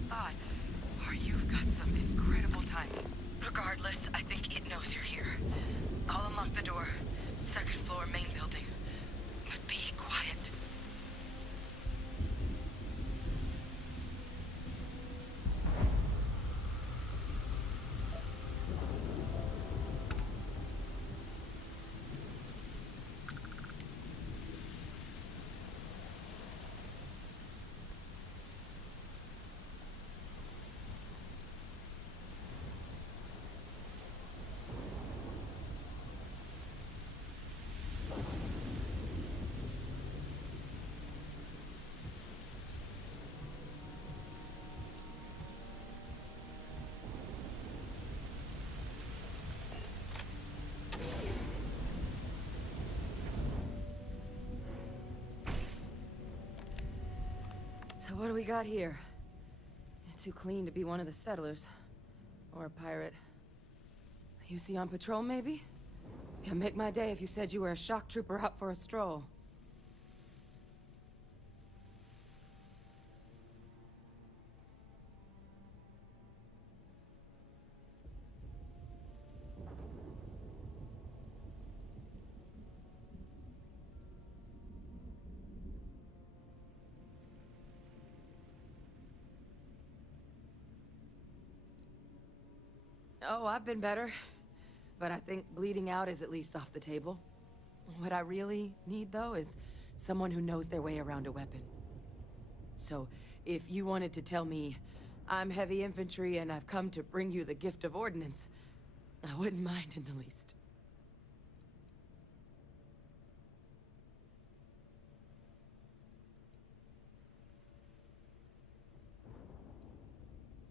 I thought. Or you've got some incredible timing. Regardless, I think it knows you're here. I'll unlock the door. Second floor, main building. But be quiet. So what do we got here? Too clean to be one of the settlers. Or a pirate. You see on patrol, maybe? It'd make my day if you said you were a shock trooper out for a stroll. Oh, I've been better. But I think bleeding out is at least off the table. What I really need, though, is someone who knows their way around a weapon. So, if you wanted to tell me, I'm heavy infantry and I've come to bring you the gift of ordnance, I wouldn't mind in the least.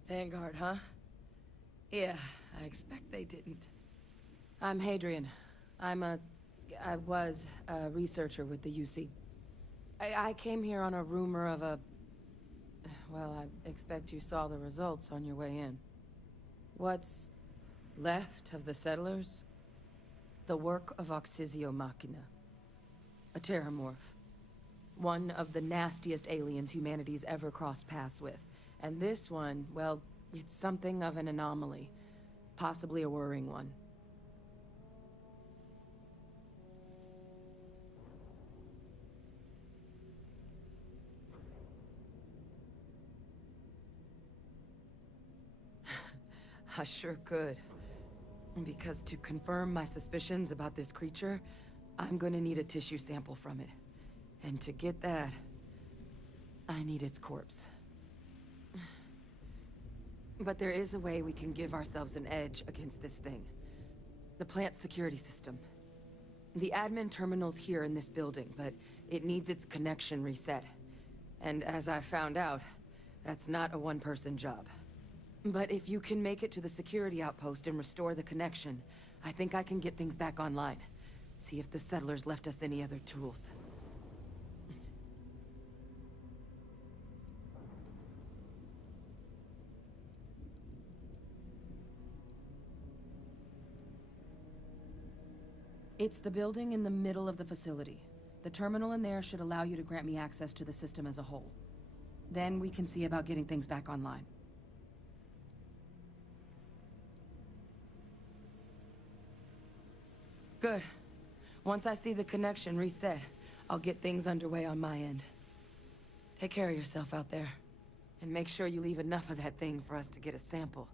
Vanguard, huh? Yeah, I expect they didn't. I'm Hadrian. I was a researcher with the UC. I came here on a rumor of a... Well, I expect you saw the results on your way in. What's left of the settlers? The work of Oxysio Machina. A terramorph. One of the nastiest aliens humanity's ever crossed paths with. And this one, well, it's something of an anomaly. Possibly a worrying one. I sure could. Because to confirm my suspicions about this creature, I'm gonna need a tissue sample from it. And to get that, I need its corpse. But there is a way we can give ourselves an edge against this thing. The plant's security system. The admin terminal's here in this building, but it needs its connection reset. And as I found out, that's not a one-person job. But if you can make it to the security outpost and restore the connection, I think I can get things back online. See if the settlers left us any other tools. It's the building in the middle of the facility. The terminal in there should allow you to grant me access to the system as a whole. Then we can see about getting things back online. Good. Once I see the connection reset, I'll get things underway on my end. Take care of yourself out there. And make sure you leave enough of that thing for us to get a sample.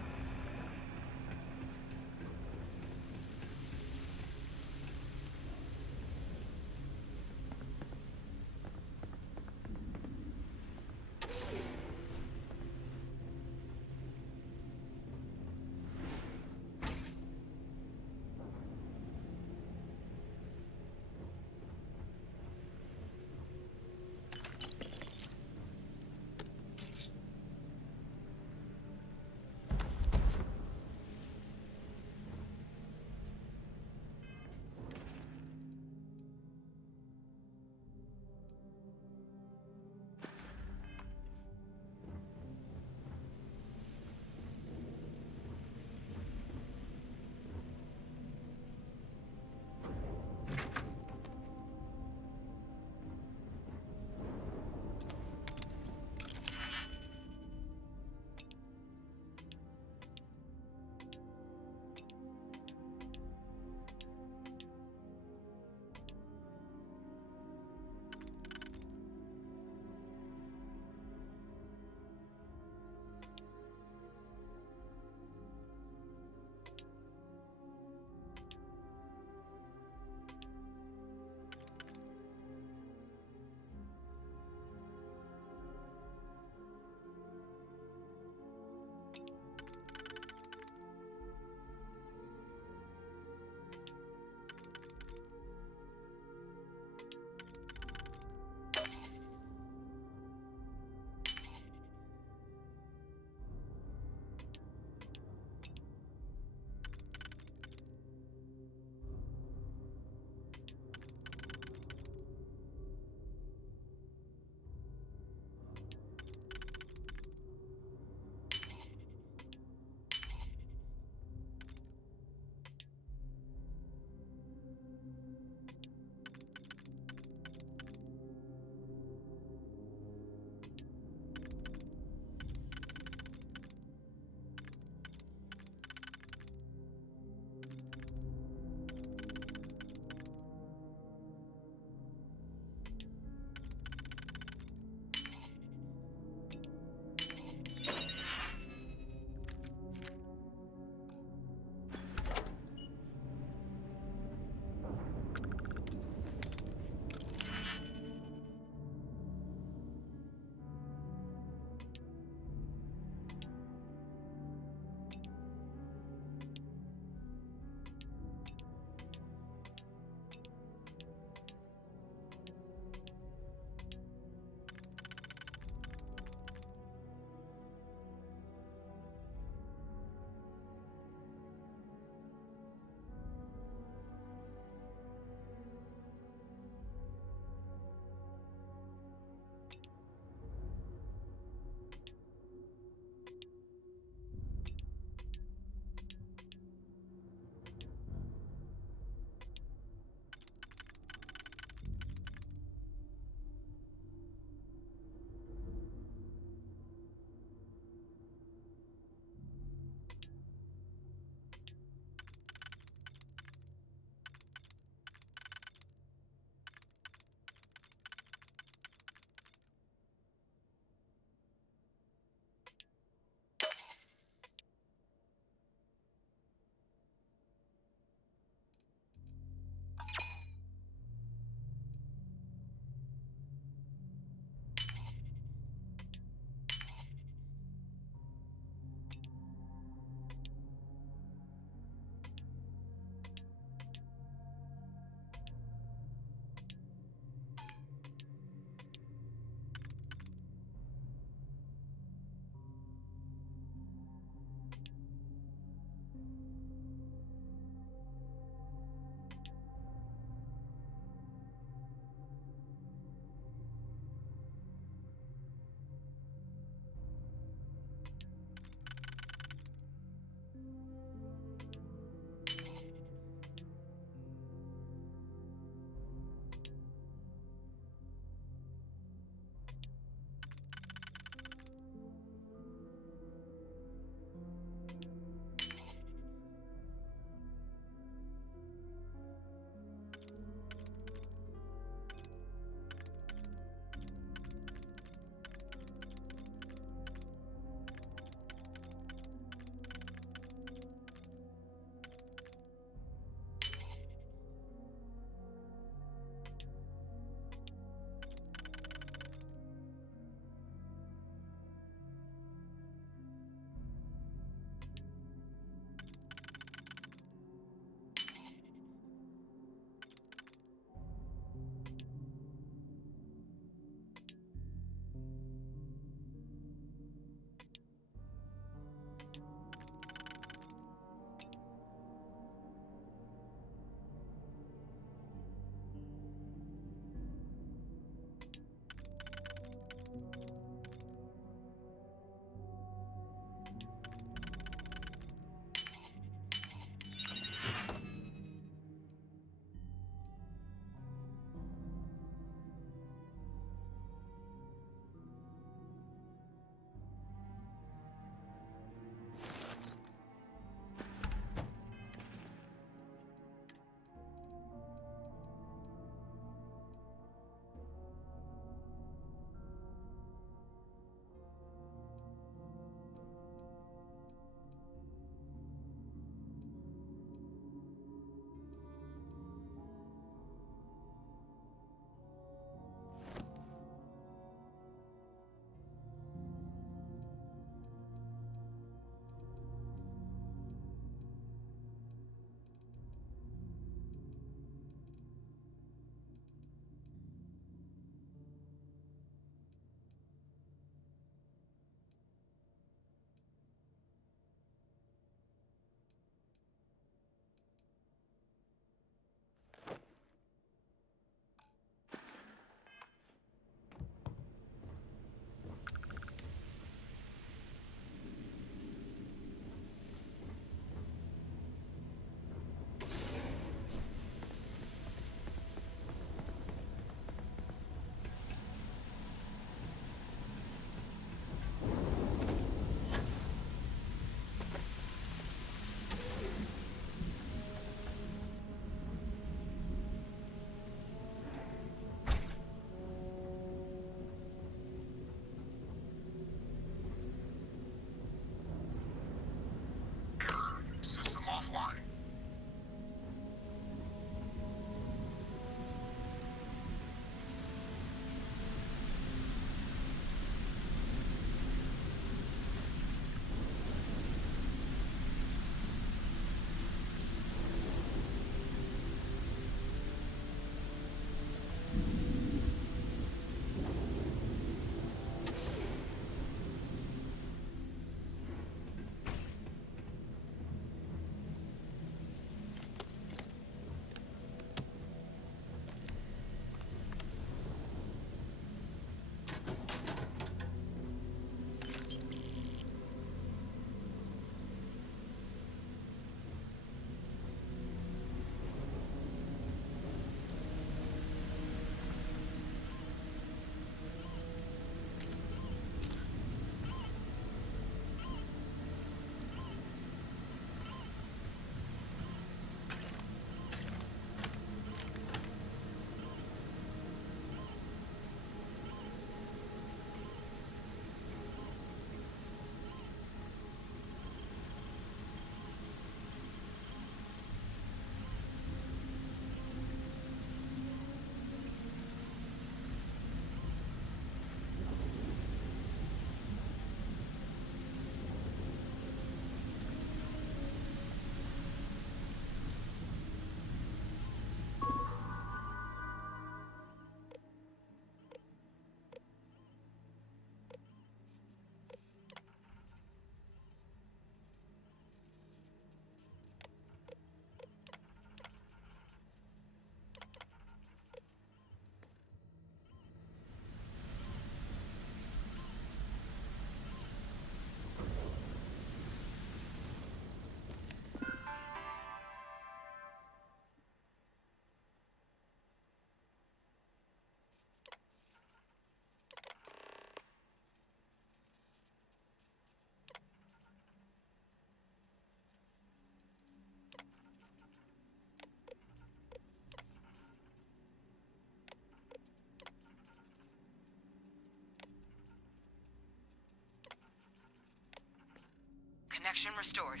Connection restored.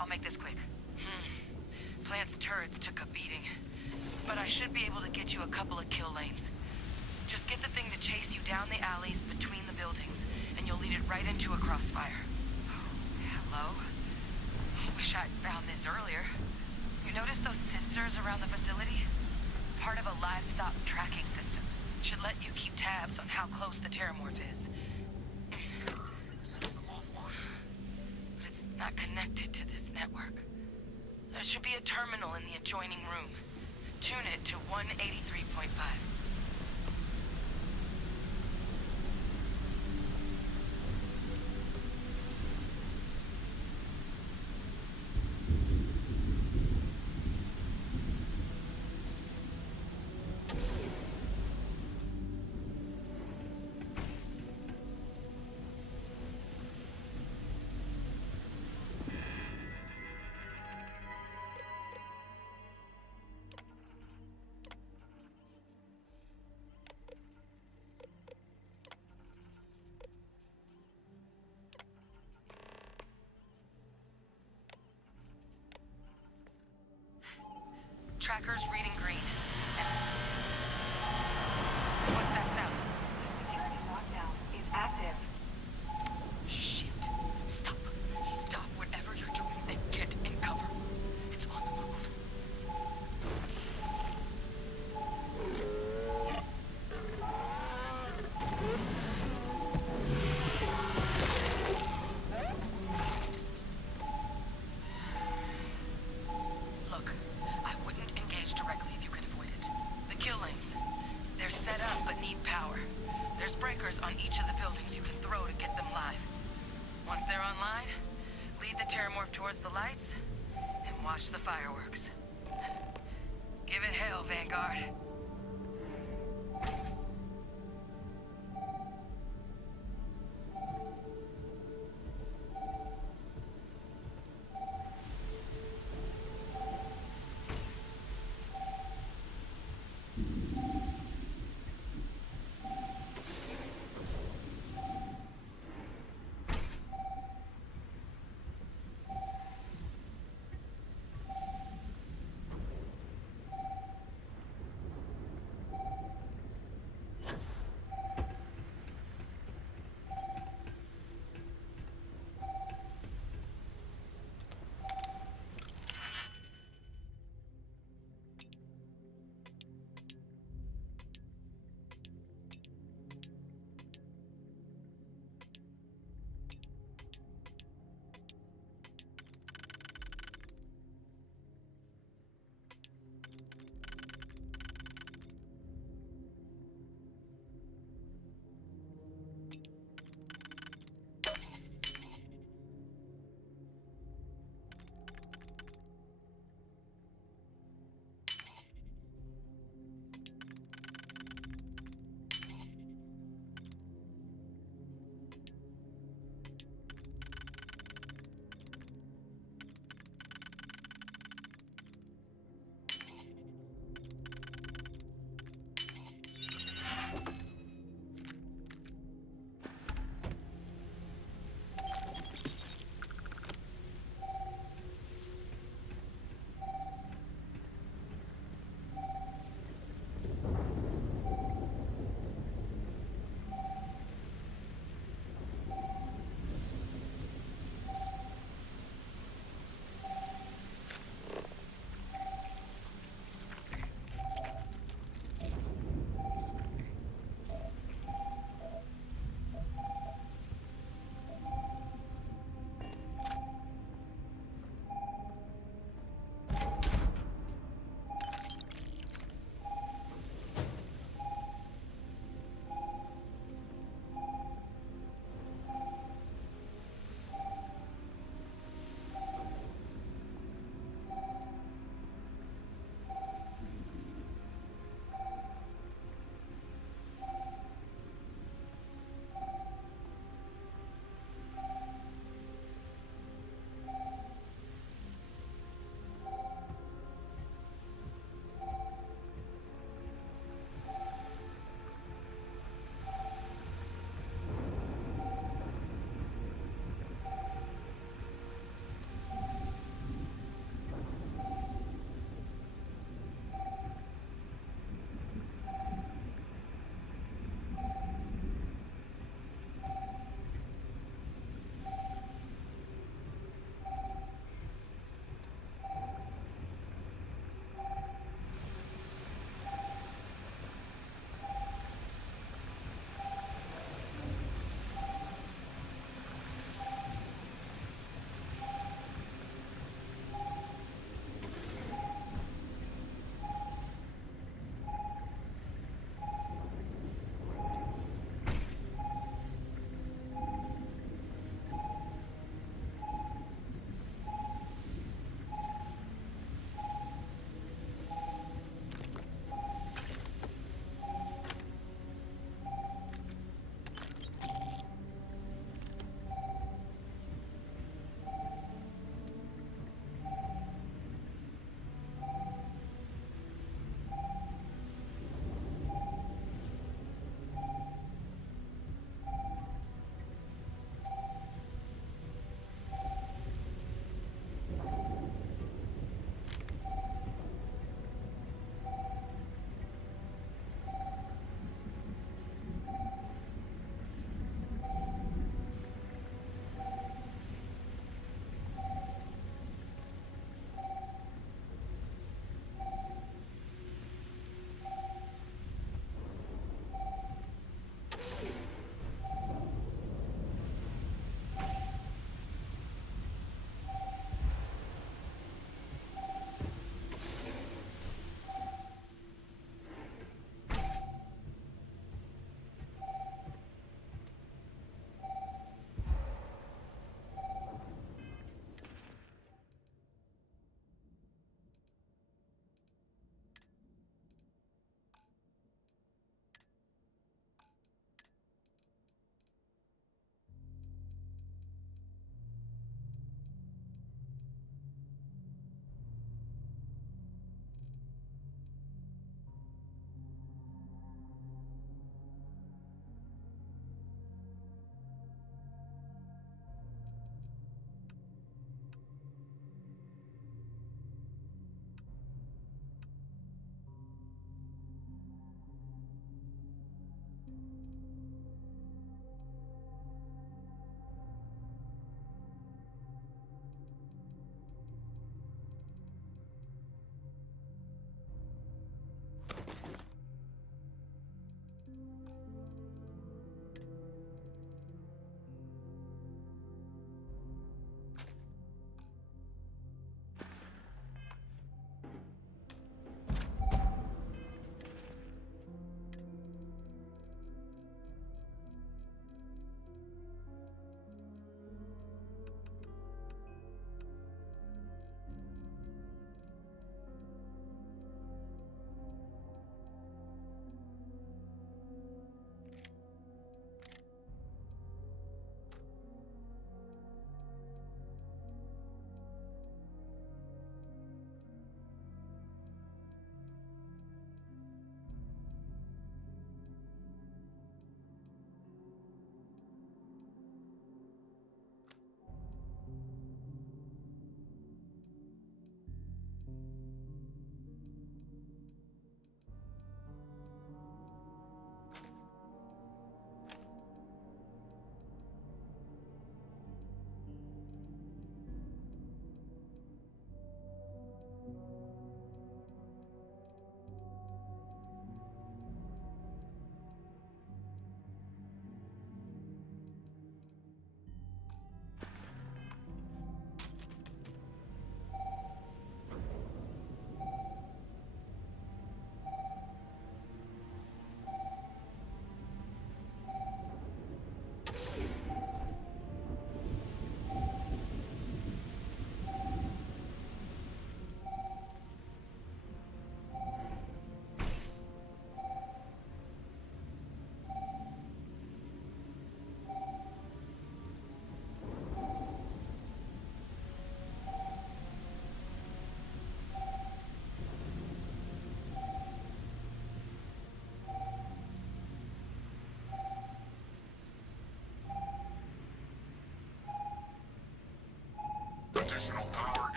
I'll make this quick. Plant's turrets took a beating, but I should be able to get you a couple of kill lanes. Just get the thing to chase you down the alleys between the buildings, and you'll lead it right into a crossfire. Oh, hello? Wish I'd found this earlier. You notice those sensors around the facility? Part of a livestock tracking system. Should let you keep tabs on how close the terramorph is. But it's not connected to this network. There should be a terminal in the adjoining room. Tune it to 183.5. Tracker's reading green. What's that sound? The security lockdown is active. Shit. Stop. Stop whatever you're doing and get in cover. It's on the move. Look, I wouldn't engage directly if you could avoid it. The kill lanes. They're set up but need power. There's breakers on each of the buildings you can throw to get them live. Once they're online, lead the terramorph towards the lights and watch the fireworks. Give it hell, Vanguard.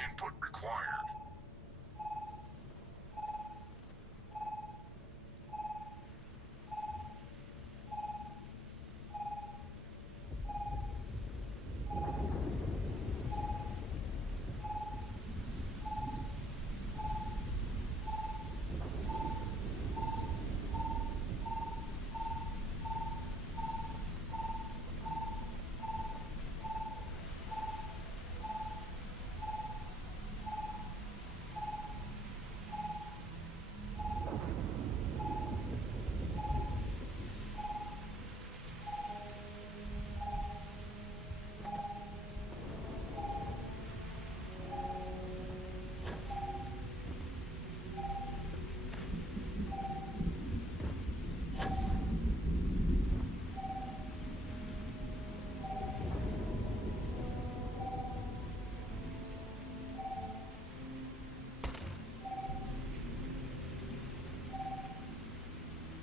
Input required.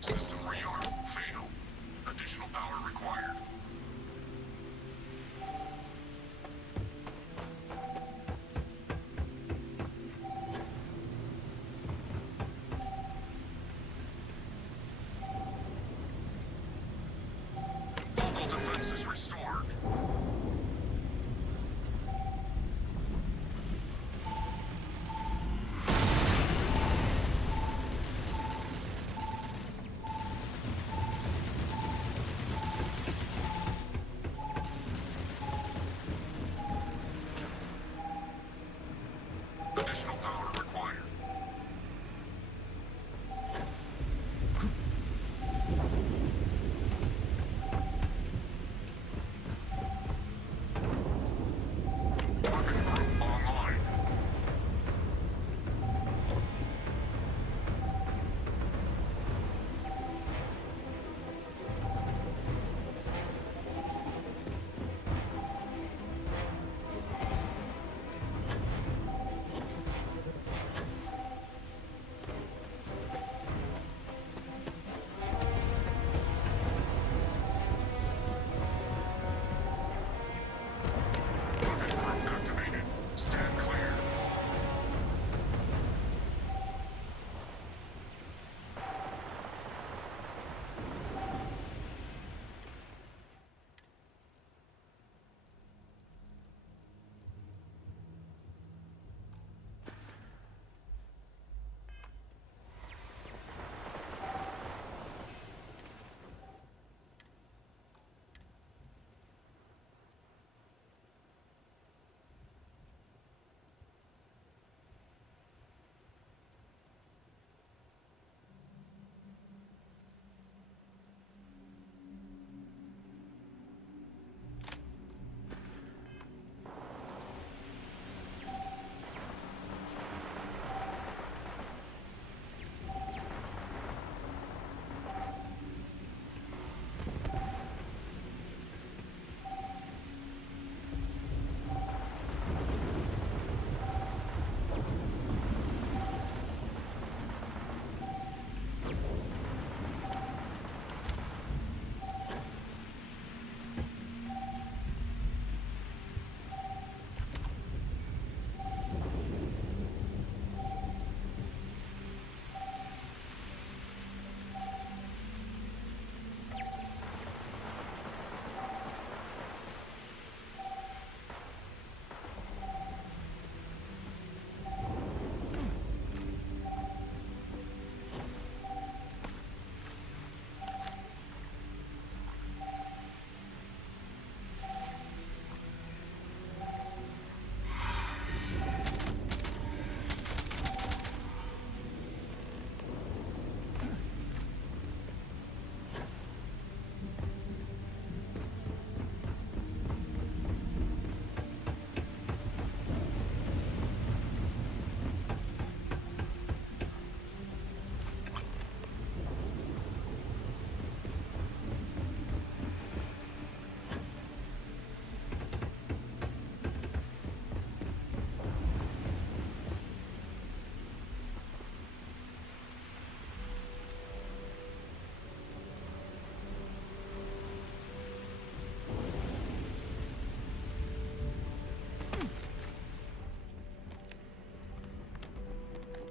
System rearm. Failed. Additional power required. Local defenses restored.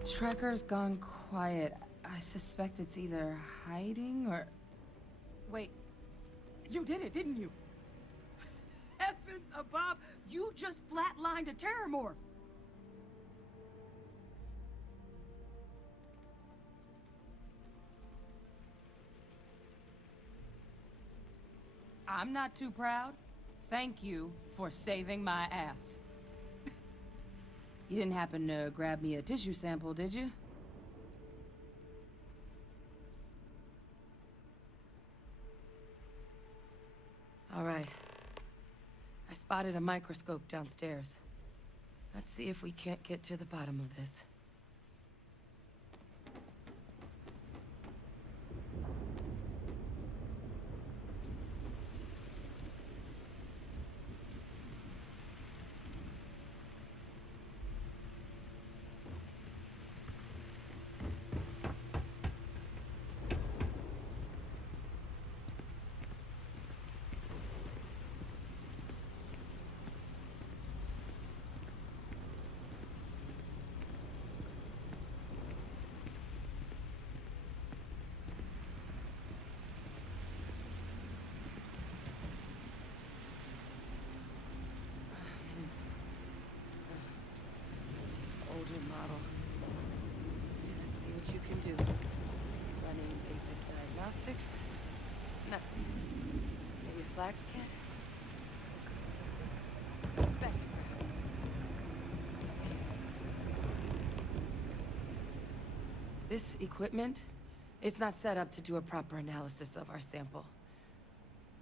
Trekker's gone quiet. I suspect it's either hiding or... Wait. You did it, didn't you? Heavens above! You just flatlined a terramorph! I'm not too proud. Thank you for saving my ass. You didn't happen to grab me a tissue sample, did you? All right. I spotted a microscope downstairs. Let's see if we can't get to the bottom of this. Older model. Okay, let's see what you can do. Running basic diagnostics. Nothing. Maybe a flax can? Spectrograph. This equipment, it's not set up to do a proper analysis of our sample.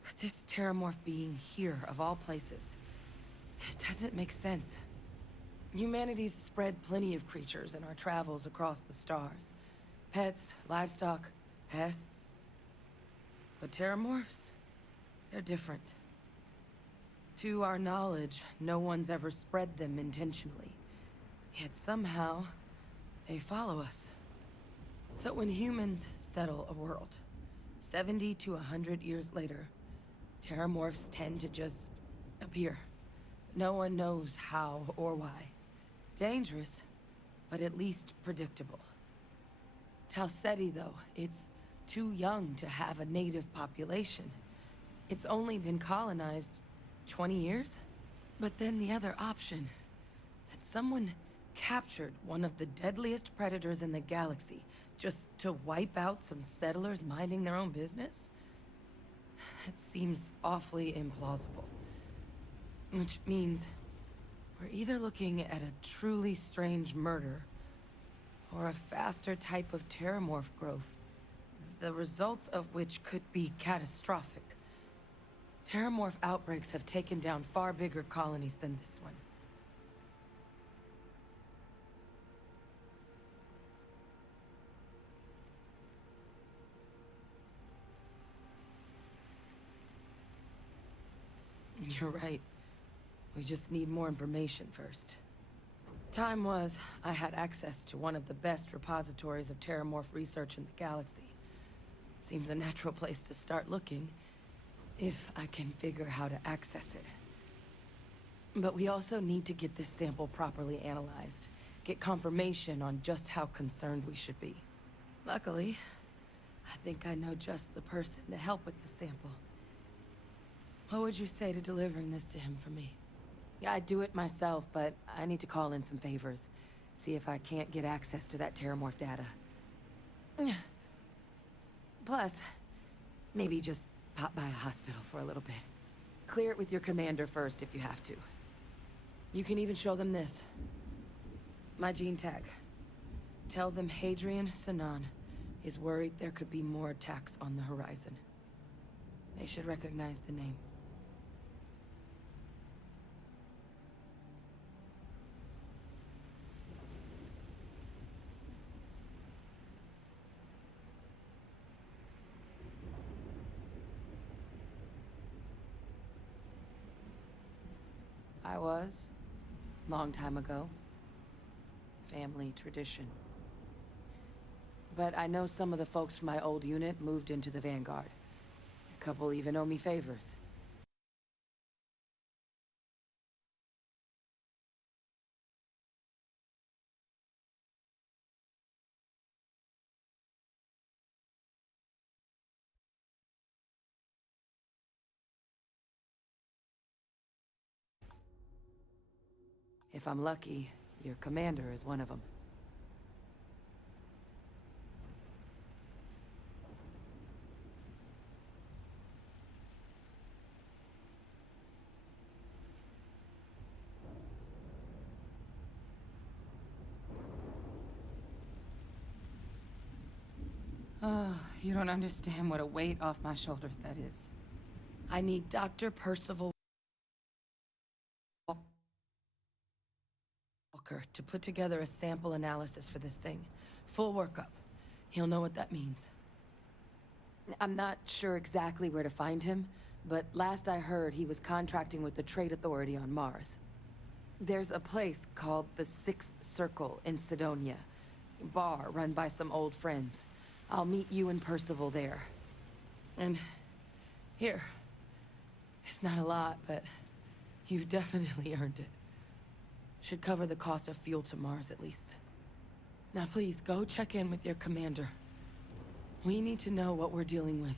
But this terramorph being here, of all places, it doesn't make sense. Humanity's spread plenty of creatures in our travels across the stars. Pets, livestock, pests. But terramorphs, they're different. To our knowledge, no one's ever spread them intentionally. Yet somehow, they follow us. So when humans settle a world, 70 to 100 years later, terramorphs tend to just appear. No one knows how or why. Dangerous, but at least predictable. Tau Ceti, though, it's too young to have a native population. It's only been colonized 20 years? But then the other option, that someone captured one of the deadliest predators in the galaxy just to wipe out some settlers minding their own business? That seems awfully implausible. Which means we're either looking at a truly strange murder, or a faster type of terramorph growth, the results of which could be catastrophic. Terramorph outbreaks have taken down far bigger colonies than this one. You're right. We just need more information first. Time was, I had access to one of the best repositories of terramorph research in the galaxy. Seems a natural place to start looking, if I can figure how to access it. But we also need to get this sample properly analyzed, get confirmation on just how concerned we should be. Luckily, I think I know just the person to help with the sample. What would you say to delivering this to him for me? I'd do it myself, but I need to call in some favors. See if I can't get access to that terramorph data. Plus, maybe just pop by a hospital for a little bit. Clear it with your commander first if you have to. You can even show them this. My gene tag. Tell them Hadrian Sinan is worried there could be more attacks on the horizon. They should recognize the name. I was. Long time ago. Family tradition. But I know some of the folks from my old unit moved into the Vanguard. A couple even owe me favors. If I'm lucky, your commander is one of them. Oh, you don't understand what a weight off my shoulders that is. I need Dr. Percival Walker to put together a sample analysis for this thing. Full workup. He'll know what that means. I'm not sure exactly where to find him, but last I heard he was contracting with the Trade Authority on Mars. There's a place called the Sixth Circle in Sidonia. Bar run by some old friends. I'll meet you and Percival there. And here. It's not a lot, but you've definitely earned it. Should cover the cost of fuel to Mars at least. Now please, go check in with your commander. We need to know what we're dealing with.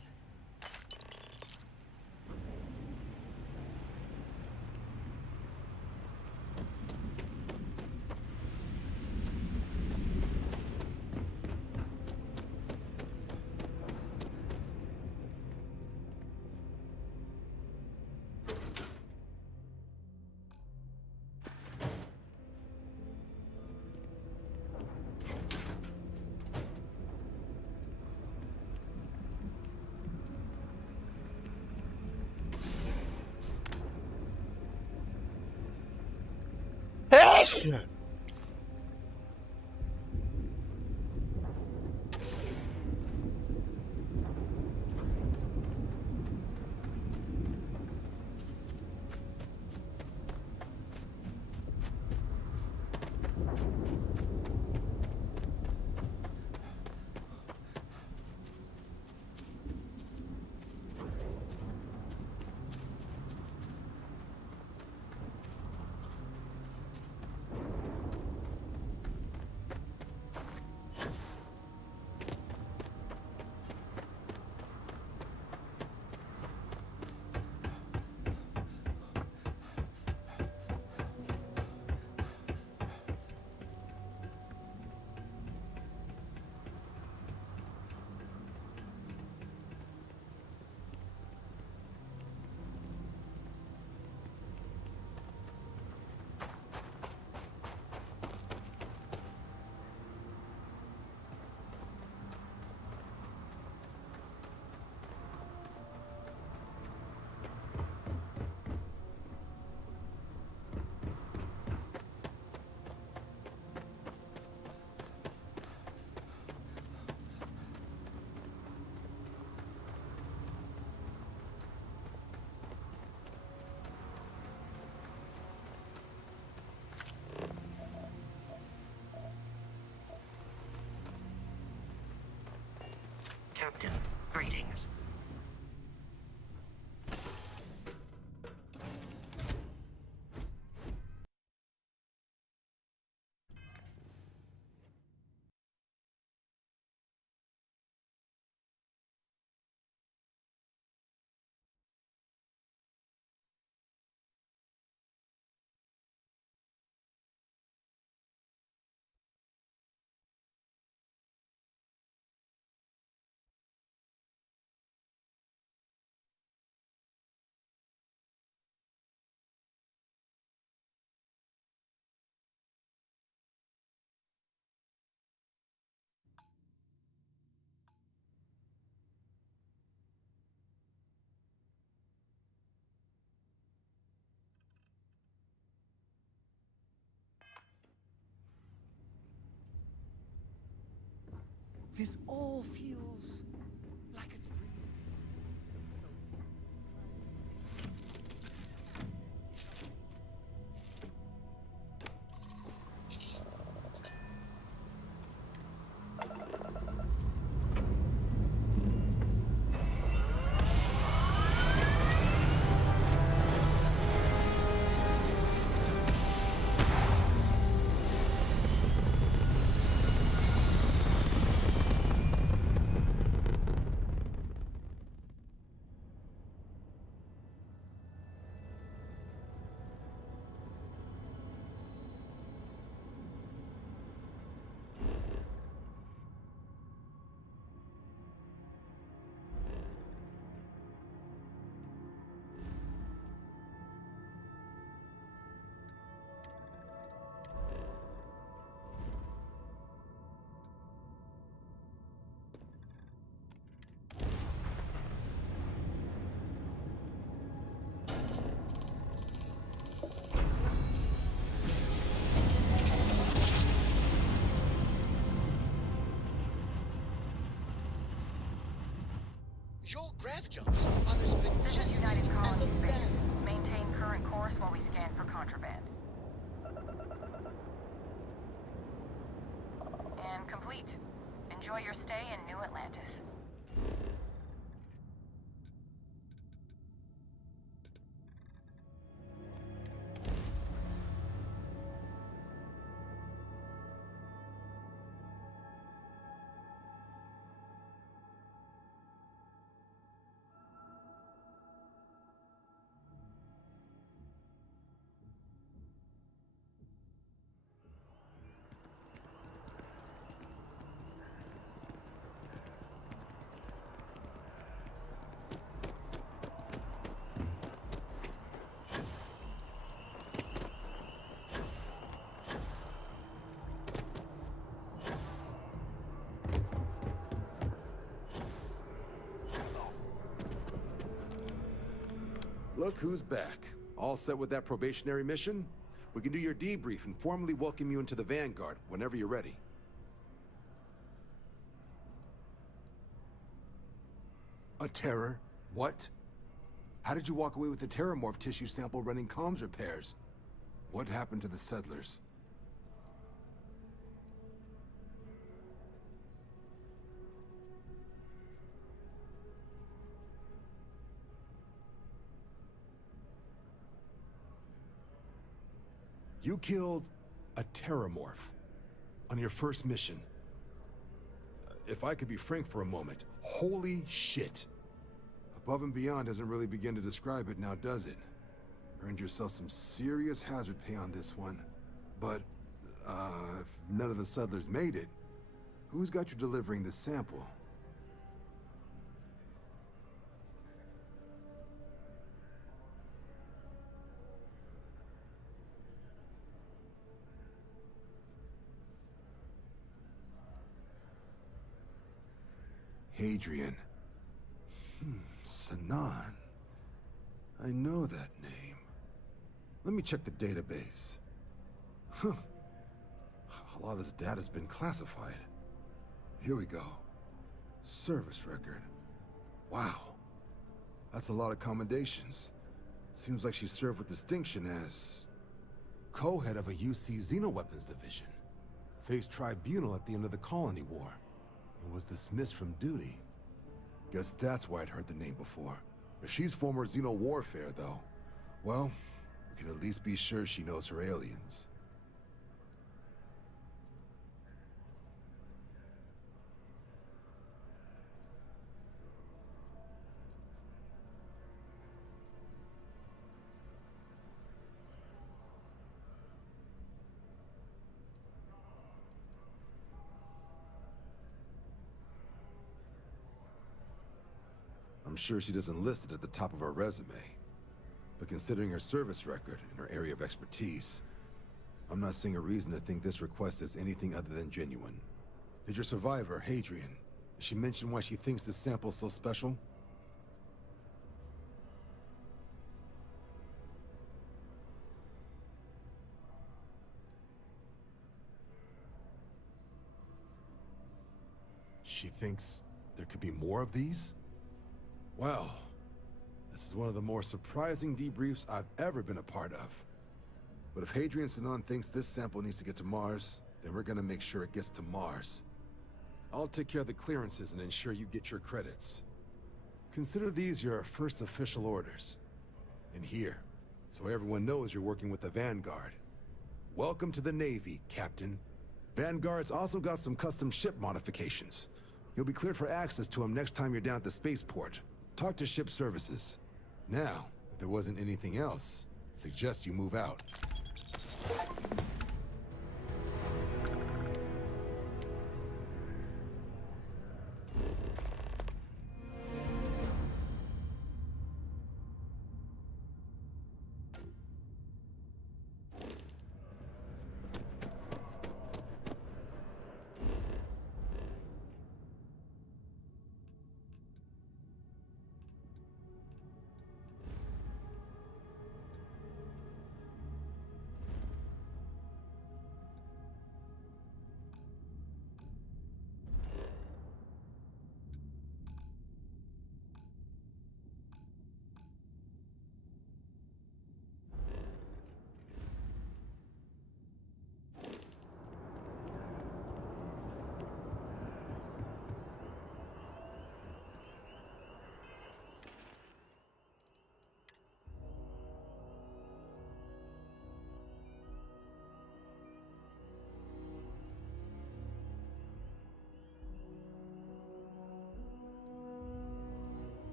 graph jumps. Others have been This is just United as Colony a Space. bad. Maintain current course while we scan for contraband. And complete. Enjoy your stay in New Atlantis. Look who's back. All set with that probationary mission? We can do your debrief and formally welcome you into the Vanguard whenever you're ready. A terror? What? How did you walk away with the terramorph tissue sample running comms repairs? What happened to the settlers? You killed a terramorph on your first mission. If I could be frank for a moment, holy shit. Above and beyond doesn't really begin to describe it now, does it? Earned yourself some serious hazard pay on this one. But, if none of the settlers made it, who's got you delivering this sample? Hadrian. Sanan. I know that name. Let me check the database. Huh. A lot of this data's been classified. Here we go. Service record. Wow. That's a lot of commendations. Seems like she served with distinction as co-head of a UC Xenoweapons division. Faced tribunal at the end of the Colony War. And was dismissed from duty. Guess that's why I'd heard the name before. If she's former Xeno warfare, though, well, we can at least be sure she knows her aliens. I'm sure she doesn't list it at the top of her resume. But considering her service record and her area of expertise, I'm not seeing a reason to think this request is anything other than genuine. Did your survivor, Hadrian, did she mention why she thinks this sample's so special? She thinks there could be more of these? Well, this is one of the more surprising debriefs I've ever been a part of. But if Hadrian Sanan thinks this sample needs to get to Mars, then we're gonna make sure it gets to Mars. I'll take care of the clearances and ensure you get your credits. Consider these your first official orders. And here, so everyone knows you're working with the Vanguard. Welcome to the Navy, Captain. Vanguard's also got some custom ship modifications. You'll be cleared for access to them next time you're down at the spaceport. Talk to ship services. Now, if there wasn't anything else, I suggest you move out.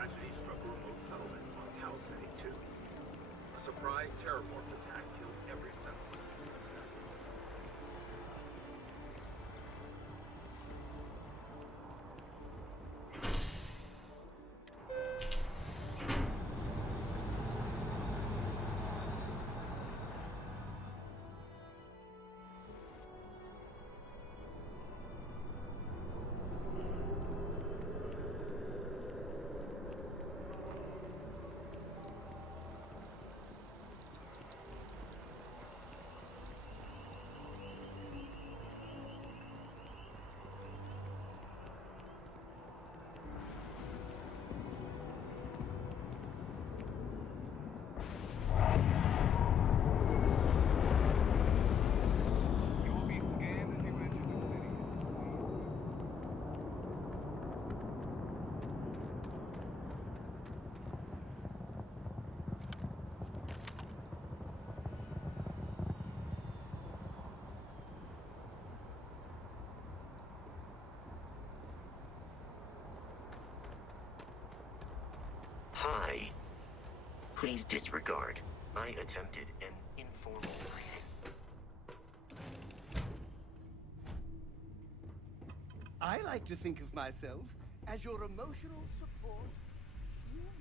tragedy struck a remote settlement on Tau City 2. A surprise terrormorph attack killed every settler. You will be scanned as you enter the city. Hi. Please disregard. I attempted an informal greeting. I like to think of myself as your emotional support human.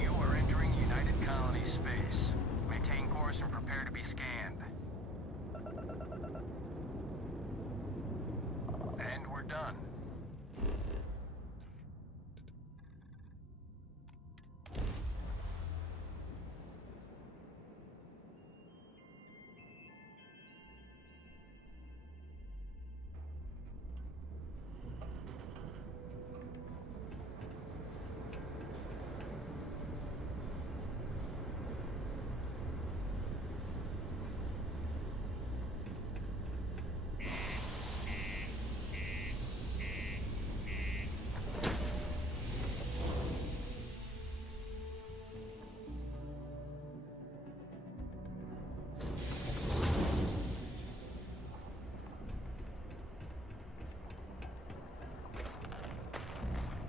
You are entering United Colony space. Maintain course and prepare to be scanned. And we're done.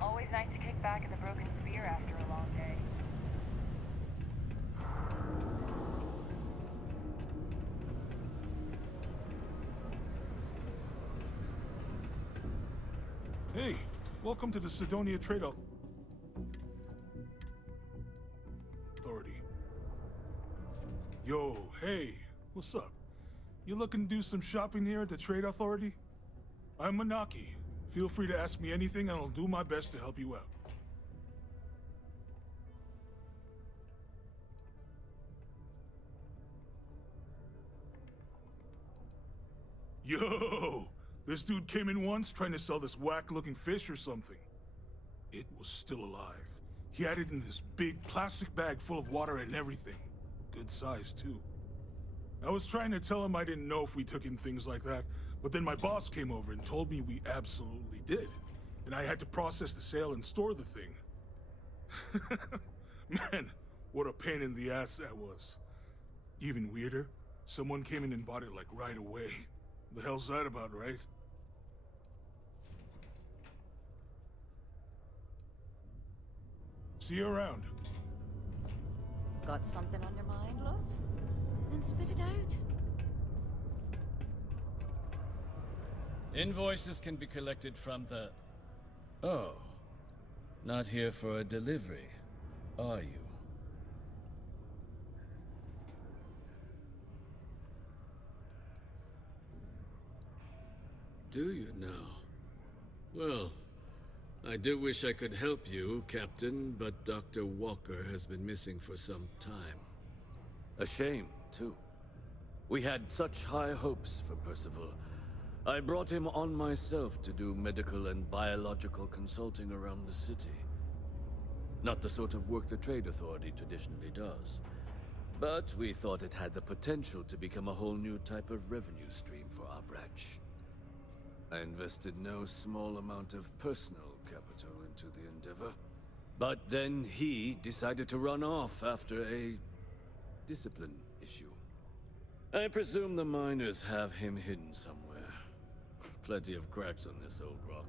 Always nice to kick back at the Broken Spear after a long day. Hey, welcome to the Sidonia Trade Authority. Yo, hey, what's up? You looking to do some shopping here at the Trade Authority? I'm Manaki. Feel free to ask me anything and I'll do my best to help you out. Yo! This dude came in once trying to sell this whack-looking fish or something. It was still alive. He had it in this big plastic bag full of water and everything. Good size, too. I was trying to tell him I didn't know if we took in things like that, but then my boss came over and told me we absolutely did. And I had to process the sale and store the thing. Man, what a pain in the ass that was. Even weirder, someone came in and bought it like right away. The hell's that about, right? See you around. Got something on your mind, love? Then spit it out. Invoices can be collected from the... Oh. Not here for a delivery, are you? Do you now? Well, I do wish I could help you, Captain, but Dr. Walker has been missing for some time. A shame, too. We had such high hopes for Percival. I brought him on myself to do medical and biological consulting around the city. Not the sort of work the Trade Authority traditionally does. But we thought it had the potential to become a whole new type of revenue stream for our branch. I invested no small amount of personal capital into the endeavor. But then he decided to run off after a discipline issue. I presume the miners have him hidden somewhere. Plenty of cracks on this old rock.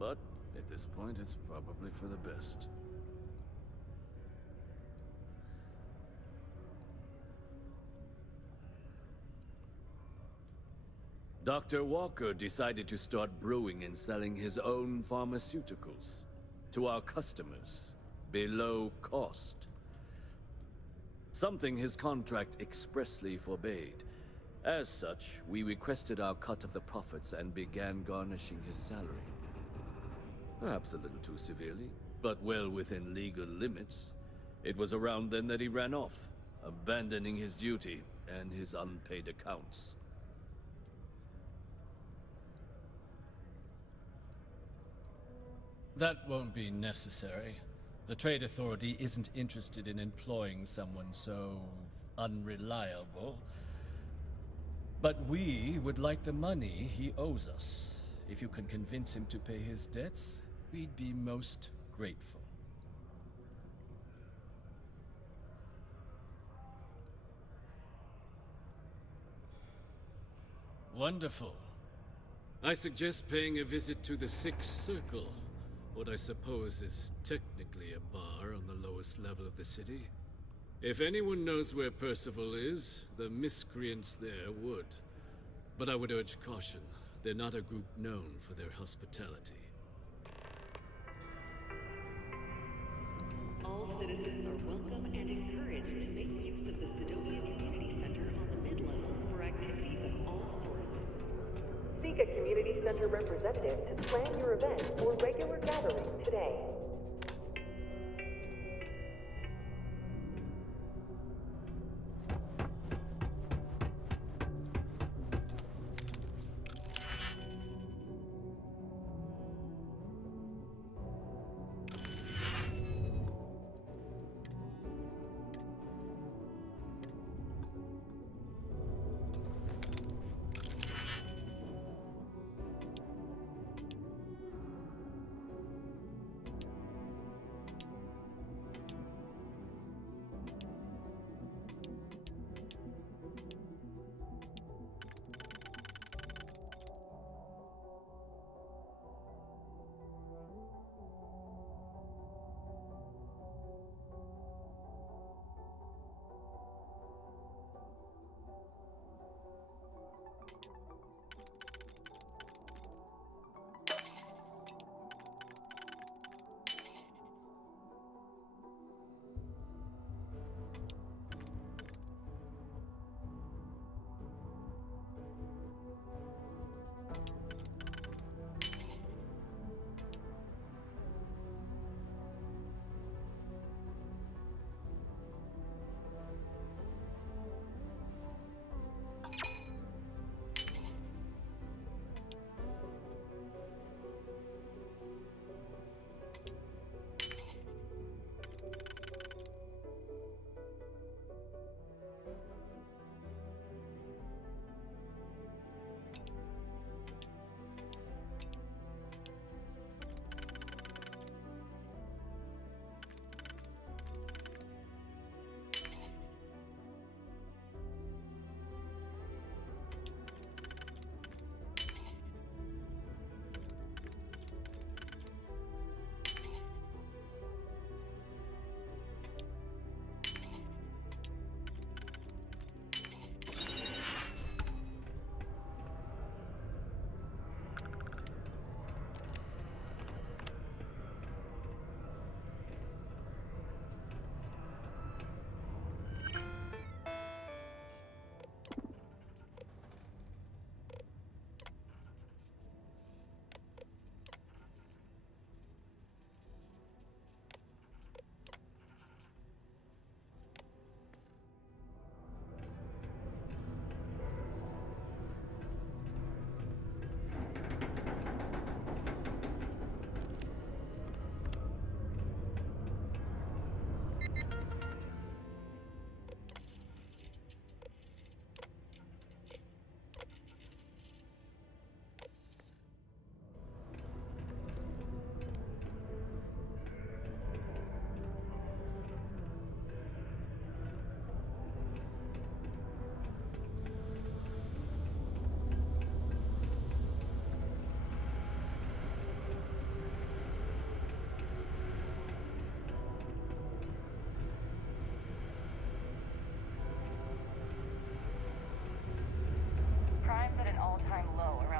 But at this point, it's probably for the best. Dr. Walker decided to start brewing and selling his own pharmaceuticals to our customers below cost. Something his contract expressly forbade. As such, we requested our cut of the profits and began garnishing his salary. Perhaps a little too severely, but well within legal limits. It was around then that he ran off, abandoning his duty and his unpaid accounts. That won't be necessary. The Trade Authority isn't interested in employing someone so unreliable. But we would like the money he owes us. If you can convince him to pay his debts, we'd be most grateful. Wonderful. I suggest paying a visit to the Sixth Circle, what I suppose is technically a bar on the lowest level of the city. If anyone knows where Percival is, the miscreants there would. But I would urge caution. They're not a group known for their hospitality. All citizens are welcome and encouraged to make use of the Sidonia Community Center on the mid-level for activities of all sorts. Seek a community center representative to plan your event or regular gathering today.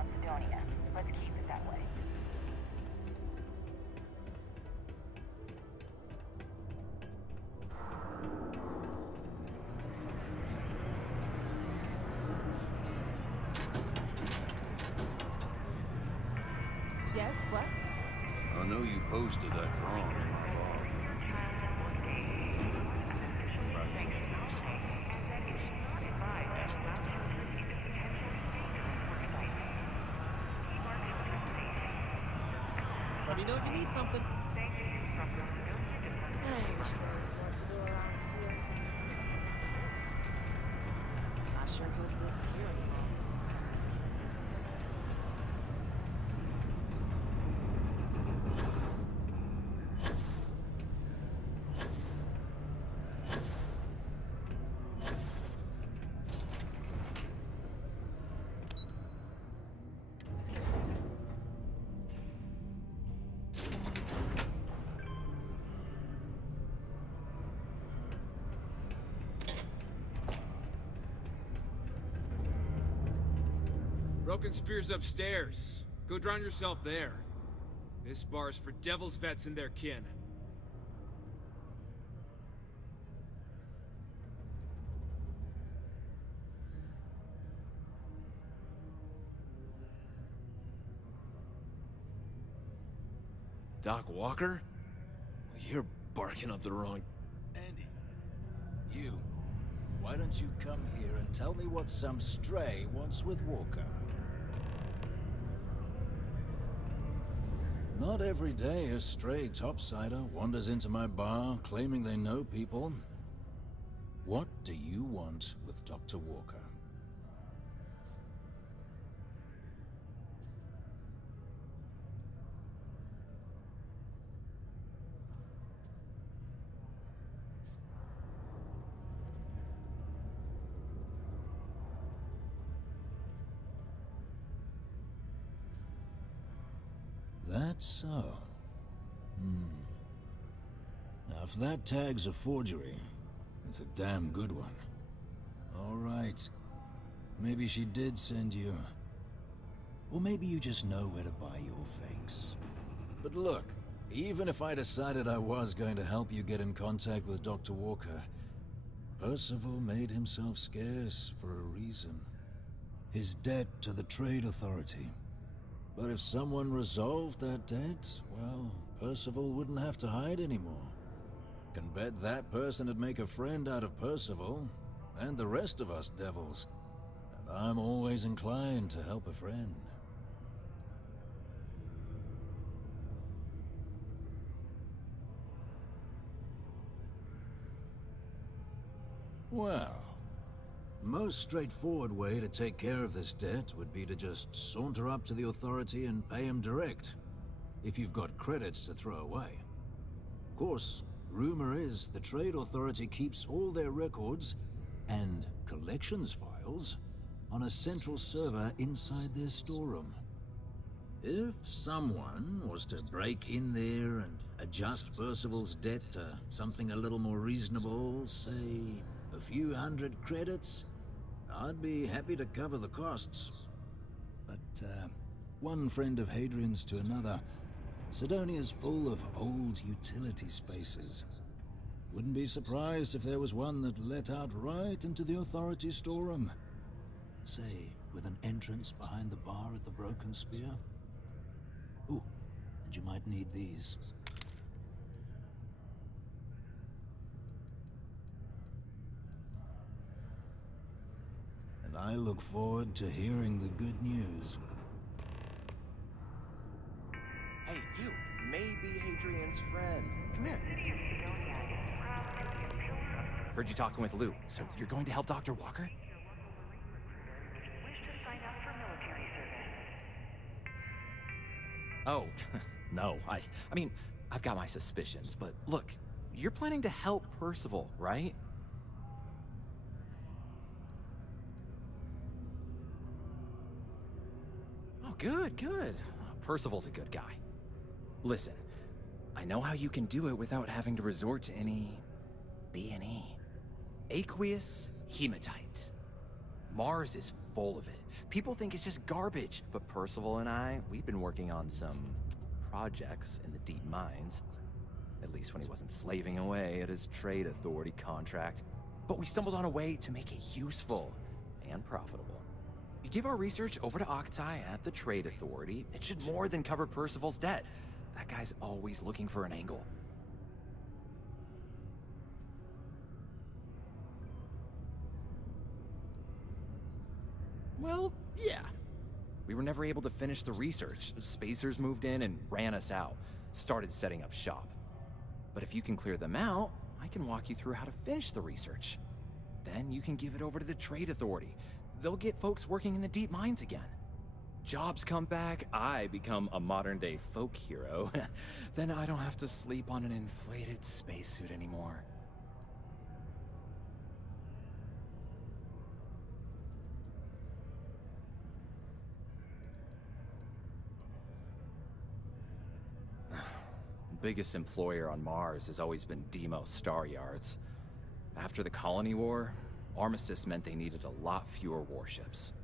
around Sidonia. Let's keep it that way. Yes, what? I know you posted that drawing in my bar. Right to the place. Just ask next time. Let me know if you need something. I wish there was more to do around here. I sure hope this hearing loss is Broken Spear's upstairs. Go drown yourself there. This bar's for devil's vets and their kin. Doc Walker? You're barking up the wrong... Andy, you. Why don't you come here and tell me what some stray wants with Walker? Not every day a stray topsider wanders into my bar claiming they know people. What do you want with Dr. Walker? That's so. Now, if that tag's a forgery, it's a damn good one. All right. Maybe she did send you. Or maybe you just know where to buy your fakes. But look, even if I decided I was going to help you get in contact with Dr. Walker, Percival made himself scarce for a reason. His debt to the Trade Authority. But if someone resolved that debt, well, Percival wouldn't have to hide anymore. Can bet that person would make a friend out of Percival, and the rest of us devils. And I'm always inclined to help a friend. Well, most straightforward way to take care of this debt would be to just saunter up to the Authority and pay him direct, if you've got credits to throw away. Of course, rumor is the Trade Authority keeps all their records and collections files on a central server inside their storeroom. If someone was to break in there and adjust Percival's debt to something a little more reasonable, say a few hundred credits, I'd be happy to cover the costs. But, one friend of Hadrian's to another, Sidonia's full of old utility spaces. Wouldn't be surprised if there was one that let out right into the Authority storeroom. Say, with an entrance behind the bar at the Broken Spear. Ooh, and you might need these. And I look forward to hearing the good news. Hey, you may be Hadrian's friend. Come here. Heard you talking with Lou, so you're going to help Dr. Walker? Oh, no. I mean, I've got my suspicions, but look, you're planning to help Percival, right? Oh, good, good. Percival's a good guy. Listen, I know how you can do it without having to resort to any B&E. Aqueous hematite. Mars is full of it. People think it's just garbage, but Percival and I, we've been working on some projects in the deep mines. At least when he wasn't slaving away at his trade authority contract. But we stumbled on a way to make it useful and profitable. You give our research over to Octai at the trade authority, it should more than cover Percival's debt. That guy's always looking for an angle. Well, yeah. We were never able to finish the research. Spacers moved in and ran us out. Started setting up shop. But if you can clear them out, I can walk you through how to finish the research. Then you can give it over to the trade authority. They'll get folks working in the deep mines again. Jobs come back, I become a modern-day folk hero. Then I don't have to sleep on an inflated spacesuit anymore. Biggest employer on Mars has always been Deimos Star Yards. After the Colony War, armistice meant they needed a lot fewer warships.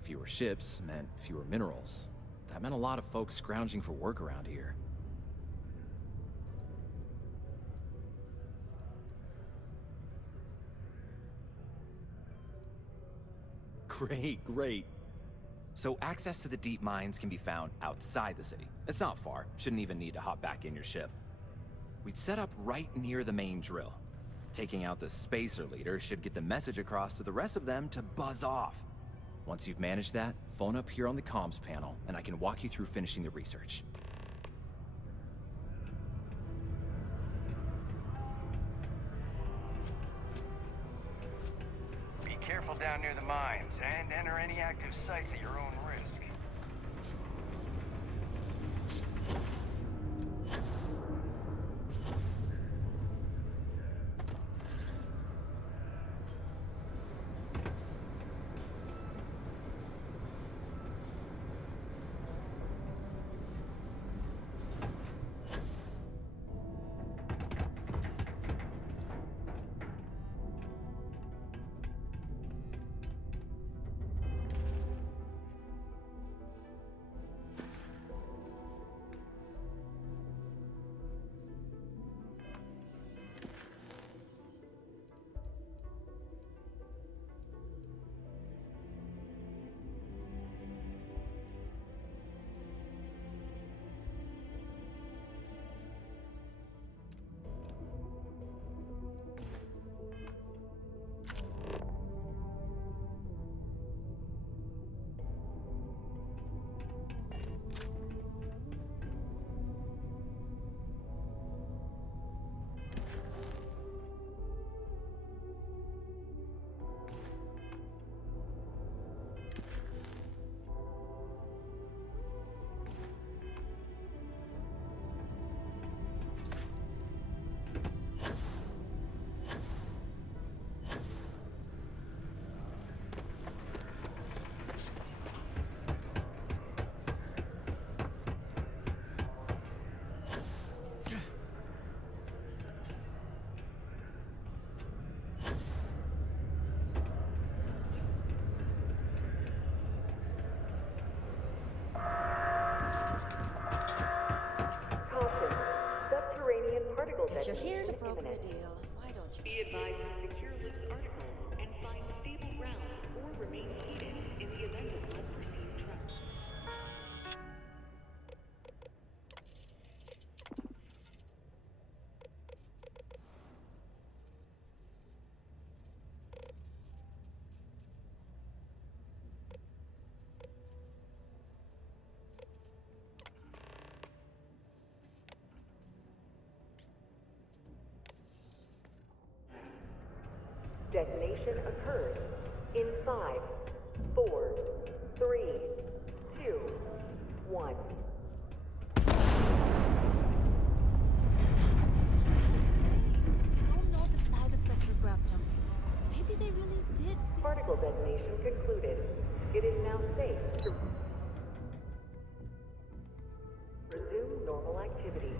Fewer ships meant fewer minerals. That meant a lot of folks scrounging for work around here. Great. So access to the deep mines can be found outside the city. It's not far. Shouldn't even need to hop back in your ship. We'd set up right near the main drill. Taking out the spacer leader should get the message across to the rest of them to buzz off. Once you've managed that, phone up here on the comms panel, and I can walk you through finishing the research. Be careful down near the mines, and enter any active sites at your own risk. If you're here to broker a deal, why don't you be advised to secure Luke's article and find stable ground or remain heated in the event of unforeseen trouble. Detonation occurs in 5, 4, 3, 2, 1. They don't know the side effects of graph jumping. Maybe they really did see... Particle detonation concluded. It is now safe to resume normal activity.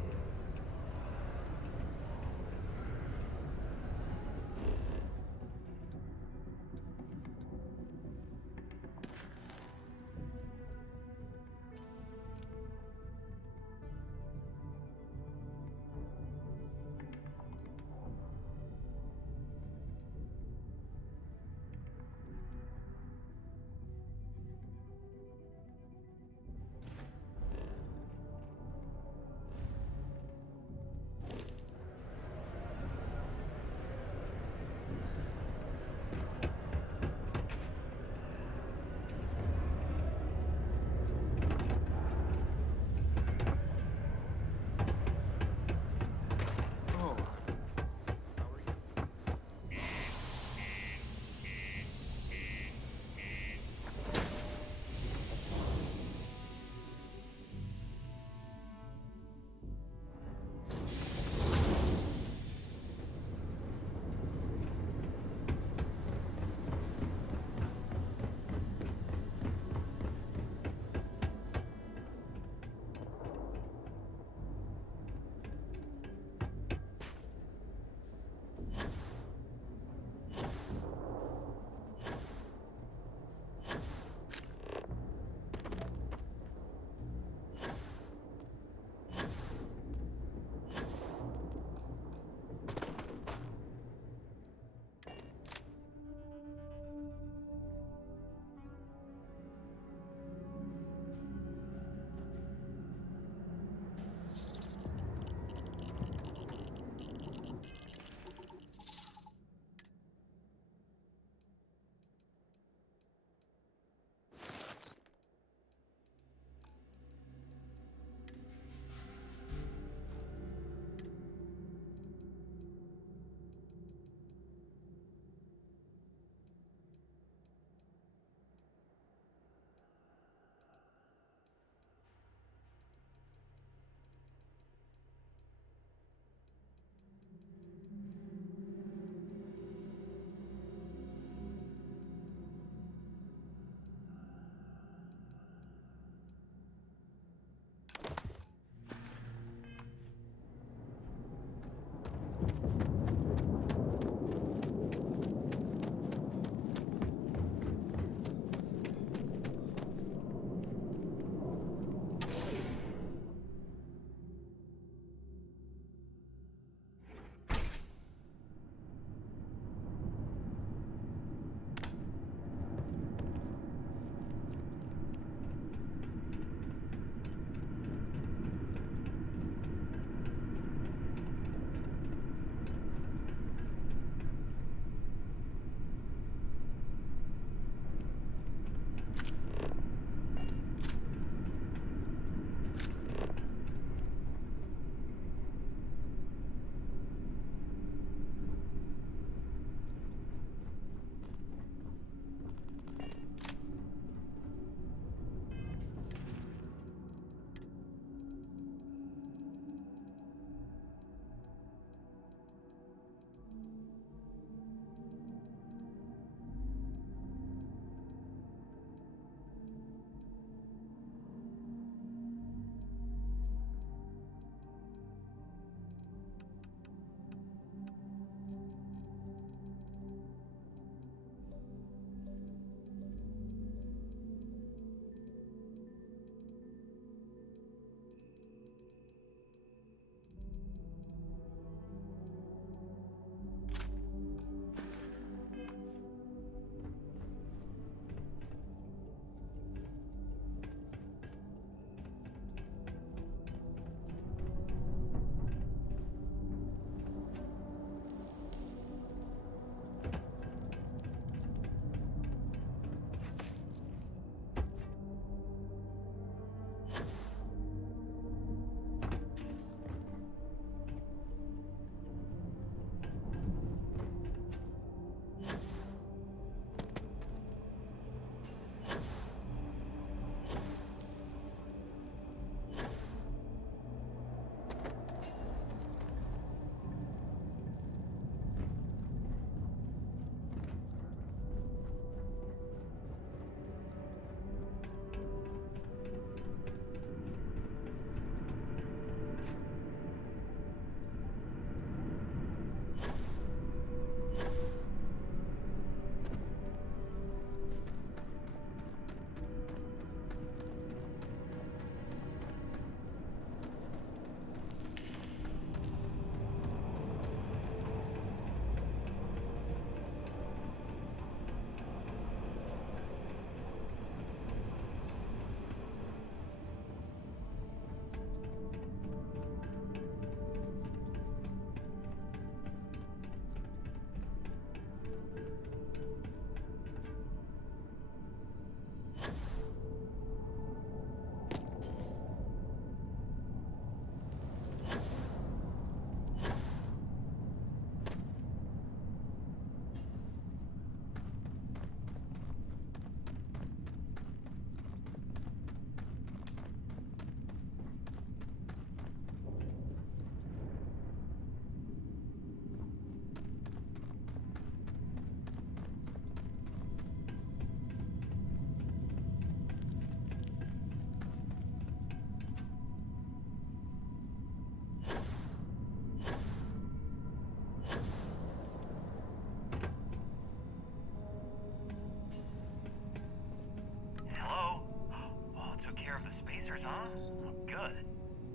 spacers, huh? Oh, good.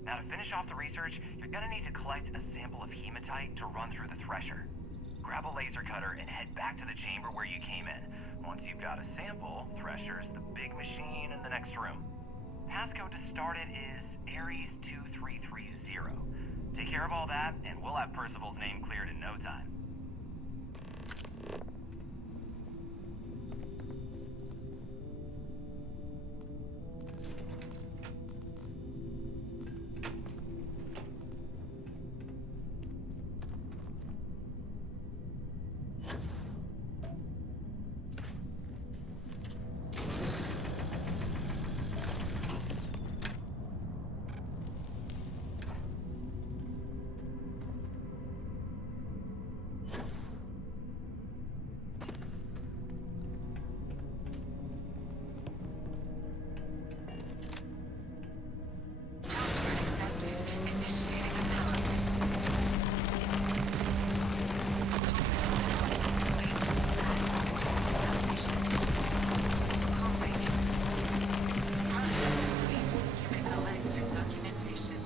Now to finish off the research, you're gonna need to collect a sample of hematite to run through the thresher. Grab a laser cutter and head back to the chamber where you came in. Once you've got a sample, Thresher's the big machine in the next room. Passcode to start it is Ares 2330. Take care of all that, and we'll have Percival's name cleared in no time. Password accepted. Initiating analysis. Analysis complete. Adding to existing notation. Collating. Process complete. You may collect your documentation.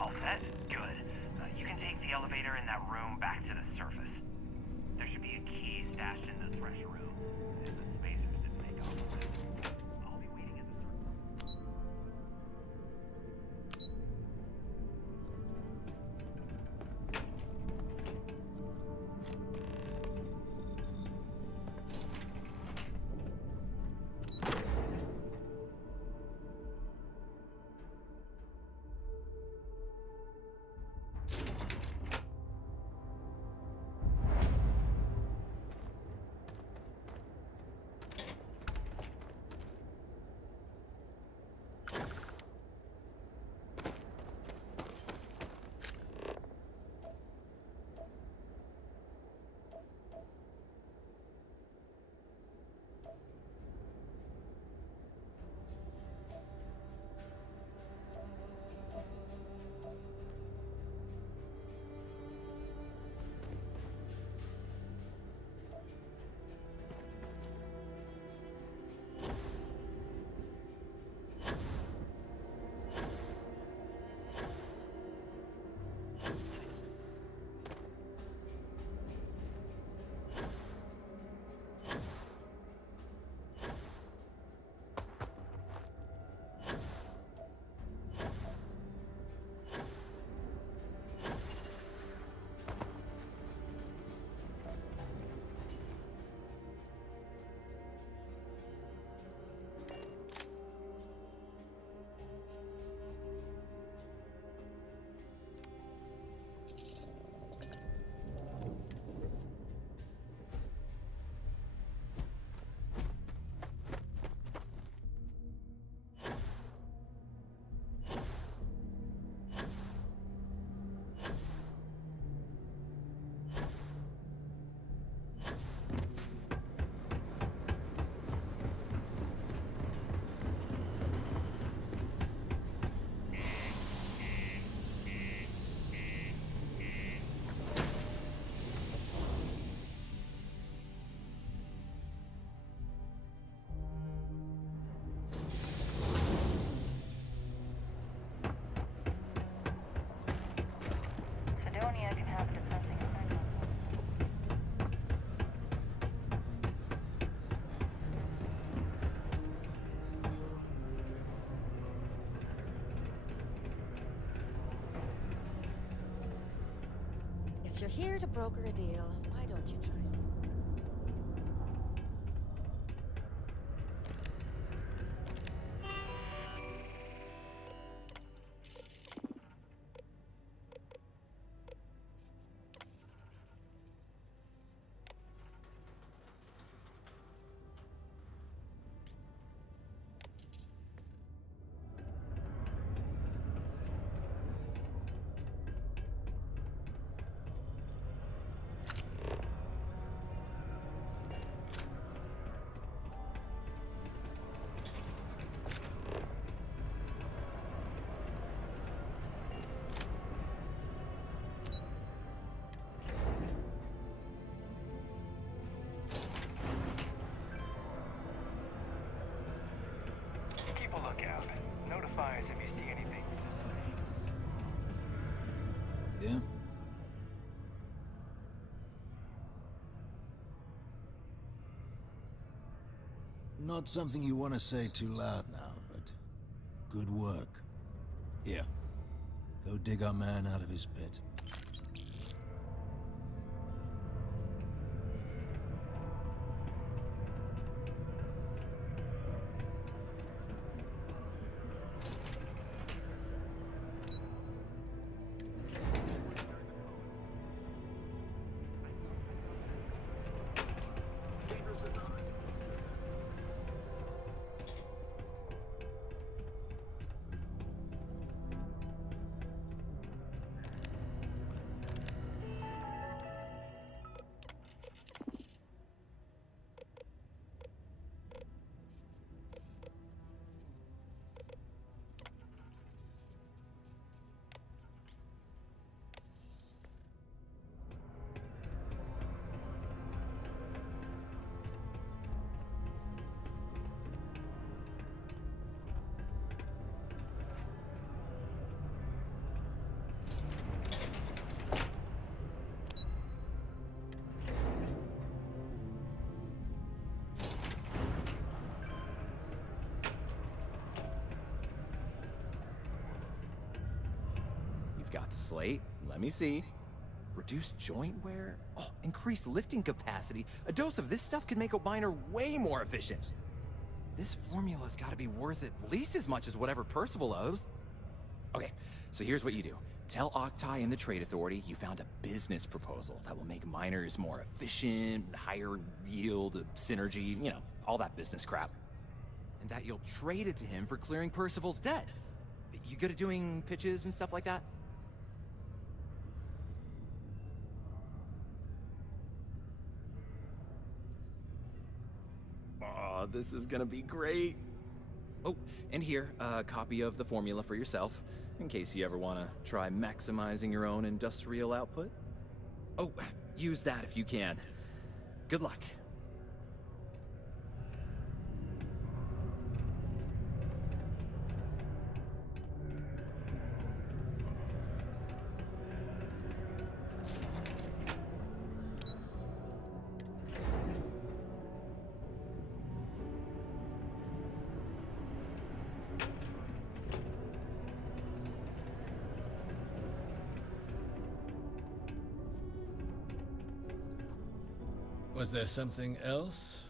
All set? Good. You can take the elevator in that room back to the surface. There should be a key stashed in the thresher room. If the spacers didn't make off with it, I'll be waiting at the surface. you're here to broker a deal, why don't you try some? Keep a lookout. Notify us if you see anything suspicious. Yeah? Not something you want to say too loud now, but good work. Here, go dig our man out of his pit. Got the slate. Let me see. Reduced joint wear? Oh, increased lifting capacity. A dose of this stuff could make a miner way more efficient. This formula's gotta be worth at least as much as whatever Percival owes. Okay, so here's what you do. Tell Octai and the Trade Authority you found a business proposal that will make miners more efficient, higher yield, synergy, you know, all that business crap. And that you'll trade it to him for clearing Percival's debt. You good at doing pitches and stuff like that? Oh, this is gonna be great. Oh, and here, a copy of the formula for yourself, in case you ever want to try maximizing your own industrial output. Oh, use that if you can. Good luck. Was there something else?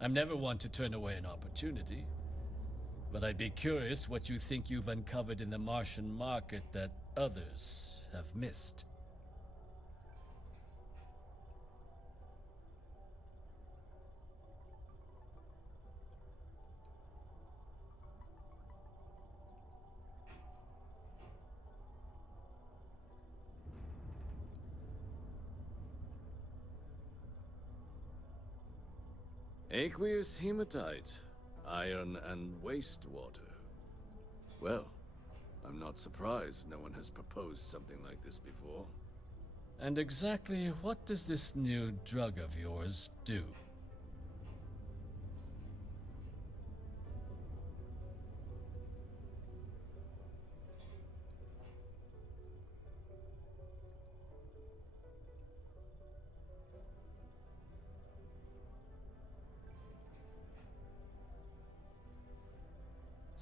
I'm never one to turn away an opportunity, but I'd be curious what you think you've uncovered in the Martian market that others have missed. Aqueous hematite, iron and wastewater. Well, I'm not surprised no one has proposed something like this before. And exactly what does this new drug of yours do?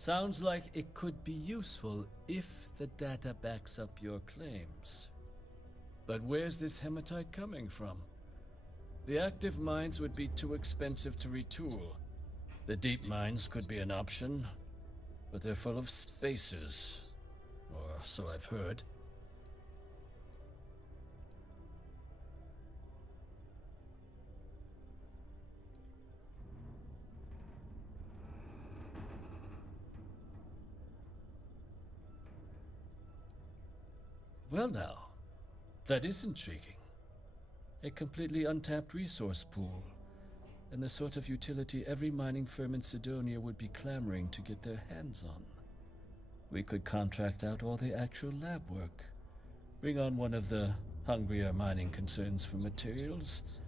Sounds like it could be useful if the data backs up your claims. But where's this hematite coming from? The active mines would be too expensive to retool. The deep mines could be an option, but they're full of spacers. Or so I've heard. Well now, that is intriguing. A completely untapped resource pool, and the sort of utility every mining firm in Sidonia would be clamoring to get their hands on. We could contract out all the actual lab work, bring on one of the hungrier mining concerns for materials,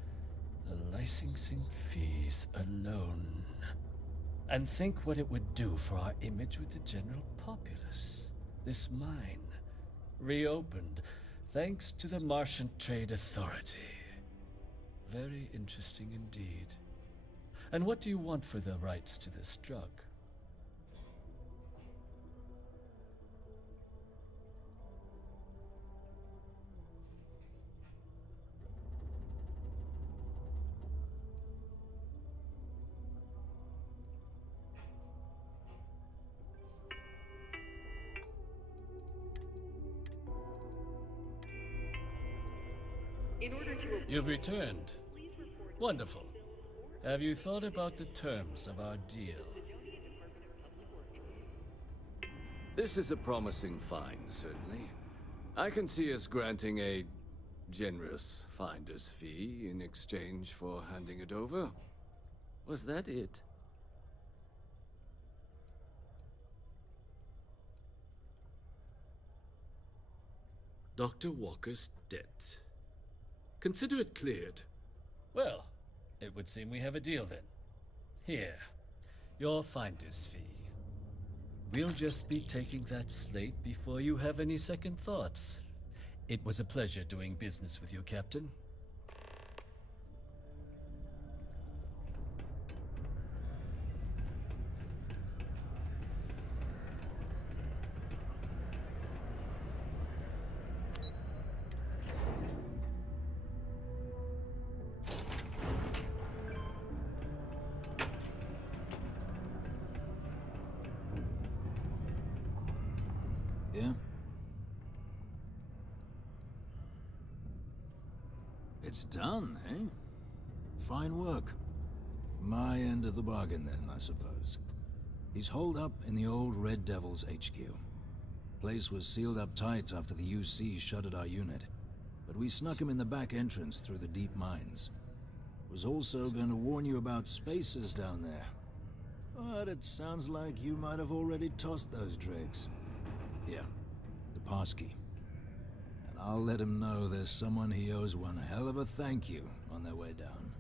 the licensing fees alone. And think what it would do for our image with the general populace. This mine, reopened thanks to the Martian Trade Authority. Very interesting indeed. And what do you want for the rights to this drug? You've returned. Wonderful. Have you thought about the terms of our deal? This is a promising find, certainly. I can see us granting a generous finder's fee in exchange for handing it over. Was that it? Dr. Walker's debt. Consider it cleared. Well, it would seem we have a deal then. Here, your finder's fee. We'll just be taking that slate before you have any second thoughts. It was a pleasure doing business with you, Captain. Yeah? It's done, eh? Fine work. My end of the bargain then, I suppose. He's holed up in the old Red Devil's HQ. Place was sealed up tight after the UC shuttered our unit, but we snuck him in the back entrance through the deep mines. Was also going to warn you about spacers down there. But it sounds like you might have already tossed those dregs. Yeah, the passkey. And I'll let him know there's someone he owes one hell of a thank you on their way down.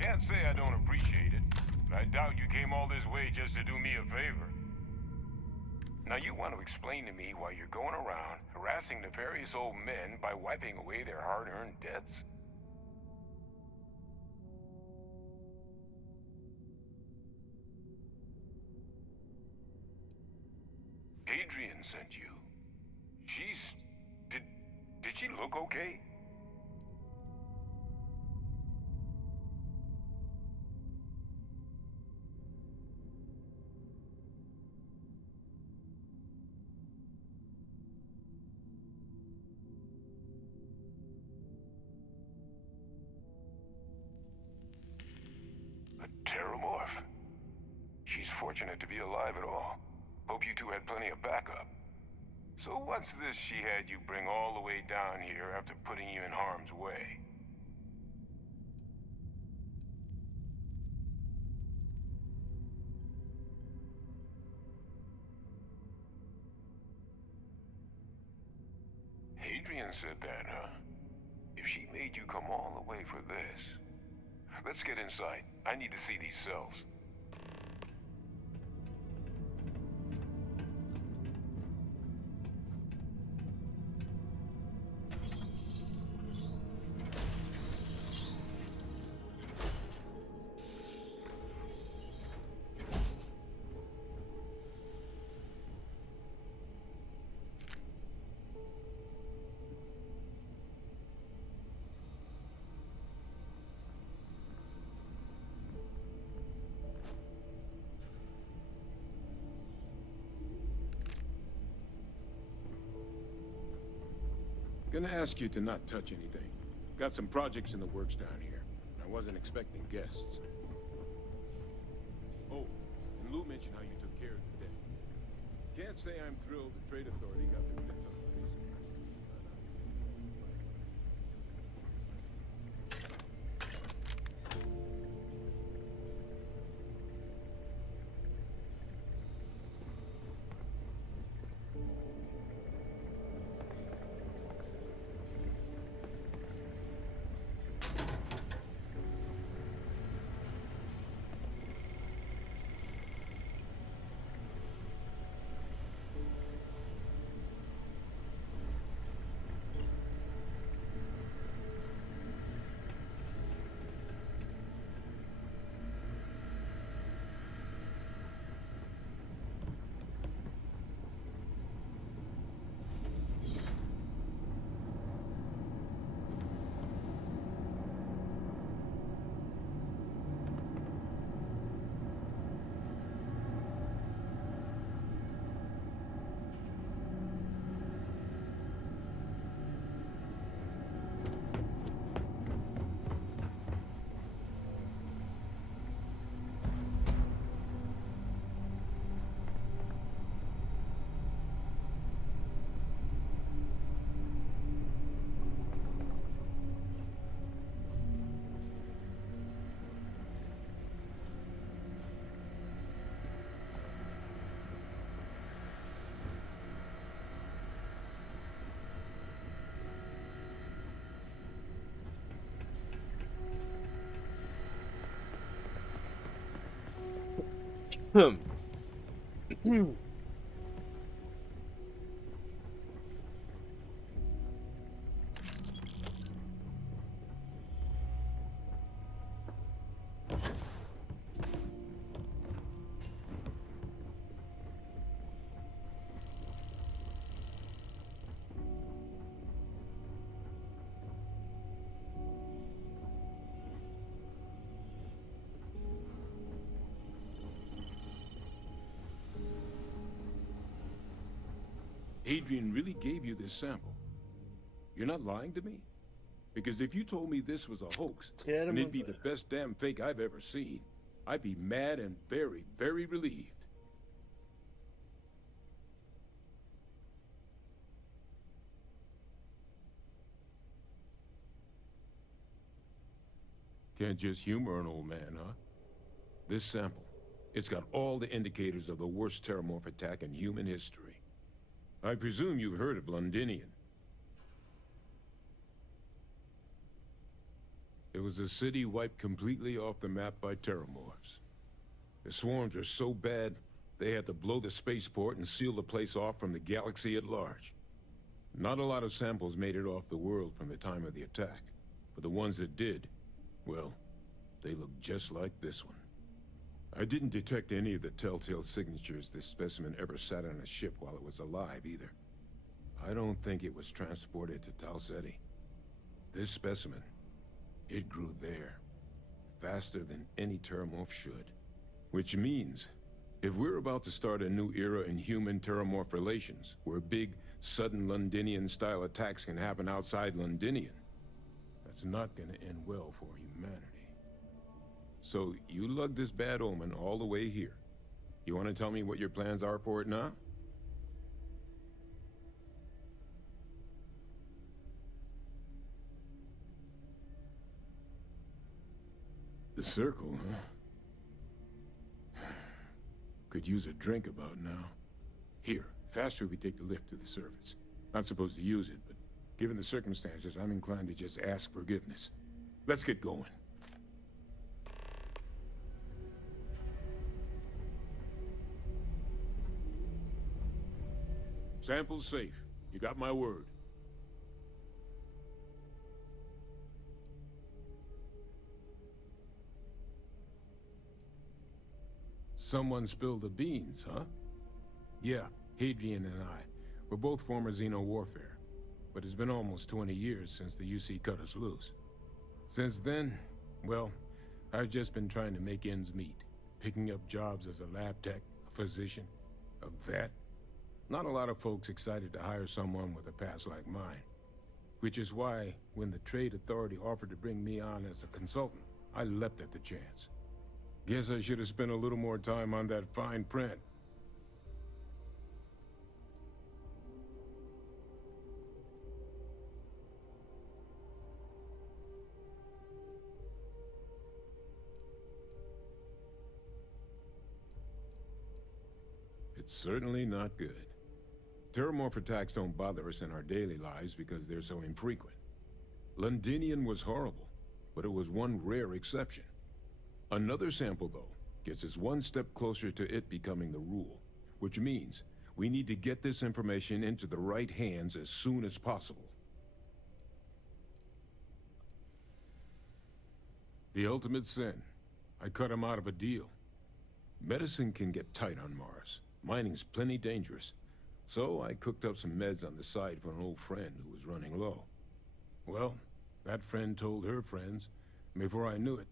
Can't say I don't appreciate it, but I doubt you came all this way just to do me a favor. Now you want to explain to me why you're going around harassing nefarious old men by wiping away their hard-earned debts? Adrian sent you. Did she look okay? A terramorph? She's fortunate to be alive at all. Hope you two had plenty of backup. So what's this she had you bring all the way down here after putting you in harm's way? Adrian said that, huh? If she made you come all the way for this... Let's get inside. I need to see these cells. Gonna ask you to not touch anything. Got some projects in the works down here. I wasn't expecting guests. Oh, and Lou mentioned how you took care of the debt. Can't say I'm thrilled the Trade Authority got their bits on the research. Adrian really gave you this sample. You're not lying to me? Because if you told me this was a hoax, and it'd be the best damn fake I've ever seen, I'd be mad and very, very relieved. Can't just humor an old man, huh? This sample, it's got all the indicators of the worst terramorph attack in human history. I presume you've heard of Londinian. It was a city wiped completely off the map by terramorphs. The swarms are so bad, they had to blow the spaceport and seal the place off from the galaxy at large. Not a lot of samples made it off the world from the time of the attack, but the ones that did, well, they look just like this one. I didn't detect any of the telltale signatures this specimen ever sat on a ship while it was alive, either. I don't think it was transported to Tal Ceti. This specimen, it grew there, faster than any terramorph should. Which means, if we're about to start a new era in human-terramorph relations, where big, sudden Londinian-style attacks can happen outside Londinian, that's not gonna end well for humanity. So, you lugged this bad omen all the way here. You want to tell me what your plans are for it now? The circle, huh? Could use a drink about now. Here, faster we take the lift to the surface. Not supposed to use it, but given the circumstances, I'm inclined to just ask forgiveness. Let's get going. Sample's safe. You got my word. Someone spilled the beans, huh? Yeah, Hadrian and I. We're both former Xeno warfare. But it's been almost 20 years since the UC cut us loose. Since then, well, I've just been trying to make ends meet. Picking up jobs as a lab tech, a physician, a vet. Not a lot of folks excited to hire someone with a past like mine. Which is why, when the Trade Authority offered to bring me on as a consultant, I leapt at the chance. Guess I should have spent a little more time on that fine print. It's certainly not good. Terramorph attacks don't bother us in our daily lives because they're so infrequent. Londinian was horrible, but it was one rare exception. Another sample, though, gets us one step closer to it becoming the rule, which means we need to get this information into the right hands as soon as possible. The ultimate sin. I cut him out of a deal. Medicine can get tight on Mars. Mining's plenty dangerous. So I cooked up some meds on the side for an old friend who was running low. Well, that friend told her friends, and before I knew it,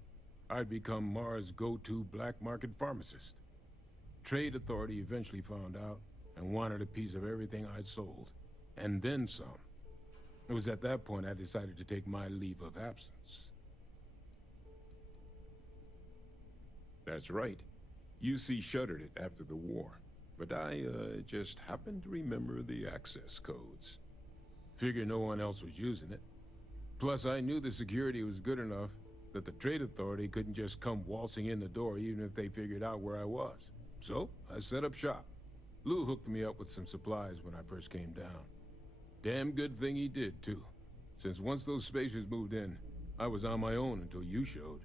I'd become Mars' go-to black market pharmacist. Trade Authority eventually found out and wanted a piece of everything I'd sold, and then some. It was at that point I decided to take my leave of absence. That's right. UC shuttered it after the war, but I just happened to remember the access codes. Figured no one else was using it. Plus, I knew the security was good enough that the Trade Authority couldn't just come waltzing in the door even if they figured out where I was. So, I set up shop. Lou hooked me up with some supplies when I first came down. Damn good thing he did, too. Since once those spacers moved in, I was on my own until you showed.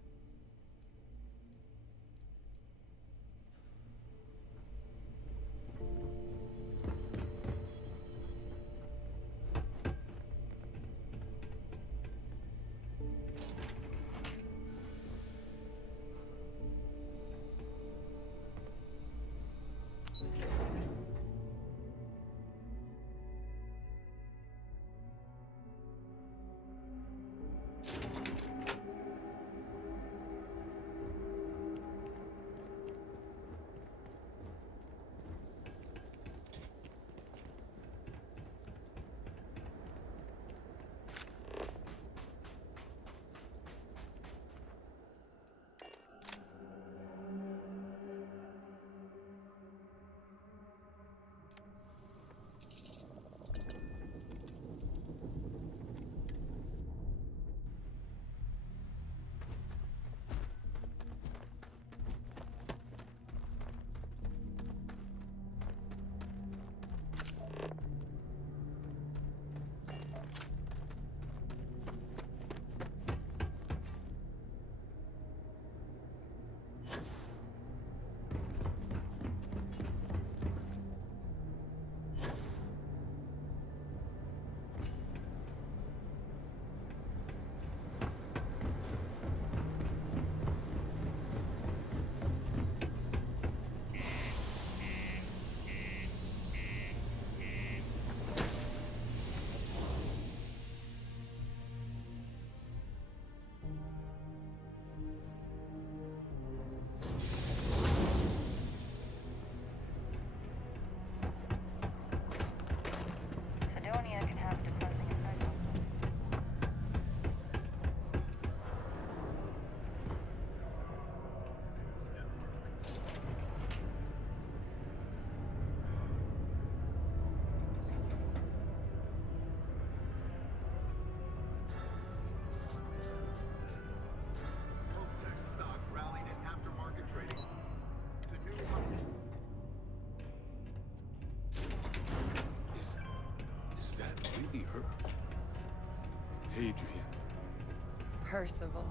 Percival.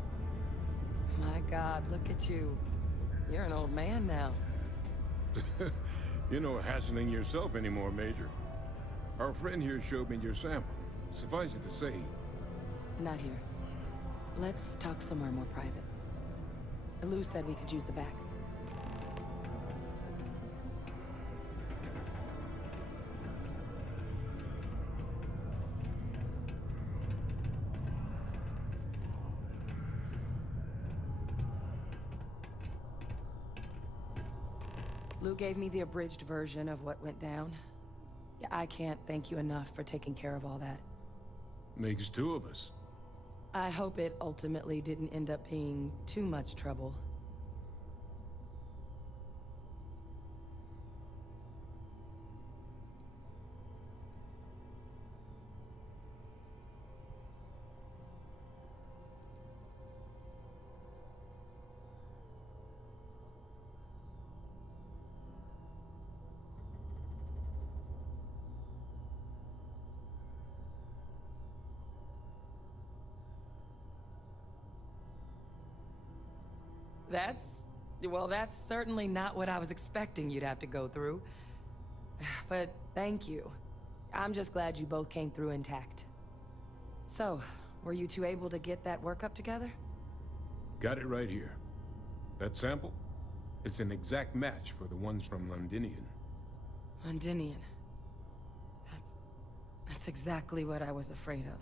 My God, look at you. You're an old man now. You're no hassling yourself anymore, Major. Our friend here showed me your sample. Suffice it to say... Not here. Let's talk somewhere more private. Lou said we could use the back. Lou gave me the abridged version of what went down. Yeah, I can't thank you enough for taking care of all that. Makes two of us. I hope it ultimately didn't end up being too much trouble. That's certainly not what I was expecting you'd have to go through. But thank you. I'm just glad you both came through intact. So, were you two able to get that workup together? Got it right here. That sample? It's an exact match for the ones from Londinian. Londinian. That's exactly what I was afraid of.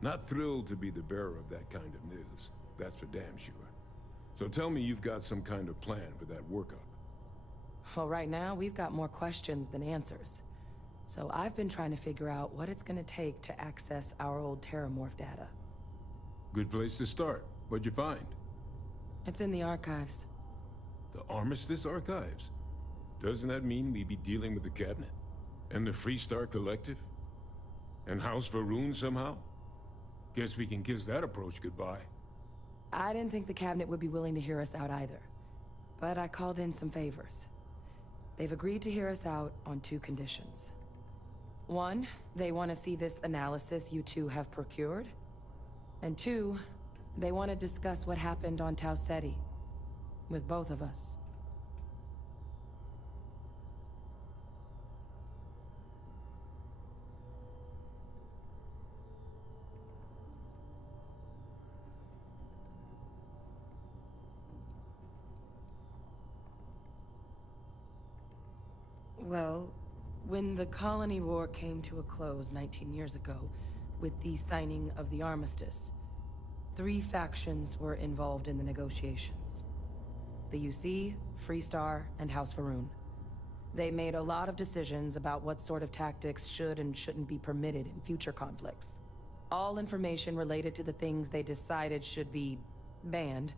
Not thrilled to be the bearer of that kind of news. That's for damn sure. So tell me you've got some kind of plan for that workup. Well, right now, we've got more questions than answers. So I've been trying to figure out what it's gonna take to access our old Terramorph data. Good place to start. What'd you find? It's in the archives. The Armistice Archives? Doesn't that mean we be dealing with the Cabinet? And the Freestar Collective? And House Va'ruun somehow? Guess we can kiss that approach goodbye. I didn't think the Cabinet would be willing to hear us out either. But I called in some favors. They've agreed to hear us out on two conditions. One, they want to see this analysis you two have procured. And two, they want to discuss what happened on Tau Ceti. With both of us. Well, when the Colony War came to a close 19 years ago, with the signing of the Armistice, 3 factions were involved in the negotiations. The UC, Freestar, and House Va'ruun. They made a lot of decisions about what sort of tactics should and shouldn't be permitted in future conflicts. All information related to the things they decided should be banned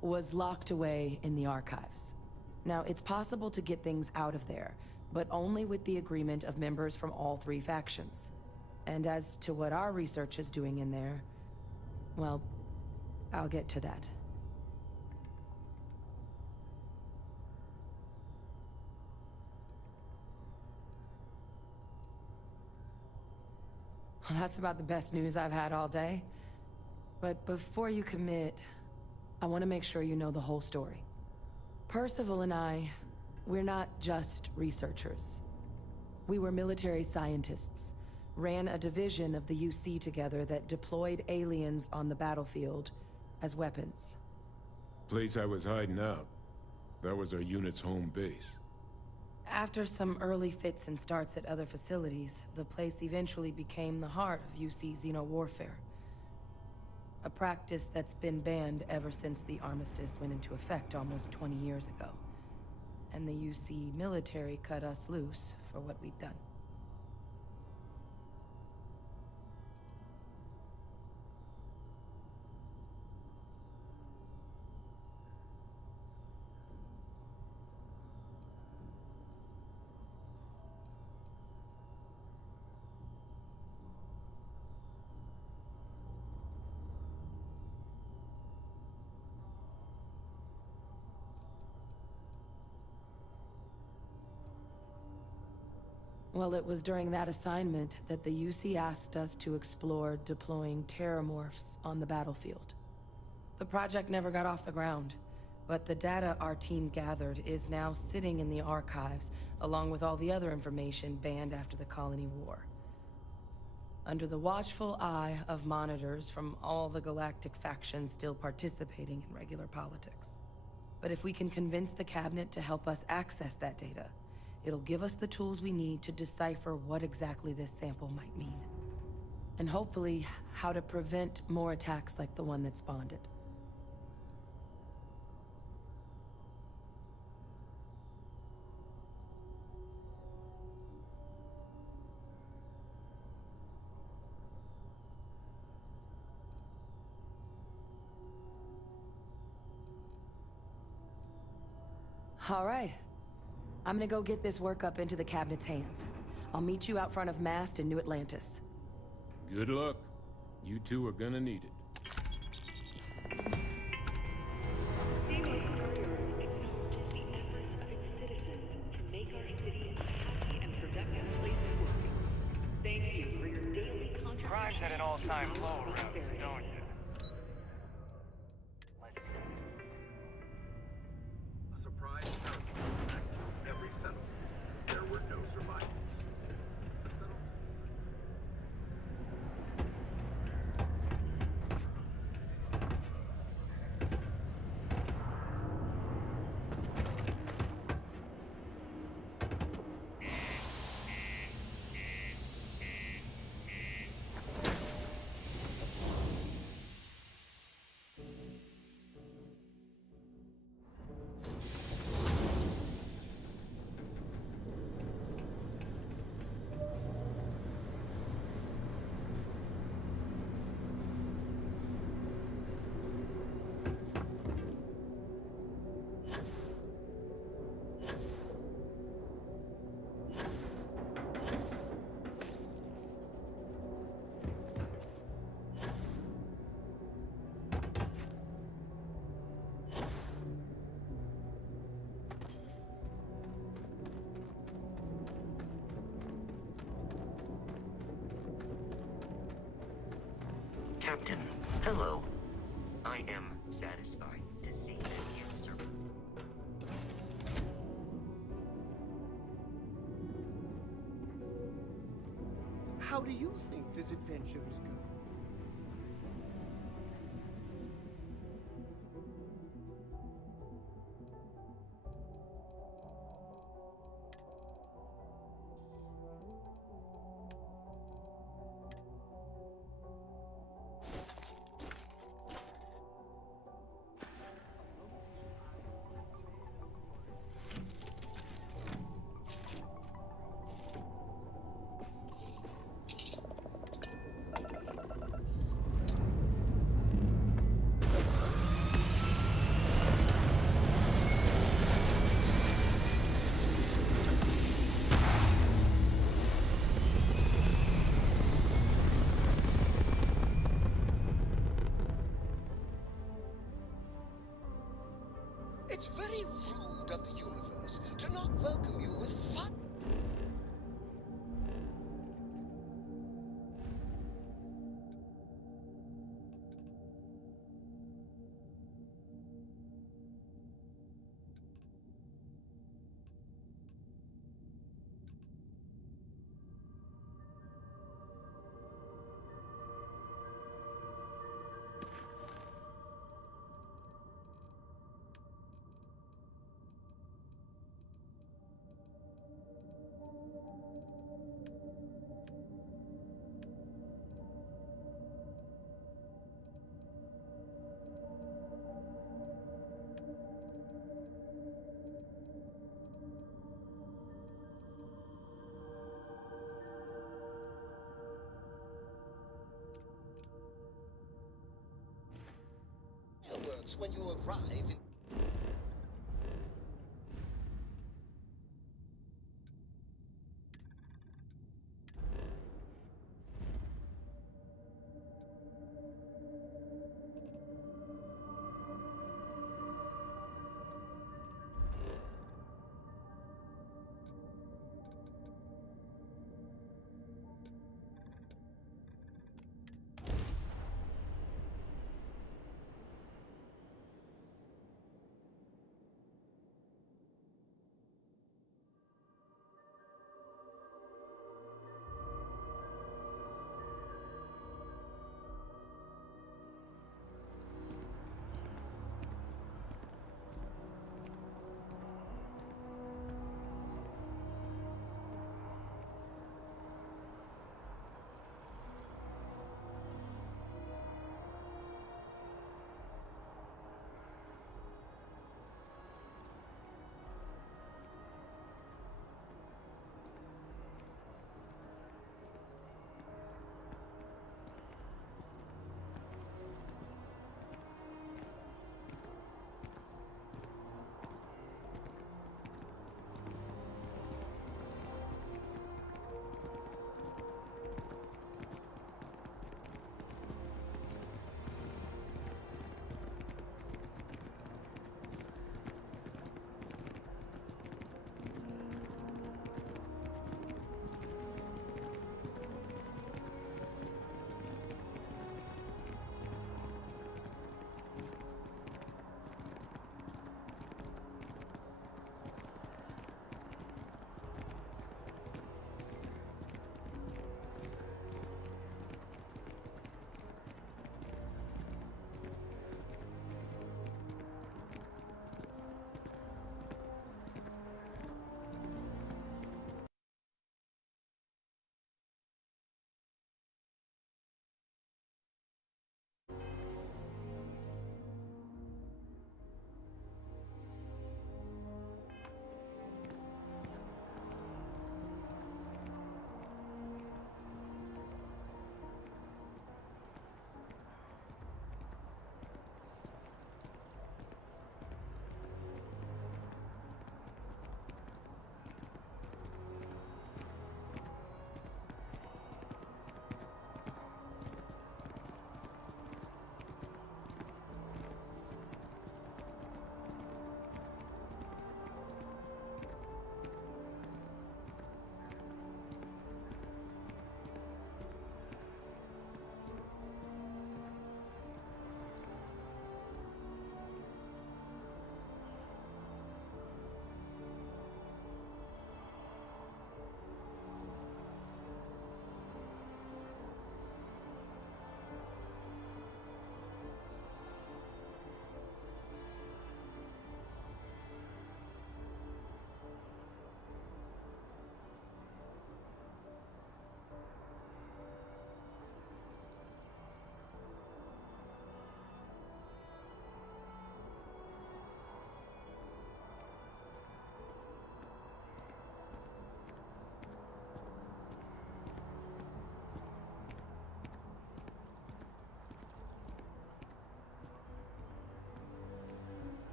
was locked away in the archives. Now, it's possible to get things out of there, but only with the agreement of members from all 3 factions. And as to what our research is doing in there, well, I'll get to that. Well, that's about the best news I've had all day. But before you commit, I want to make sure you know the whole story. Percival and I, we're not just researchers. We were military scientists, ran a division of the UC together that deployed aliens on the battlefield as weapons. Place I was hiding out. That was our unit's home base. After some early fits and starts at other facilities, the place eventually became the heart of UC xeno-warfare. A practice that's been banned ever since the Armistice went into effect almost 20 years ago. And the UC military cut us loose for what we'd done. Well, it was during that assignment that the UC asked us to explore deploying terramorphs on the battlefield. The project never got off the ground, but the data our team gathered is now sitting in the archives, along with all the other information banned after the Colony War. Under the watchful eye of monitors from all the galactic factions still participating in regular politics. But if we can convince the cabinet to help us access that data, it'll give us the tools we need to decipher what exactly this sample might mean. And hopefully, how to prevent more attacks like the one that spawned it. All right. I'm gonna go get this work up into the cabinet's hands. I'll meet you out front of Mast in New Atlantis. Good luck. You two are gonna need it. Deimos Staryard acknowledges the efforts of its citizens to make our city a happy and productive place to work. Thank you for your daily contribution. Crime's at an all-time low around Sidonia. A surprise terror attack killed every settlement. There were no survivors. The settlement Captain, hello. I am satisfied to see that you survived. How do you think this adventure is going? It's very rude of the universe to not welcome you with fun. Fireworks when you arrive in...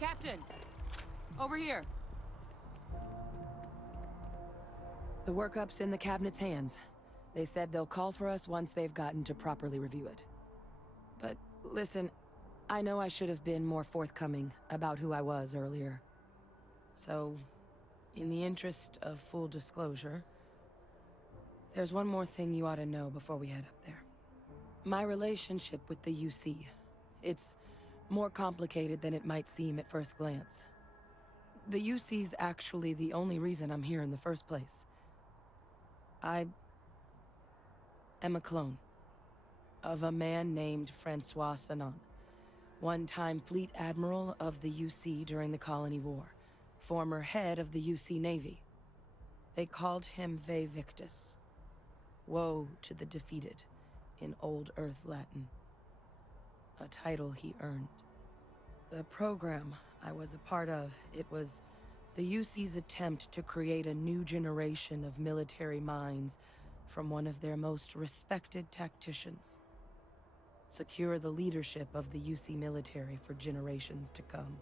Captain! Over here! The workup's in the cabinet's hands. They said they'll call for us once they've gotten to properly review it. But listen, I know I should have been more forthcoming about who I was earlier. So, in the interest of full disclosure, there's one more thing you ought to know before we head up there. My relationship with the UC. It's more complicated than it might seem at first glance. The UC's actually the only reason I'm here in the first place. I am a clone of a man named Francois Sanon, one-time fleet admiral of the UC during the Colony War, former head of the UC Navy. They called him Ve Victus. Woe to the defeated, in Old Earth Latin. A title he earned. The program I was a part of, it was the UC's attempt to create a new generation of military minds from one of their most respected tacticians. Secure the leadership of the UC military for generations to come.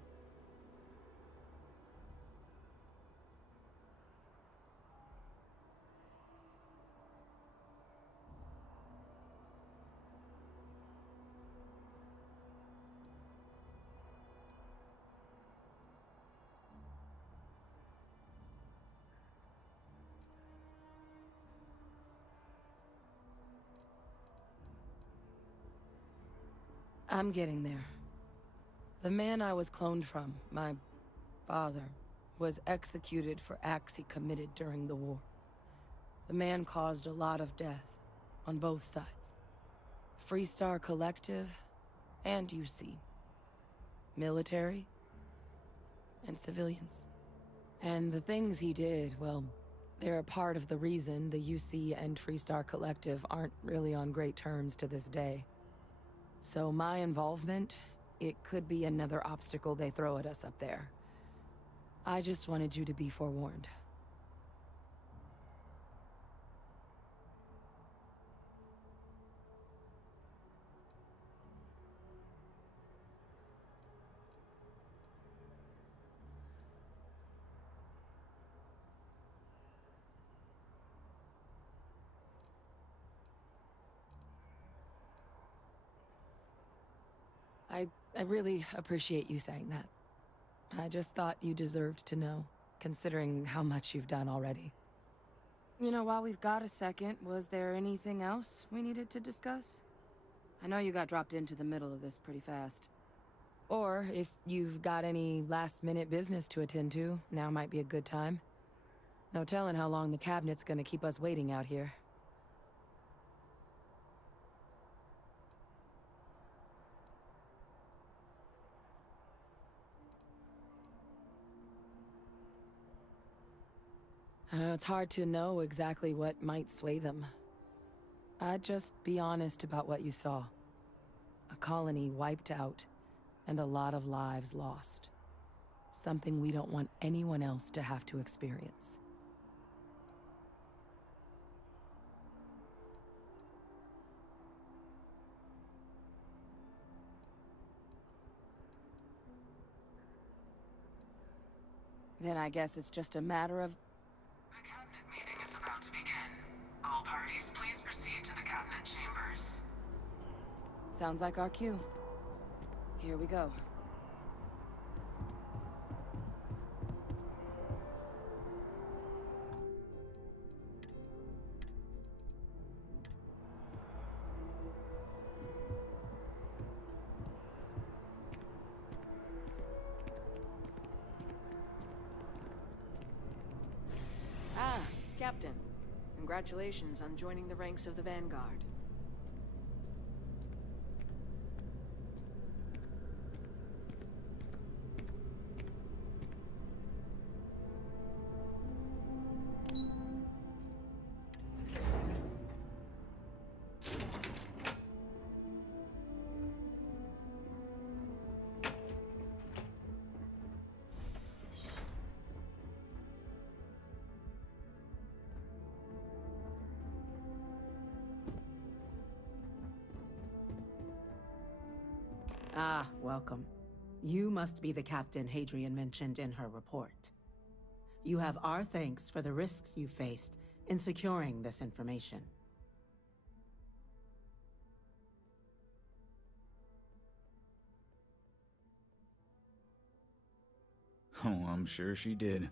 I'm getting there. The man I was cloned from, my father, was executed for acts he committed during the war. The man caused a lot of death, on both sides. Freestar Collective, and UC. Military, and civilians. And the things he did, well, they're a part of the reason the UC and Freestar Collective aren't really on great terms to this day. So my involvement, it could be another obstacle they throw at us up there. I just wanted you to be forewarned. I really appreciate you saying that. I just thought you deserved to know, considering how much you've done already. You know, while we've got a second, was there anything else we needed to discuss? I know you got dropped into the middle of this pretty fast. Or, if you've got any last-minute business to attend to, now might be a good time. No telling how long the cabinet's gonna keep us waiting out here. It's hard to know exactly what might sway them. I'd just be honest about what you saw. A colony wiped out, and a lot of lives lost. Something we don't want anyone else to have to experience. Then I guess it's just a matter of... The cabinet meeting is about to begin. All parties, please proceed to the cabinet chambers. Sounds like our cue. Here we go. Ah, Captain. Congratulations on joining the ranks of the Vanguard. Ah, welcome. You must be the captain Hadrian mentioned in her report. You have our thanks for the risks you faced in securing this information. Oh, I'm sure she did.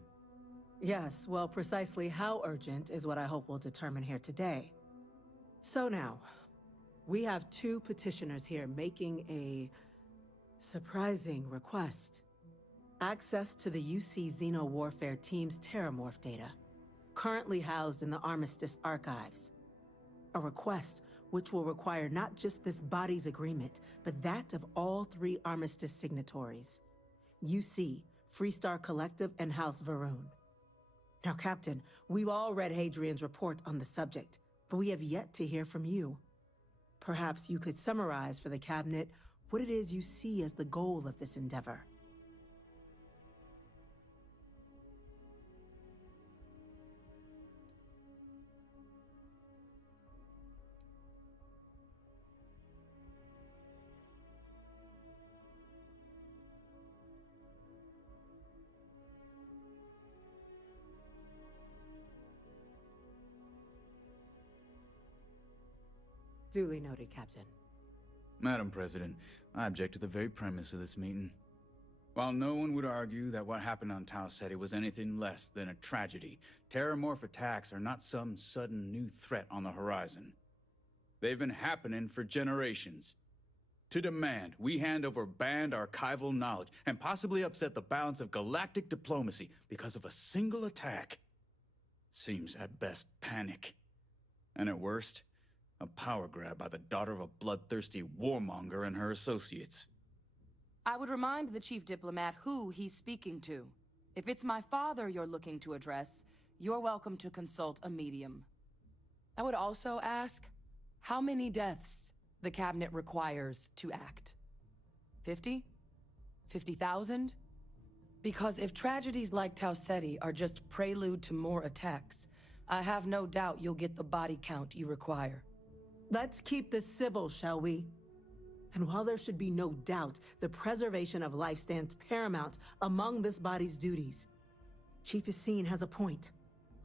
Yes, well, precisely how urgent is what I hope we'll determine here today. So now, we have two petitioners here making a surprising request. Access to the UC Xeno-Warfare Team's Terramorph data, currently housed in the Armistice archives. A request which will require not just this body's agreement, but that of all three Armistice signatories. UC, Freestar Collective, and House Varun. Now, Captain, we've all read Hadrian's report on the subject, but we have yet to hear from you. Perhaps you could summarize for the Cabinet what it is you see as the goal of this endeavor. Duly noted, Captain. Madam President, I object to the very premise of this meeting. While no one would argue that what happened on Tau Ceti was anything less than a tragedy, terramorph attacks are not some sudden new threat on the horizon. They've been happening for generations. To demand we hand over banned archival knowledge and possibly upset the balance of galactic diplomacy because of a single attack seems at best panic. And at worst, a power grab by the daughter of a bloodthirsty warmonger and her associates. I would remind the chief diplomat who he's speaking to. If it's my father you're looking to address, you're welcome to consult a medium. I would also ask how many deaths the Cabinet requires to act. 50? 50,000? Because if tragedies like Tau Ceti are just prelude to more attacks, I have no doubt you'll get the body count you require. Let's keep this civil, shall we? And while there should be no doubt the preservation of life stands paramount among this body's duties, Chief Yassine has a point.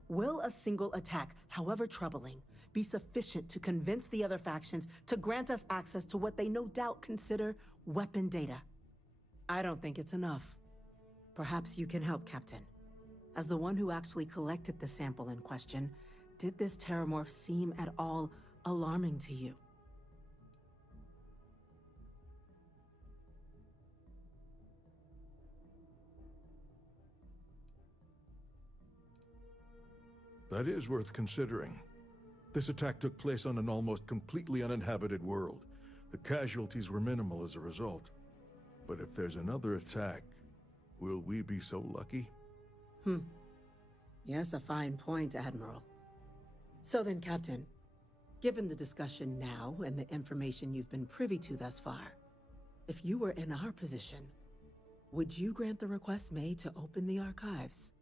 Will a single attack, however troubling, be sufficient to convince the other factions to grant us access to what they no doubt consider weapon data? I don't think it's enough. Perhaps you can help, Captain. As the one who actually collected the sample in question, did this terramorph seem at all alarming to you? That is worth considering. This attack took place on an almost completely uninhabited world. The casualties were minimal as a result. But if there's another attack, will we be so lucky? Yes, a fine point, Admiral. So then, Captain, given the discussion now and the information you've been privy to thus far, if you were in our position, would you grant the request made to open the archives?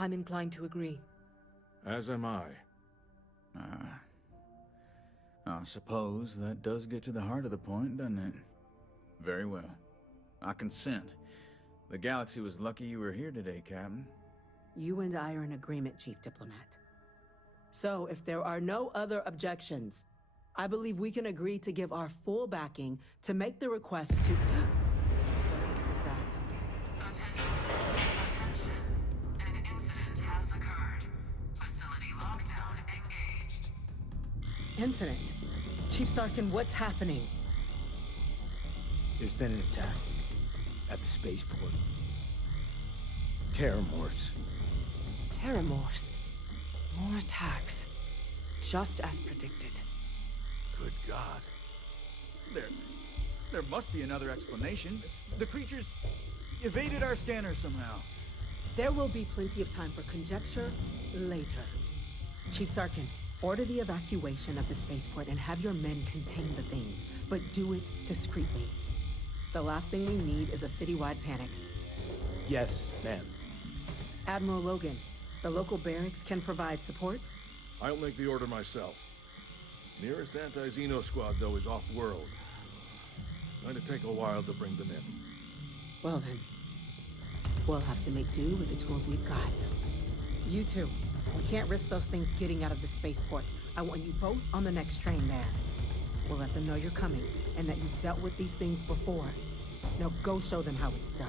I'm inclined to agree. As am I. I suppose that does get to the heart of the point, doesn't it? Very well. I consent. The galaxy was lucky you were here today, Captain. You and I are in agreement, Chief Diplomat. So, if there are no other objections, I believe we can agree to give our full backing to make the request to... What was that? Attention. An incident has occurred. Facility lockdown engaged. Incident? Chief Sarkin, what's happening? There's been an attack at the spaceport. Terramorphs. Terramorphs. More attacks. Just as predicted. Good God. There must be another explanation. The creatures evaded our scanner somehow. There will be plenty of time for conjecture later. Chief Sarkin, order the evacuation of the spaceport and have your men contain the things, but do it discreetly. The last thing we need is a citywide panic. Yes, ma'am. Admiral Logan, the local barracks can provide support? I'll make the order myself. Nearest anti-Xeno squad, though, is off-world. Going to take a while to bring them in. Well then, we'll have to make do with the tools we've got. You two, we can't risk those things getting out of the spaceport. I want you both on the next train there. We'll let them know you're coming, and that you've dealt with these things before. Now go show them how it's done.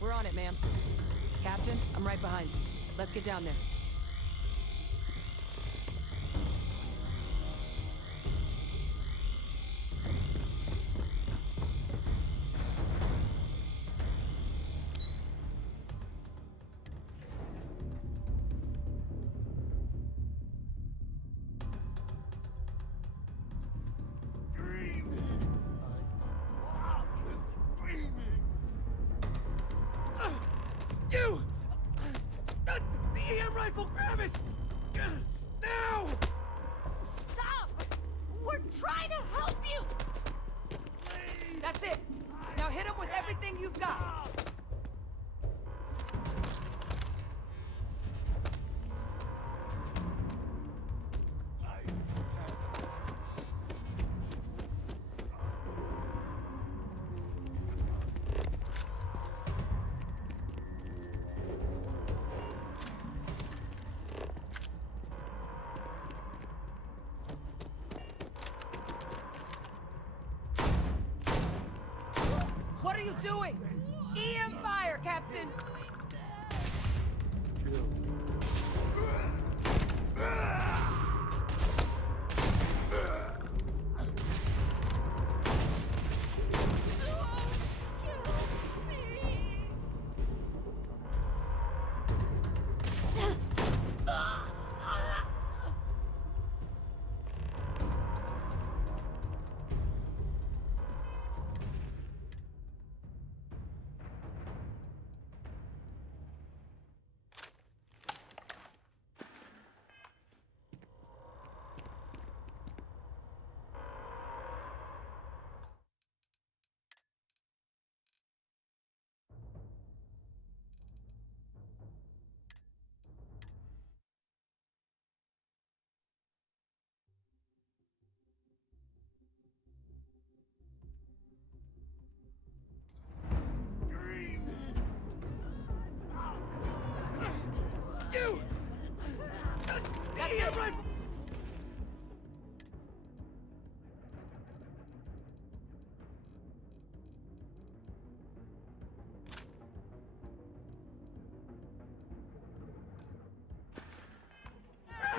We're on it, ma'am. Captain, I'm right behind you. Let's get down there. You! The EM rifle, grab it! Now! Stop! We're trying to help you! That's it. Now hit him with everything you've got. What are you doing? EM fire, Captain! You! The EM rifle!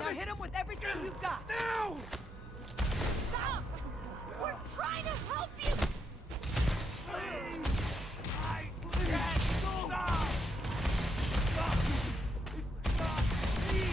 Now hit him with everything you've got. Now! Stop! We're trying to help you! I can't stop! It's not me!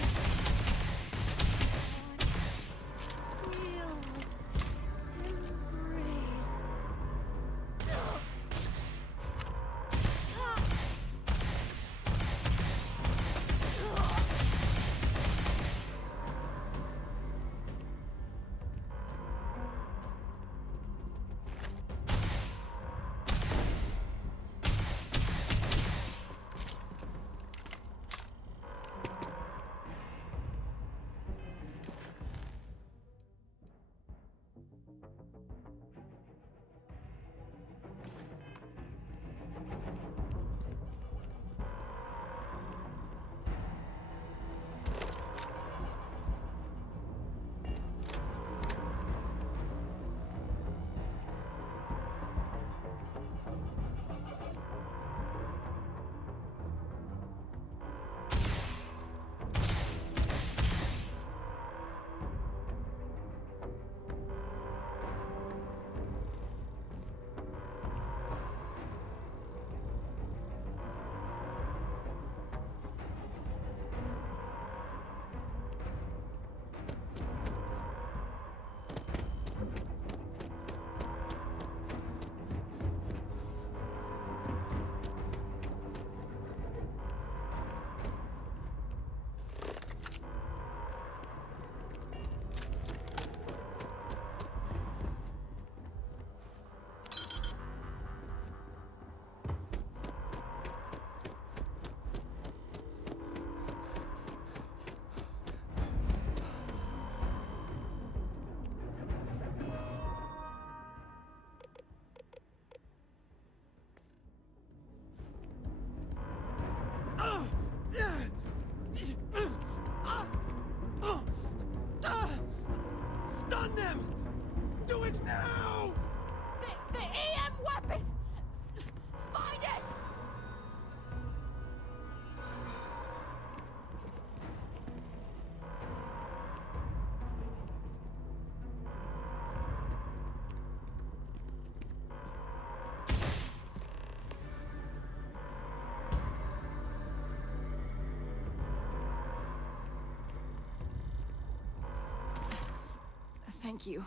Thank you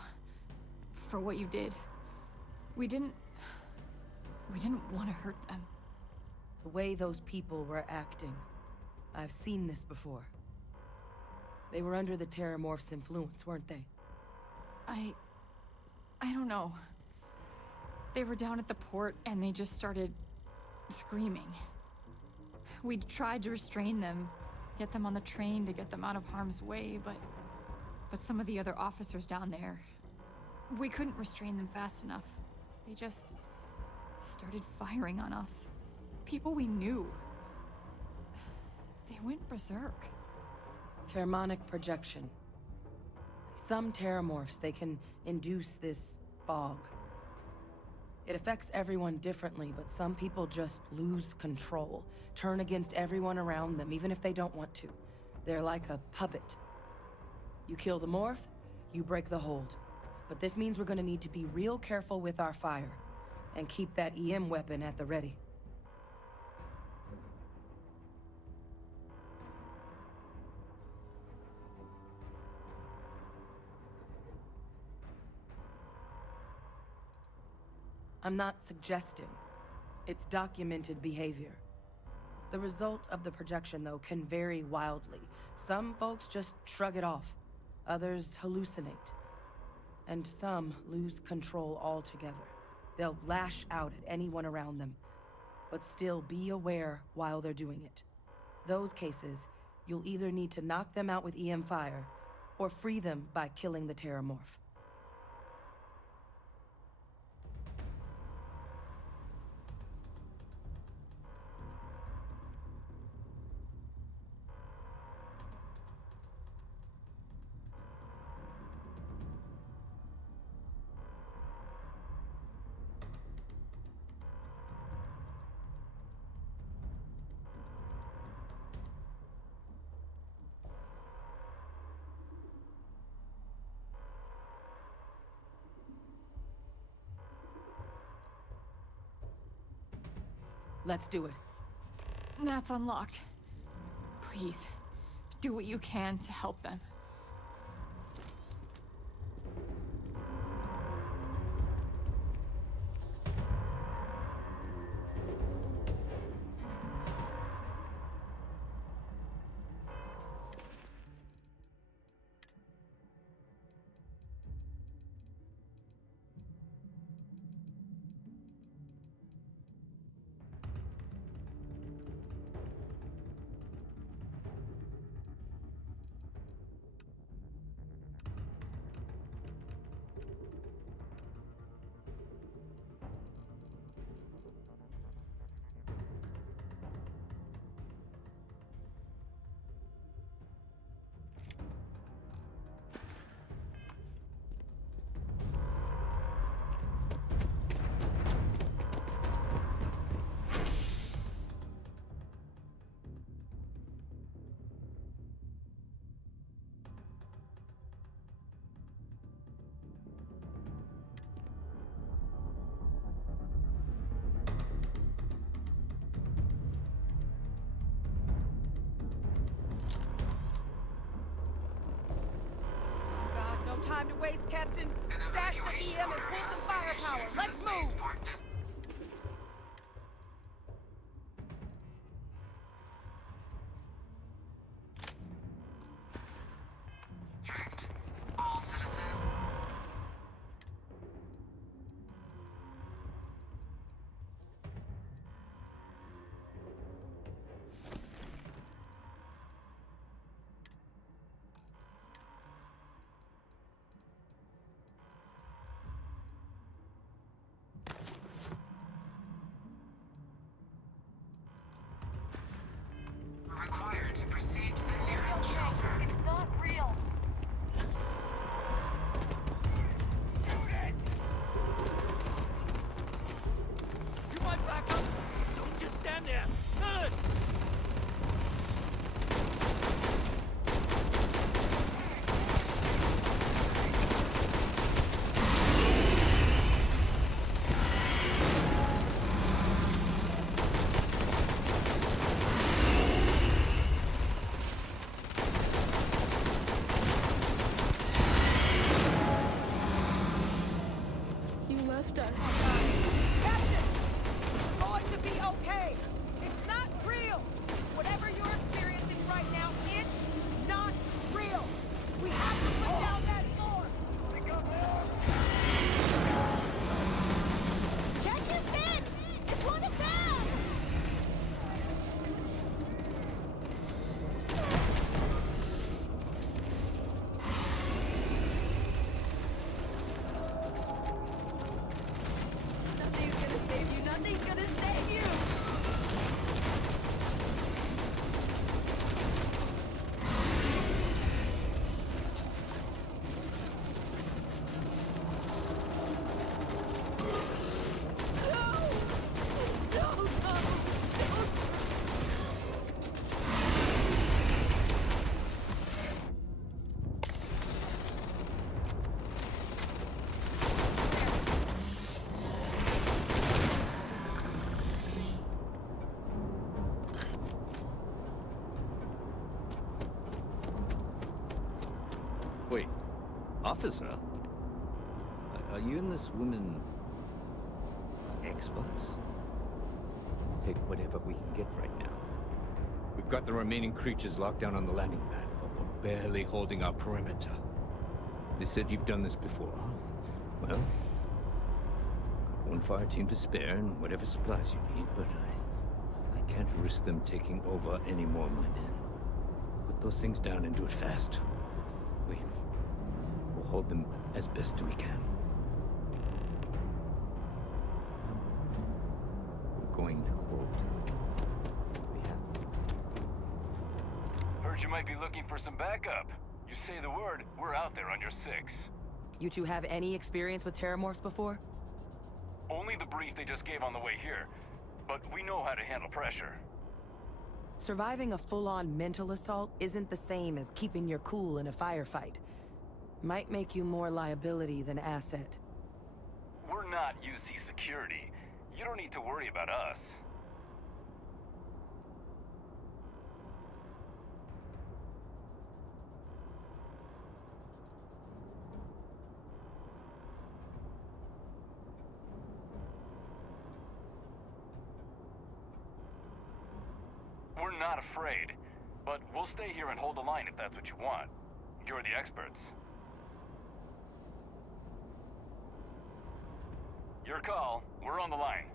for what you did. We didn't want to hurt them. The way those people were acting, I've seen this before. They were under the Terramorph's influence, weren't they? I don't know. They were down at the port and they just started screaming. We tried to restrain them, get them on the train to get them out of harm's way, but some of the other officers down there, we couldn't restrain them fast enough. They just started firing on us. People we knew. They went berserk. Pheromonic projection. Some Terramorphs, they can induce this fog. It affects everyone differently, but some people just lose control, turn against everyone around them, even if they don't want to. They're like a puppet. You kill the morph, you break the hold. But this means we're gonna need to be real careful with our fire, and keep that EM weapon at the ready. I'm not suggesting. It's documented behavior. The result of the projection, though, can vary wildly. Some folks just shrug it off. Others hallucinate. And some lose control altogether. They'll lash out at anyone around them, but still be aware while they're doing it. Those cases, you'll either need to knock them out with EM fire, or free them by killing the Terramorph. Let's do it. Nat's unlocked. Please, do what you can to help them. No time to waste, Captain. Stash the EM and pull some firepower. Let's move! Correct. All citizens. Officer? Are you and this woman experts? Take whatever we can get right now. We've got the remaining creatures locked down on the landing pad, but we're barely holding our perimeter. They said you've done this before. Well, got one fire team to spare and whatever supplies you need, but I can't risk them taking over any more of my men. Put those things down and do it fast. We'll hold them as best we can. We're going to hold what we have. Heard you might be looking for some backup. You say the word, we're out there on your 6. You two have any experience with terramorphs before? Only the brief they just gave on the way here. But we know how to handle pressure. Surviving a full-on mental assault isn't the same as keeping your cool in a firefight. Might make you more liability than asset. We're not UC security. You don't need to worry about us. We're not afraid, but we'll stay here and hold the line if that's what you want. You're the experts. Your call. We're on the line.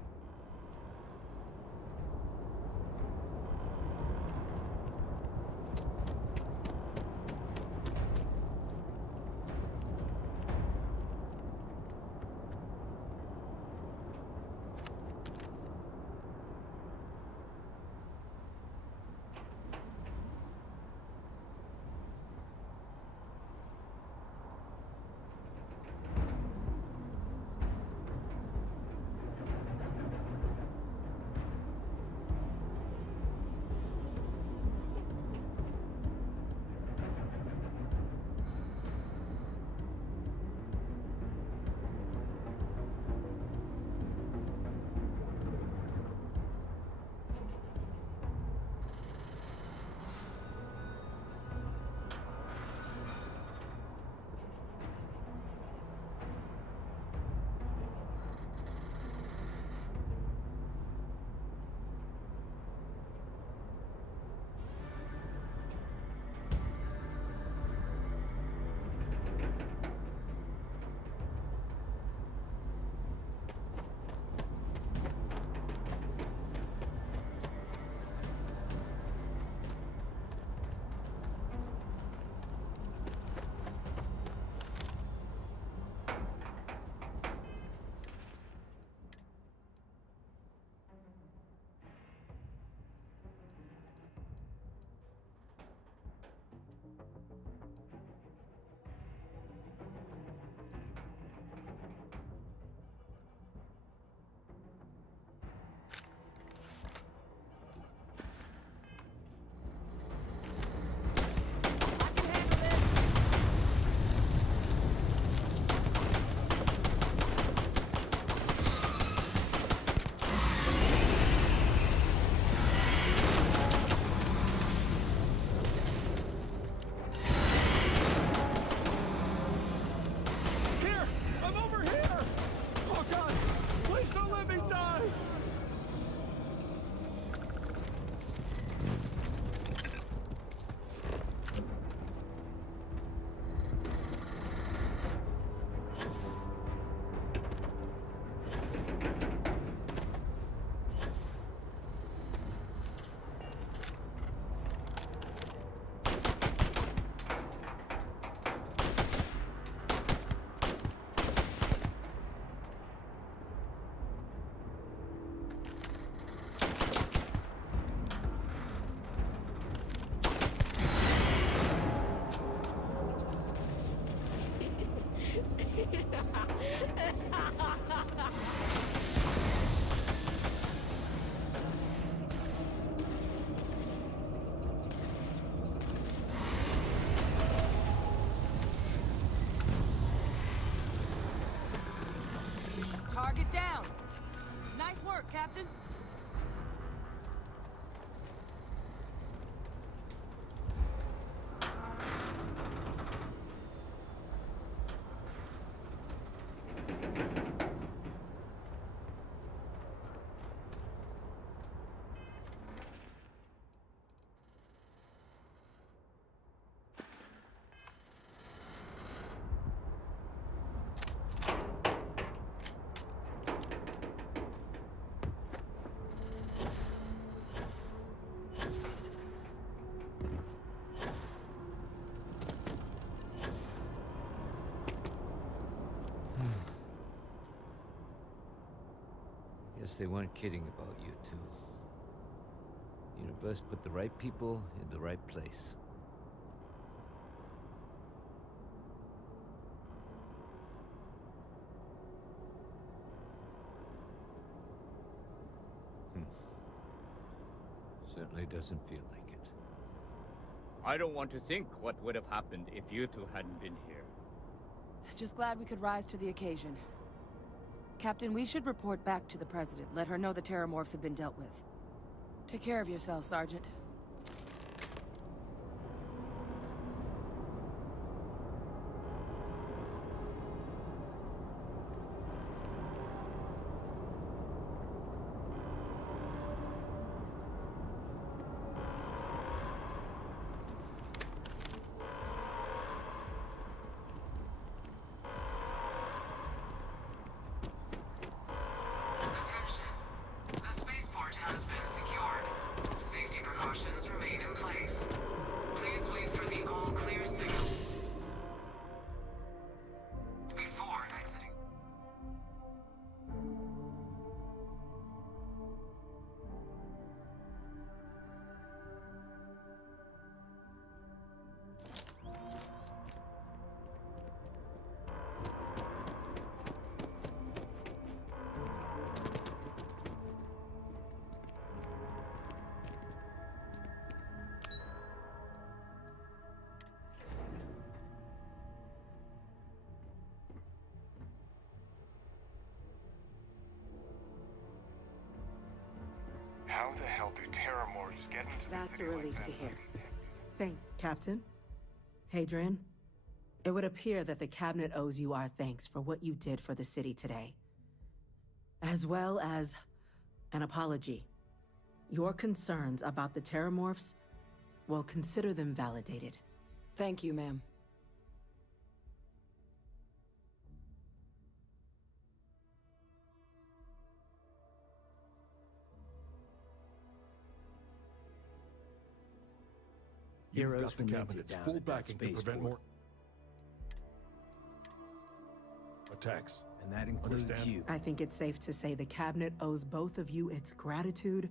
Target down. Nice work, Captain. they weren't kidding about you two. Universe put the right people in the right place. Certainly doesn't feel like it. I don't want to think what would have happened if you two hadn't been here. Just glad we could rise to the occasion. Captain, we should report back to the President. Let her know the Terramorphs have been dealt with. Take care of yourself, Sergeant. Attention. The spaceport has been secured. Safety precautions remain in place. Please wait for the all-clear signal before exiting. How the hell do Terramorphs get into the That's a city like relief that? to hear. Thank Captain. Hadrian, it would appear that the Cabinet owes you our thanks for what you did for the city today. As well as an apology. Your concerns about the Terramorphs, well, consider them validated. Thank you, ma'am. Heroes got the were Cabinet's down full at that backing to prevent spaceport. more attacks. And that includes Understand? you. I think it's safe to say the Cabinet owes both of you its gratitude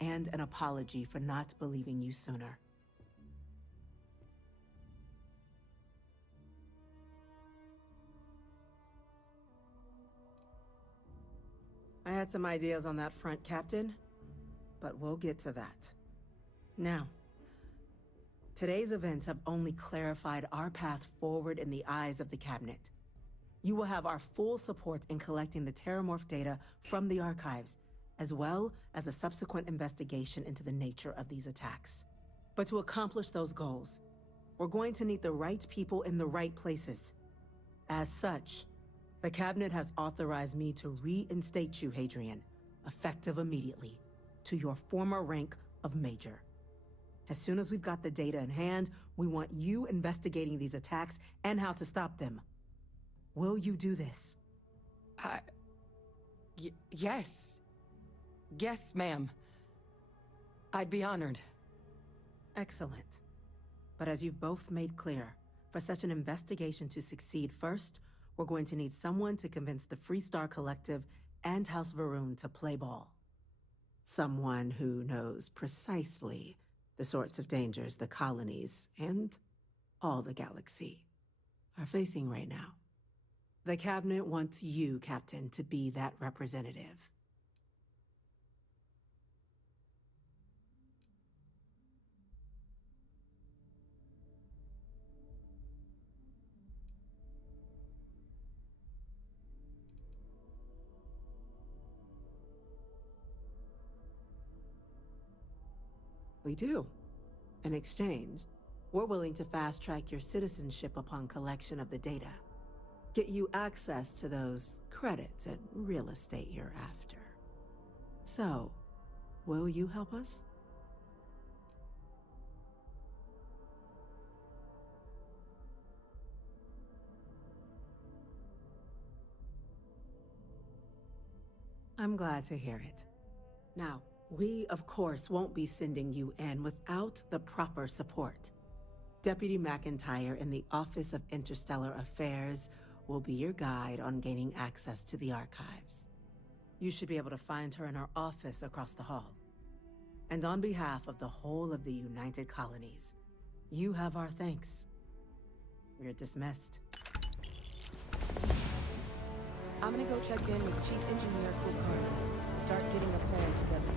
and an apology for not believing you sooner. I had some ideas on that front, Captain, but we'll get to that. Now, today's events have only clarified our path forward in the eyes of the Cabinet. You will have our full support in collecting the Terramorph data from the archives, as well as a subsequent investigation into the nature of these attacks. But to accomplish those goals, we're going to need the right people in the right places. As such, the Cabinet has authorized me to reinstate you, Hadrian, effective immediately, to your former rank of Major. As soon as we've got the data in hand, we want you investigating these attacks and how to stop them. Will you do this? Yes. Yes, ma'am. I'd be honored. Excellent. But as you've both made clear, for such an investigation to succeed first, we're going to need someone to convince the Freestar Collective and House Varun to play ball. Someone who knows precisely the sorts of dangers the colonies and all the galaxy are facing right now. The Cabinet wants you, Captain, to be that representative. We do. In exchange, we're willing to fast-track your citizenship upon collection of the data. Get you access to those credits and real estate you're after. So, will you help us? I'm glad to hear it. Now, we, of course, won't be sending you in without the proper support. Deputy McIntyre in the Office of Interstellar Affairs will be your guide on gaining access to the archives. You should be able to find her in her office across the hall. And on behalf of the whole of the United Colonies, you have our thanks. You're dismissed. I'm gonna go check in with Chief Engineer Kulkarni. Start getting a plan together.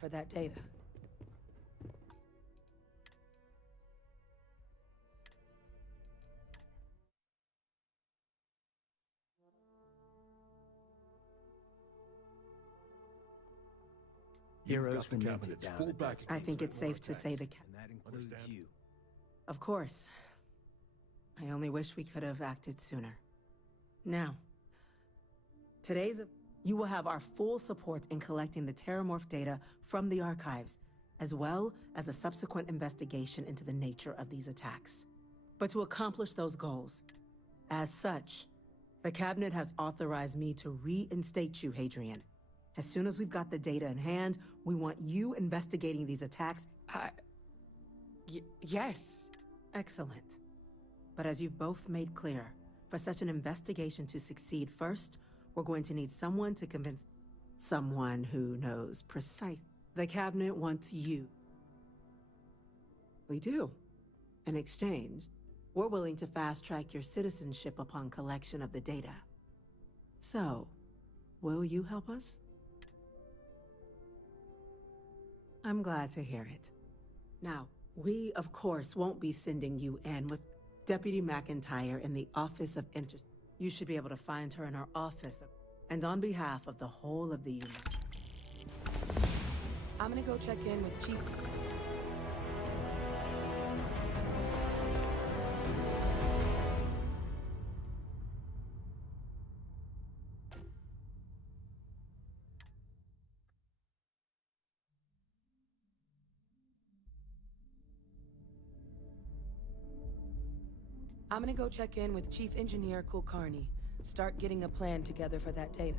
For that data. Heroes will cabinet's full back. I think it's safe to say the And that includes you. Of course. I only wish we could have acted sooner. Now, you will have our full support in collecting the Terramorph data from the archives, as well as a subsequent investigation into the nature of these attacks. But to accomplish those goals, as such, the Cabinet has authorized me to reinstate you, Hadrian. As soon as we've got the data in hand, we want you investigating these attacks. Yes. Excellent. But as you've both made clear, for such an investigation to succeed first, we're going to need someone to convince someone who knows precise. The Cabinet wants you. We do. In exchange, we're willing to fast-track your citizenship upon collection of the data. So, will you help us? I'm glad to hear it. Now, we, of course, won't be sending you in with Deputy McIntyre in the Office of Inter... You should be able to find her in her office. And on behalf of the whole of the United... I'm gonna go check in with Chief... I'm gonna go check in with Chief Engineer Kulkarni. Start getting a plan together for that data.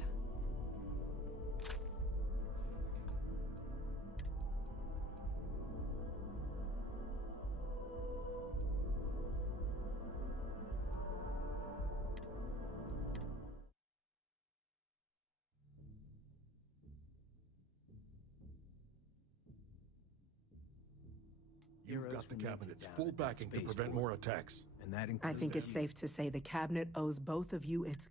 You've got the cabinet's full backing to prevent more attacks. And that includes I think it's safe to say the Cabinet owes both of you its...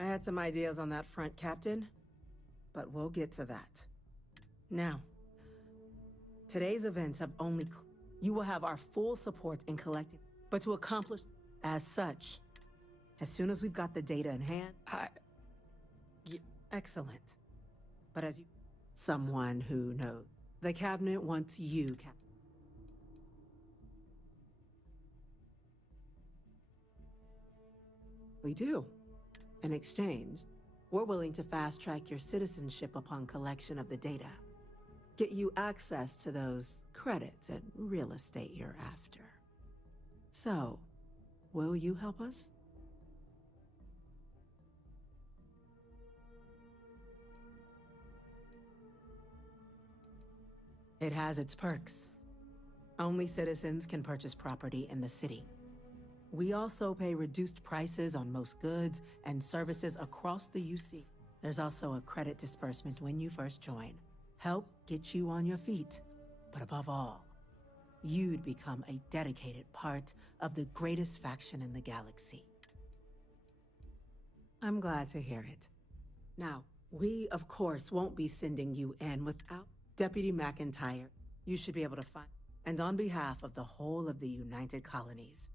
I had some ideas on that front, Captain, but we'll get to that. Now, today's events have only... You will have our full support in collecting, but to accomplish as such, as soon as we've got the data in hand... Excellent. But as you... Someone who knows. The Cabinet wants you, Captain. We do. In exchange, we're willing to fast-track your citizenship upon collection of the data. Get you access to those credits and real estate you're after. So, will you help us? It has its perks. Only citizens can purchase property in the city. We also pay reduced prices on most goods and services across the UC. There's also a credit disbursement when you first join. Help get you on your feet. But above all, you'd become a dedicated part of the greatest faction in the galaxy. I'm glad to hear it. Now, we, of course, won't be sending you in without Deputy McIntyre. You should be able to find... And on behalf of the whole of the United Colonies,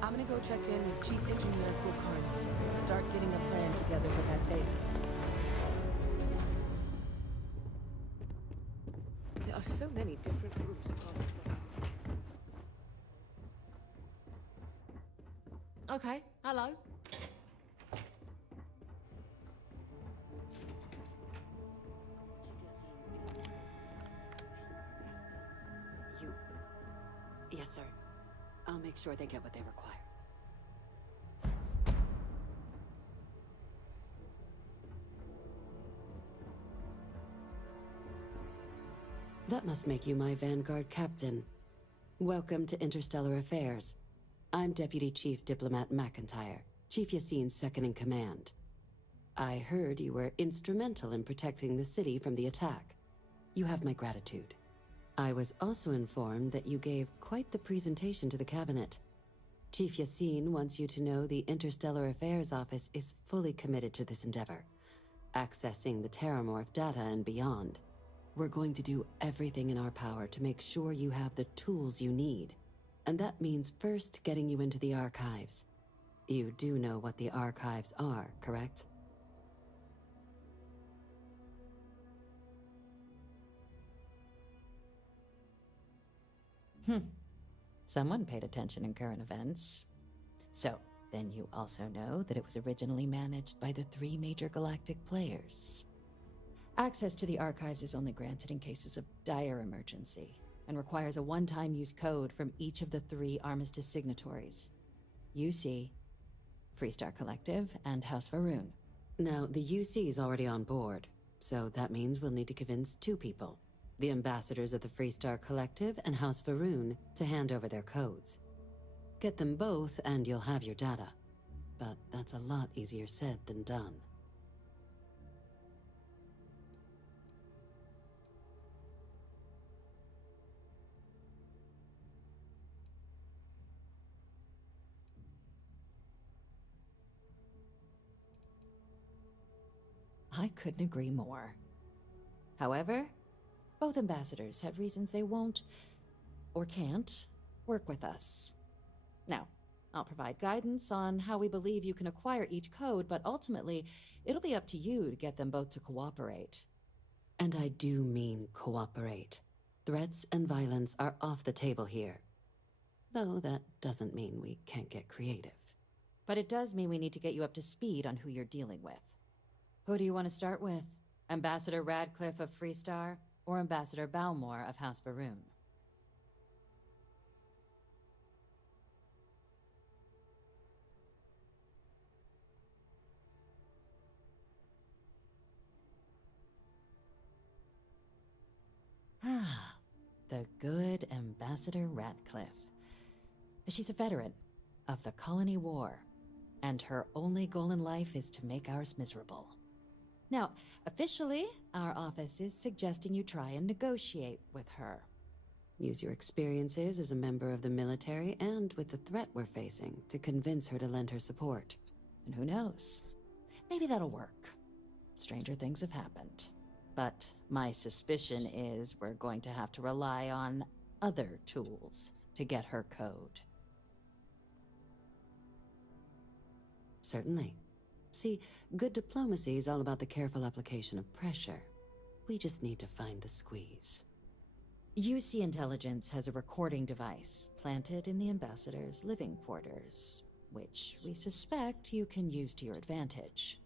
I'm gonna go check in with Chief Engineer Kulkarni. Start getting a plan together for that data. There are so many different groups across the services. Okay, hello. Yes, sir. I'll make sure they get what they require. That must make you my Vanguard captain. Welcome to Interstellar Affairs. I'm Deputy Chief Diplomat McIntyre, Chief Yassine's second-in-command. I heard you were instrumental in protecting the city from the attack. You have my gratitude. I was also informed that you gave quite the presentation to the cabinet. Chief Yassine wants you to know the Interstellar Affairs Office is fully committed to this endeavor, accessing the Terramorph data and beyond. We're going to do everything in our power to make sure you have the tools you need. And that means first getting you into the archives. You do know what the archives are, correct? Someone paid attention in current events. So, then you also know that it was originally managed by the 3 major galactic players. Access to the archives is only granted in cases of dire emergency, and requires a one-time use code from each of the 3 Armistice signatories. UC, Freestar Collective, and House Varun. Now, the UC is already on board, so that means we'll need to convince 2 people. The ambassadors of the Freestar Collective and House Varun to hand over their codes. Get them both and you'll have your data. But that's a lot easier said than done. I couldn't agree more. However, both ambassadors have reasons they won't, or can't, work with us. Now, I'll provide guidance on how we believe you can acquire each code, but ultimately, it'll be up to you to get them both to cooperate. And I do mean cooperate. Threats and violence are off the table here. Though that doesn't mean we can't get creative. But it does mean we need to get you up to speed on who you're dealing with. Who do you want to start with? Ambassador Radcliffe of Freestar, or Ambassador Balmore of House Varun? Ah, the good Ambassador Radcliffe. She's a veteran of the Colony War, and her only goal in life is to make ours miserable. Now, officially, our office is suggesting you try and negotiate with her. Use your experiences as a member of the military and with the threat we're facing to convince her to lend her support. And who knows? Maybe that'll work. Stranger things have happened. But my suspicion is we're going to have to rely on other tools to get her code. Certainly. See, good diplomacy is all about the careful application of pressure. We just need to find the squeeze. UC Intelligence has a recording device planted in the ambassador's living quarters, which we suspect you can use to your advantage.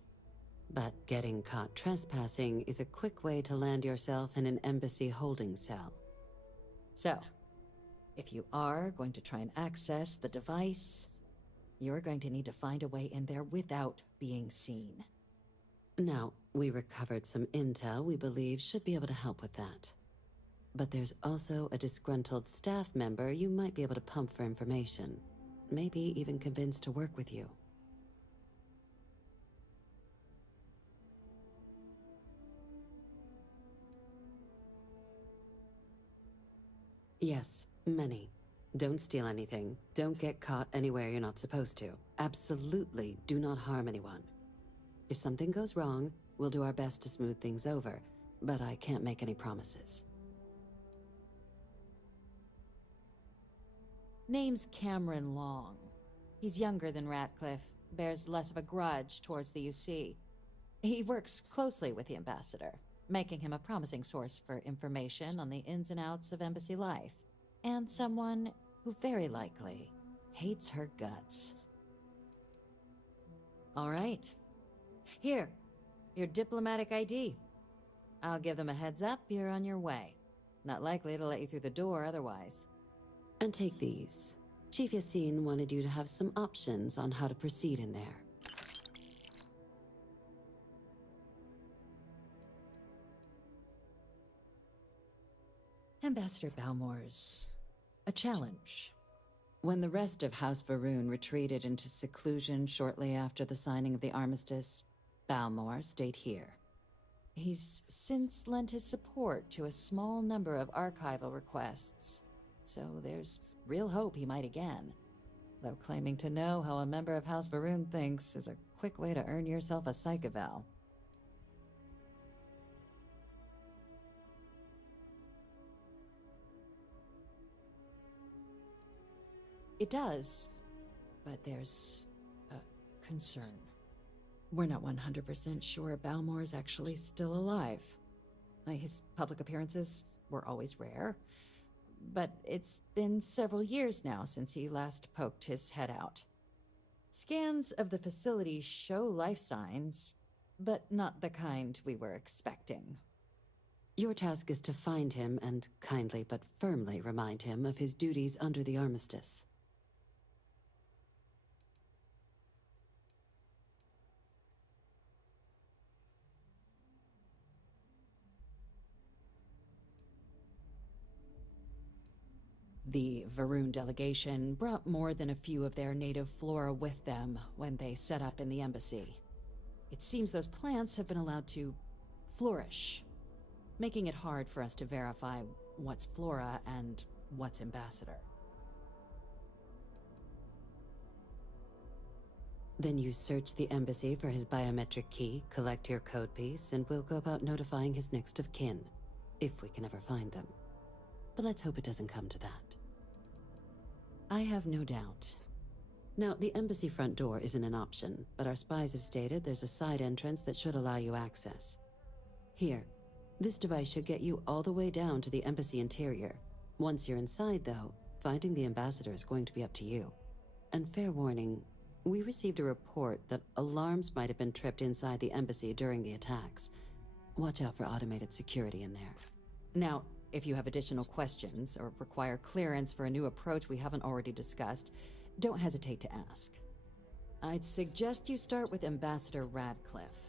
But getting caught trespassing is a quick way to land yourself in an embassy holding cell. So, if you are going to try and access the device, you're going to need to find a way in there without being seen. Now, we recovered some intel we believe should be able to help with that. But there's also a disgruntled staff member you might be able to pump for information. Maybe even convince to work with you. Yes, many. Don't steal anything. Don't get caught anywhere you're not supposed to. Absolutely do not harm anyone. If something goes wrong, we'll do our best to smooth things over, but I can't make any promises. Name's Cameron Long. He's younger than Ratcliffe, bears less of a grudge towards the UC. He works closely with the ambassador, making him a promising source for information on the ins and outs of embassy life, and someone who very likely hates her guts. All right. Here, your diplomatic ID. I'll give them a heads up you're on your way. Not likely to let you through the door otherwise. And take these. Chief Yassine wanted you to have some options on how to proceed in there. Ambassador Balmore's a challenge. When the rest of House Varun retreated into seclusion shortly after the signing of the armistice, Balmore stayed here. He's since lent his support to a small number of archival requests, so there's real hope he might again. Though claiming to know how a member of House Varun thinks is a quick way to earn yourself a psych eval. It does, but there's a concern. We're not 100% sure Balmore is actually still alive. His public appearances were always rare, but it's been several years now since he last poked his head out. Scans of the facility show life signs, but not the kind we were expecting. Your task is to find him and kindly but firmly remind him of his duties under the armistice. The Varun delegation brought more than a few of their native flora with them when they set up in the embassy. It seems those plants have been allowed to flourish, making it hard for us to verify what's flora and what's ambassador. Then you search the embassy for his biometric key, collect your code piece, and we'll go about notifying his next of kin, if we can ever find them. But let's hope it doesn't come to that. I have no doubt. Now, the embassy front door isn't an option, but our spies have stated there's a side entrance that should allow you access. Here, this device should get you all the way down to the embassy interior. Once you're inside, though, finding the ambassador is going to be up to you. And fair warning, we received a report that alarms might have been tripped inside the embassy during the attacks. Watch out for automated security in there. Now, if you have additional questions or require clearance for a new approach we haven't already discussed, don't hesitate to ask. I'd suggest you start with Ambassador Radcliffe.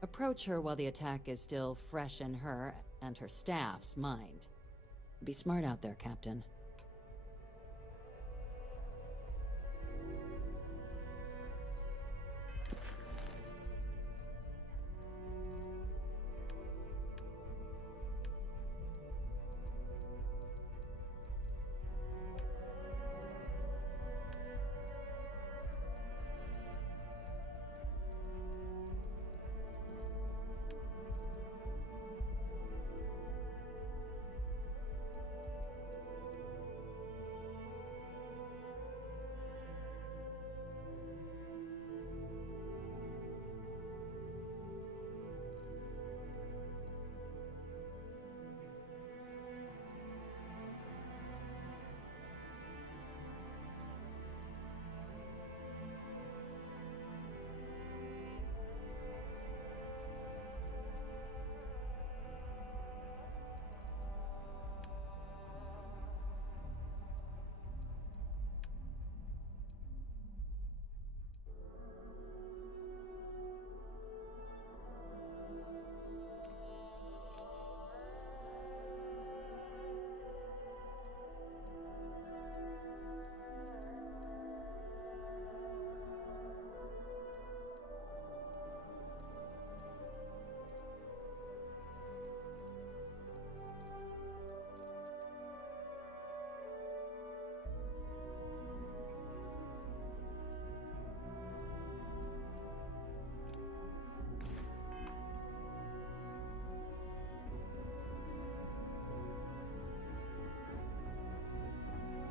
Approach her while the attack is still fresh in her and her staff's mind. Be smart out there, Captain.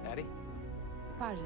Daddy? Pardon.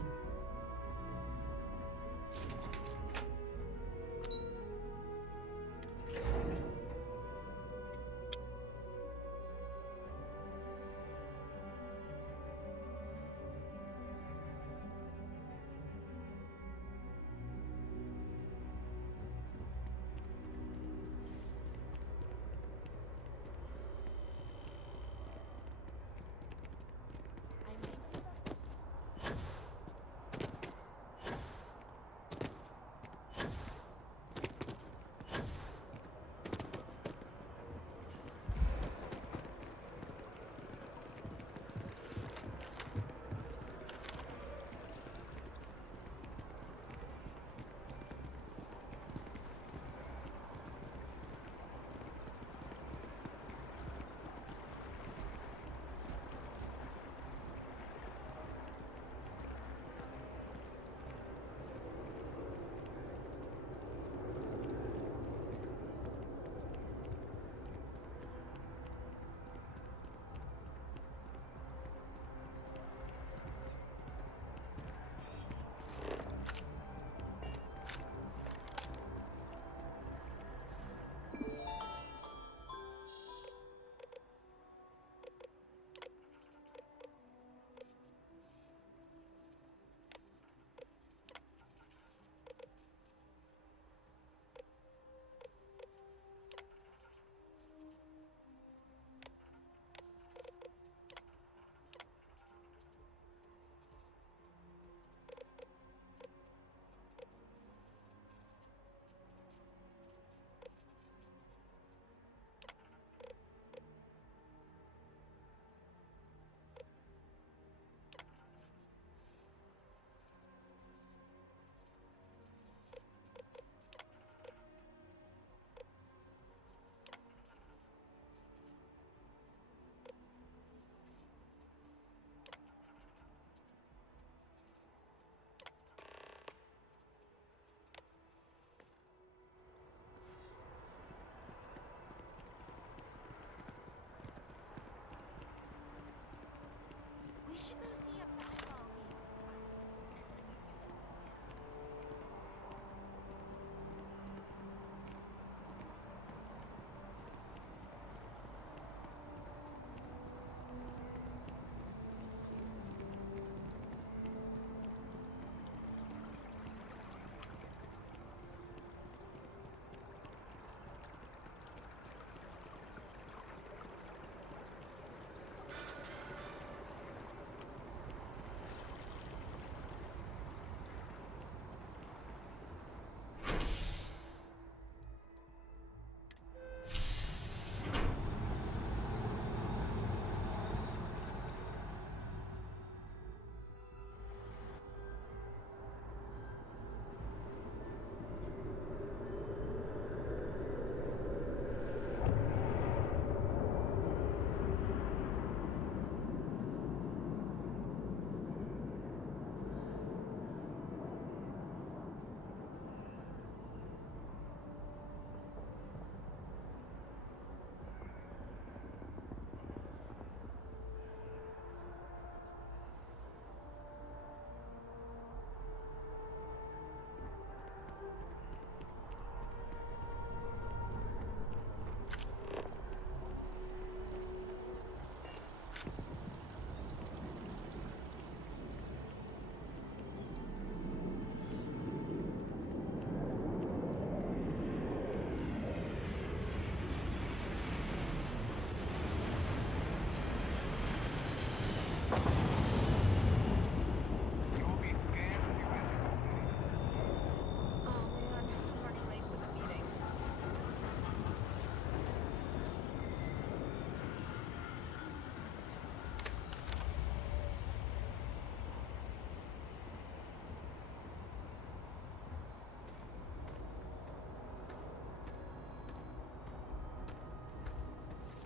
should go see a basketball game sometime.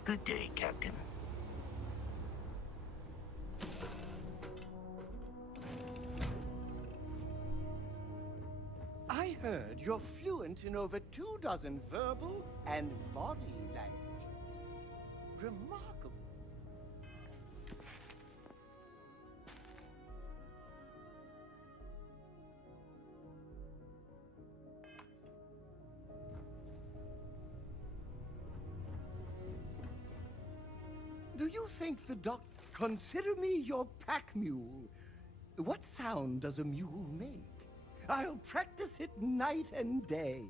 Good day, Captain. I heard you're fluent in over 24 verbal and body languages. Remarkable. Do you think the doc... Consider me your pack mule. What sound does a mule make? I'll practice it night and day.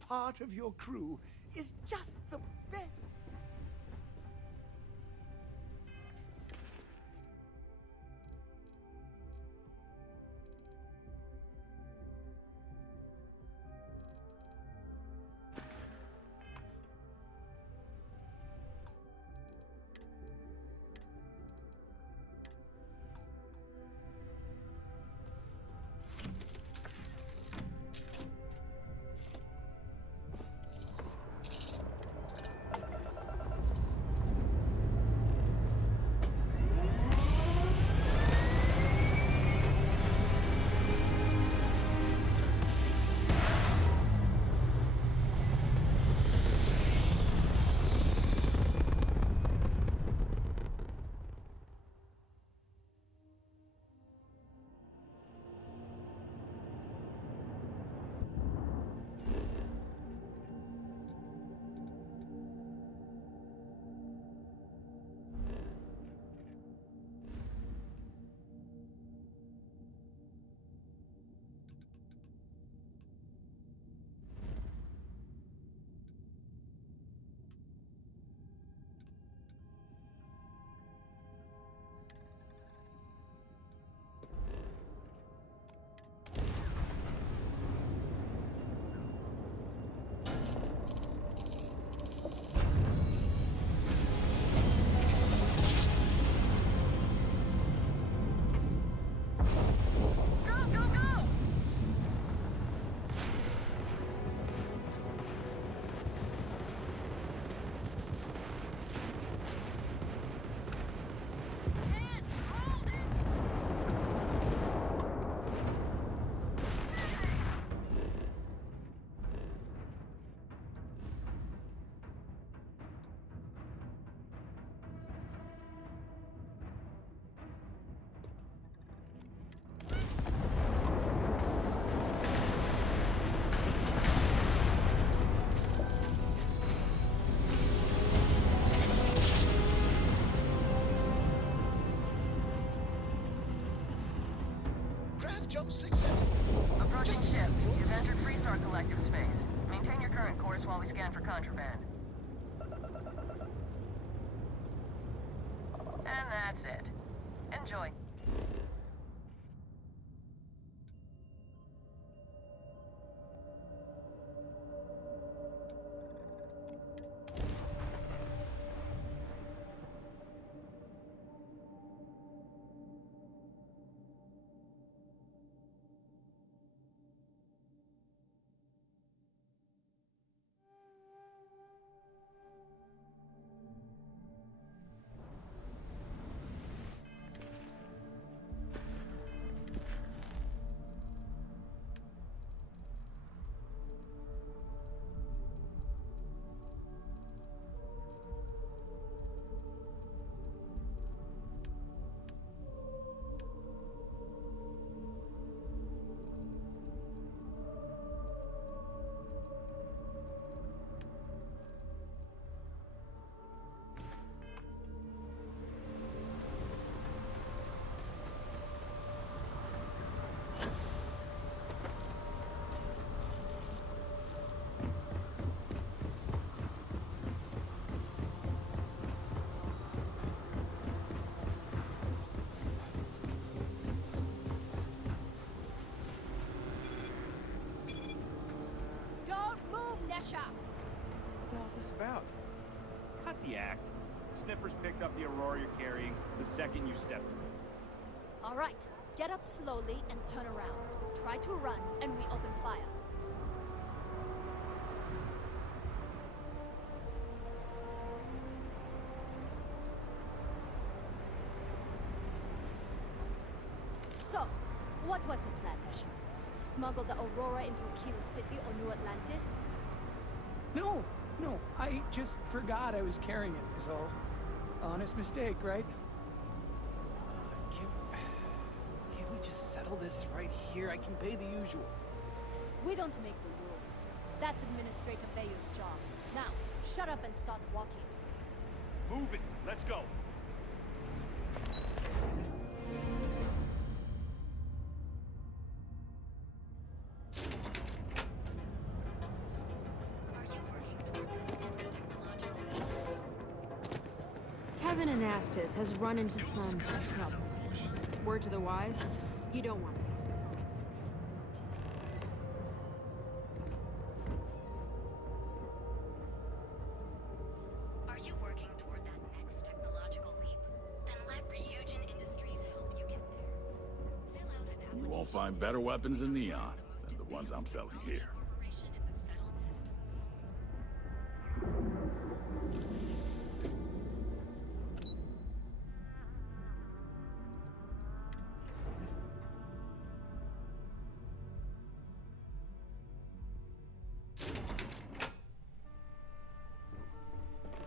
part of your crew is just the best. Jump successful. Approaching ship. You've entered Freestar Collective space. Maintain your current course while we scan for contraband. And that's it. Enjoy. What the hell's this about? Cut the act. Sniffers picked up the Aurora you're carrying the second you stepped through. All right, get up slowly and turn around. Try to run, and we open fire. So, what was the plan, Mesha? Smuggle the Aurora into Aquila City or New Atlantis? No, I just forgot I was carrying it, is all. Honest mistake, right? Can't we just settle this right here? I can pay the usual. We don't make the rules. That's Administrator Bayou's job. Now, shut up and start walking. Move it! Let's go! Kevin Anastas has run into some trouble. Word to the wise, you don't want to mix it. Are you working toward that next technological leap? Then let Ryujin Industries help you get there. Fill out an You won't find better weapons in Neon than the ones I'm selling here. operation in the settled systems.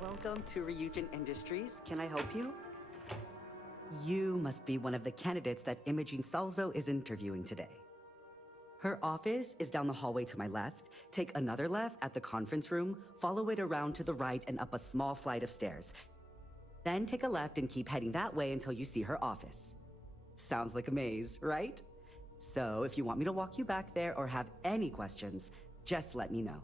Welcome to Ryujin Industries. Can I help you? You must be one of the candidates that Imogene Salzo is interviewing today. Her office is down the hallway to my left. Take another left at the conference room, follow it around to the right and up a small flight of stairs. Then take a left and keep heading that way until you see her office. Sounds like a maze, right? So if you want me to walk you back there or have any questions, just let me know.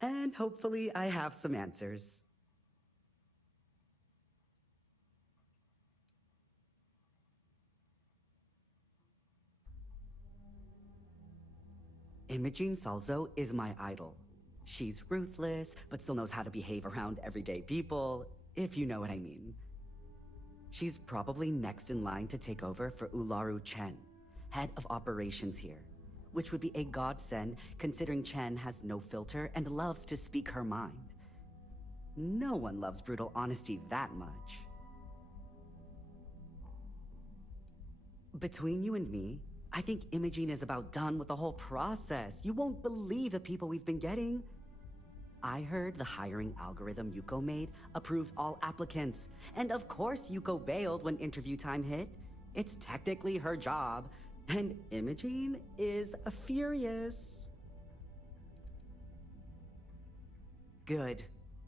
And hopefully I have some answers. Imogene Salzo is my idol. She's ruthless, but still knows how to behave around everyday people, if you know what I mean. She's probably next in line to take over for Ularu Chen, head of operations here, which would be a godsend considering Chen has no filter and loves to speak her mind. No one loves brutal honesty that much. Between you and me, I think Imogene is about done with the whole process. You won't believe the people we've been getting. I heard the hiring algorithm Yuko made approved all applicants. And of course Yuko bailed when interview time hit. It's technically her job. And Imogene is furious. Good.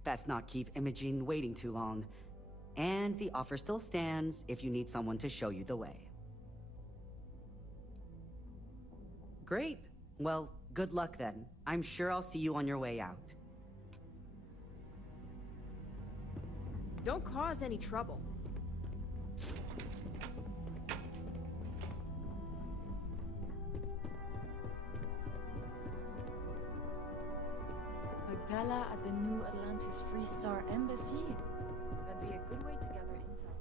Best not keep Imogene waiting too long. And the offer still stands if you need someone to show you the way. Great. Well, good luck then. I'm sure I'll see you on your way out. Don't cause any trouble. A gala at the New Atlantis Free Star Embassy? That'd be a good way to gather intel.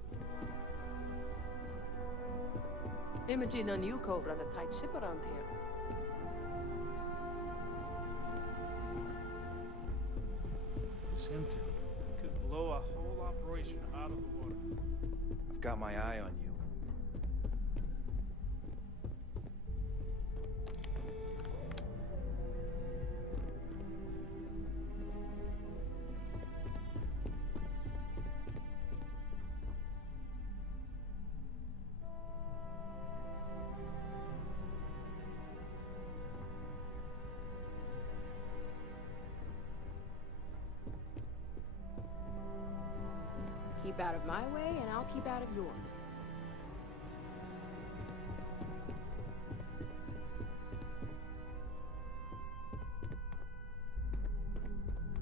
Imogene and Yuko run a tight ship around here. Sent him. Could blow a whole operation out of the water. I've got my eye on you. Keep out of my way, and I'll keep out of yours.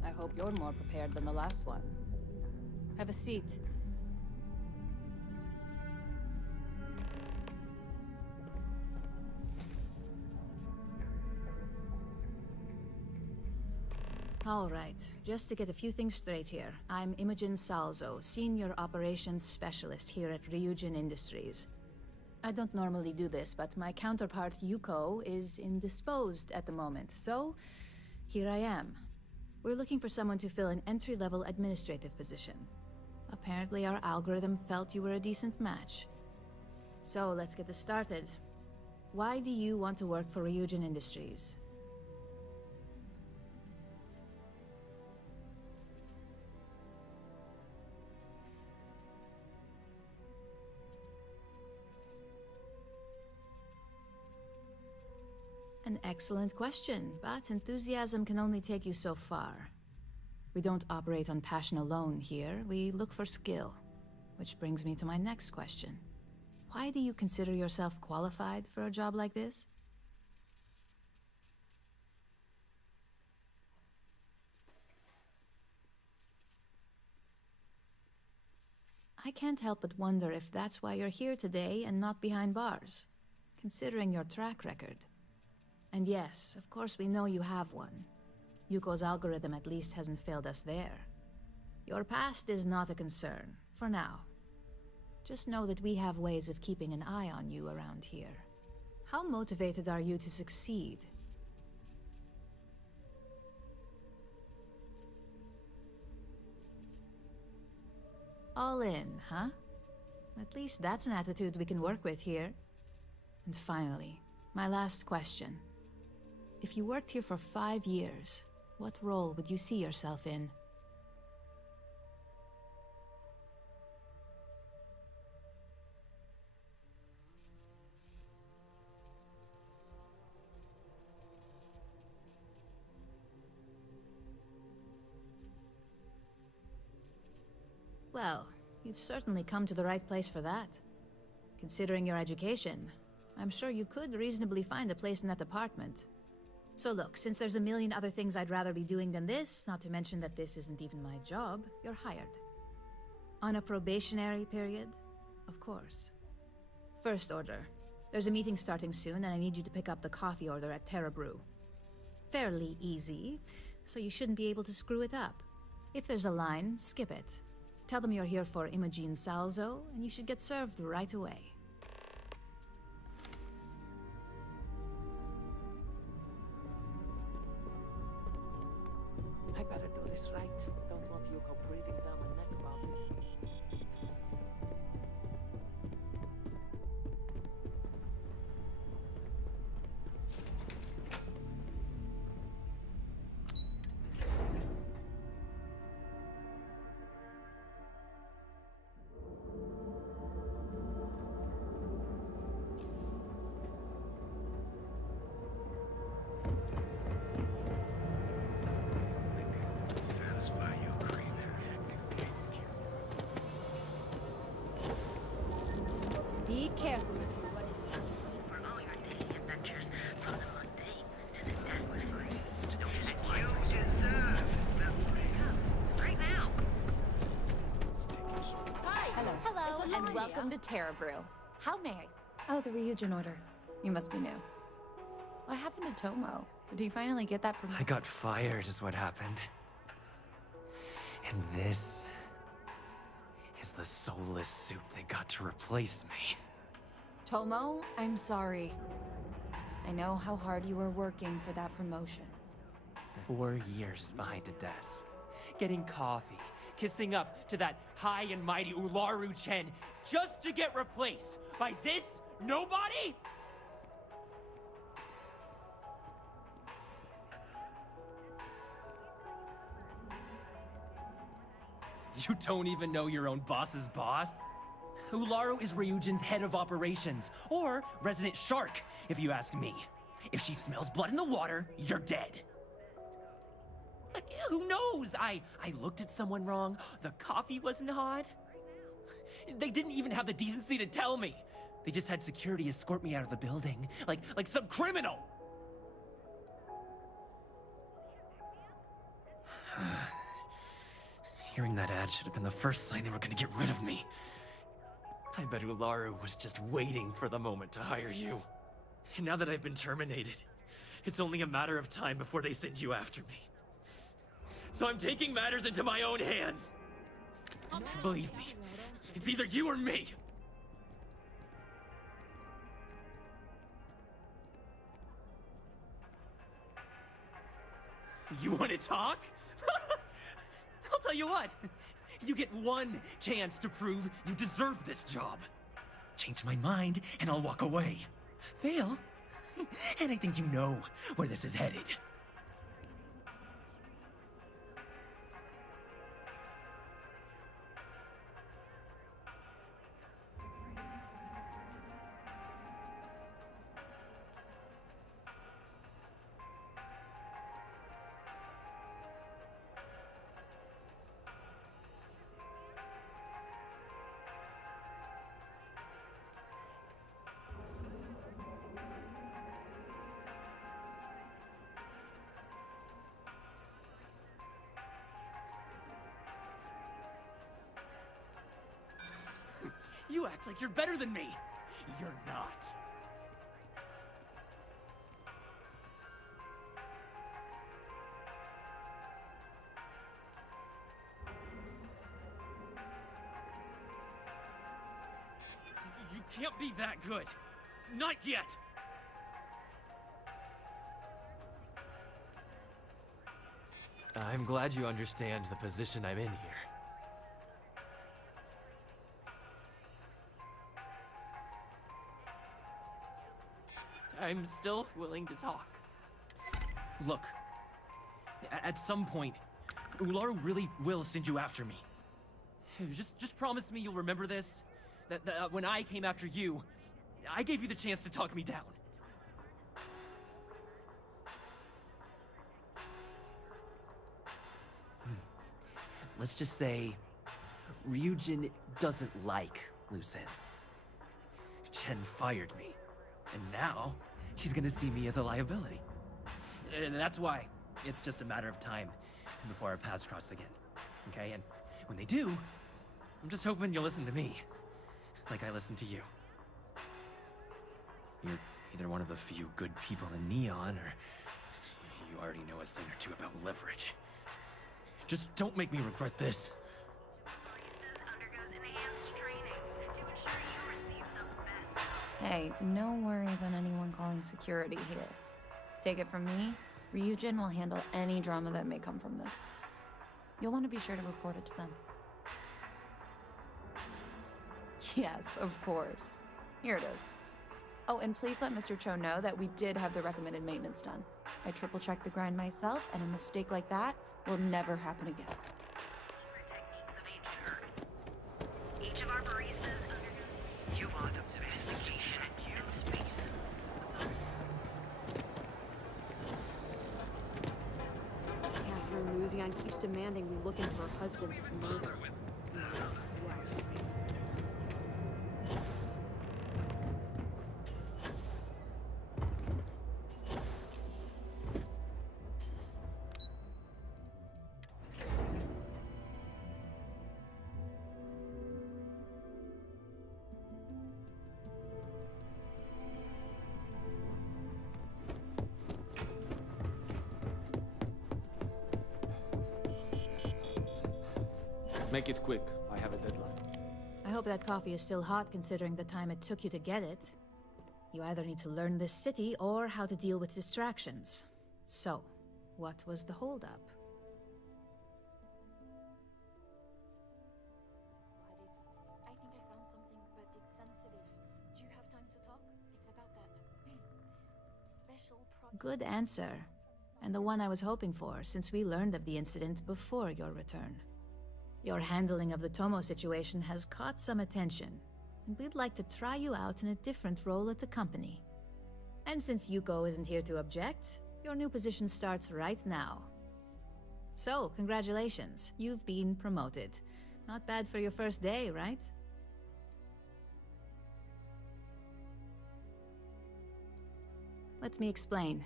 I hope you're more prepared than the last one. Have a seat. All right, just to get a few things straight here. I'm Imogen Salzo, Senior Operations Specialist here at Ryujin Industries. I don't normally do this, but my counterpart Yuko is indisposed at the moment, so here I am. We're looking for someone to fill an entry-level administrative position. Apparently our algorithm felt you were a decent match. So let's get this started. Why do you want to work for Ryujin Industries? An excellent question, but enthusiasm can only take you so far. We don't operate on passion alone here, we look for skill. Which brings me to my next question. Why do you consider yourself qualified for a job like this? I can't help but wonder if that's why you're here today and not behind bars, considering your track record. And yes, of course we know you have one. Yuko's algorithm at least hasn't failed us there. Your past is not a concern, for now. Just know that we have ways of keeping an eye on you around here. How motivated are you to succeed? All in, huh? At least that's an attitude we can work with here. And finally, my last question. If you worked here for 5 years, what role would you see yourself in? Well, you've certainly come to the right place for that. Considering your education, I'm sure you could reasonably find a place in that department. So look, since there's a million other things I'd rather be doing than this, not to mention that this isn't even my job, you're hired. On a probationary period, of course. First order. There's a meeting starting soon, and I need you to pick up the coffee order at Terra Brew. Fairly easy, so you shouldn't be able to screw it up. If there's a line, skip it. Tell them you're here for Imogene Salzo, and you should get served right away. I better do this right. Don't want Yuko breathing down my neck about it. Be careful if you run into For all your daily adventures, from the mundane to the death-defying. And you deserve the freedom. Right now. Hi. Hello. Hello, It's and Alania. welcome to Terra Brew. How may I? Oh, the Ryujin order. You must be new. What happened to Tomo? Did he finally get that promotion? I got fired is what happened. And this is the soulless suit they got to replace me. Tomo, I'm sorry. I know how hard you were working for that promotion. 4 years behind a desk, getting coffee, kissing up to that high and mighty Ularu Chen just to get replaced by this nobody? You don't even know your own boss's boss? Ularu is Ryujin's head of operations, or resident shark, if you ask me. If she smells blood in the water, you're dead. Who knows? I looked at someone wrong. The coffee wasn't hot. They didn't even have the decency to tell me. They just had security escort me out of the building, like some criminal. Hearing that ad should have been the first sign they were gonna get rid of me. I bet Ularu was just waiting for the moment to hire you. And now that I've been terminated, it's only a matter of time before they send you after me. So I'm taking matters into my own hands. Believe me, it's either you or me. You want to talk? I'll tell you what. You get one chance to prove you deserve this job. Change my mind, and I'll walk away. Fail, and I think you know where this is headed. You act like you're better than me. You're not. You can't be that good. Not yet. I'm glad you understand the position I'm in here. I'm still willing to talk. Look, at some point, Ularu really will send you after me. Just promise me you'll remember this. That when I came after you, I gave you the chance to talk me down. Let's just say, Ryujin doesn't like loose ends. Chen fired me, and now she's gonna see me as a liability. And that's why it's just a matter of time before our paths cross again. Okay, and when they do, I'm just hoping you'll listen to me, like I listened to you. You're either one of the few good people in Neon, or you already know a thing or two about leverage. Just don't make me regret this. Hey, no worries on anyone calling security here. Take it from me, Ryujin will handle any drama that may come from this. You'll want to be sure to report it to them. Yes, of course. Here it is. Oh, and please let Mr. Cho know that we did have the recommended maintenance done. I triple-checked the grind myself, and a mistake like that will never happen again. Each of our baristas under you want sophistication and you space. Catherine Luzian keeps demanding we look into her husband's murder. Yeah, right. Make it quick. I have a deadline. I hope that coffee is still hot considering the time it took you to get it. You either need to learn this city or how to deal with distractions. So, what was the holdup? I think I found something, but it's sensitive. Do you have time to talk? It's about that special project. Good answer. And the one I was hoping for, since we learned of the incident before your return. Your handling of the Tomo situation has caught some attention, and we'd like to try you out in a different role at the company. And since Yuko isn't here to object, your new position starts right now. So, congratulations, you've been promoted. Not bad for your first day, right? Let me explain.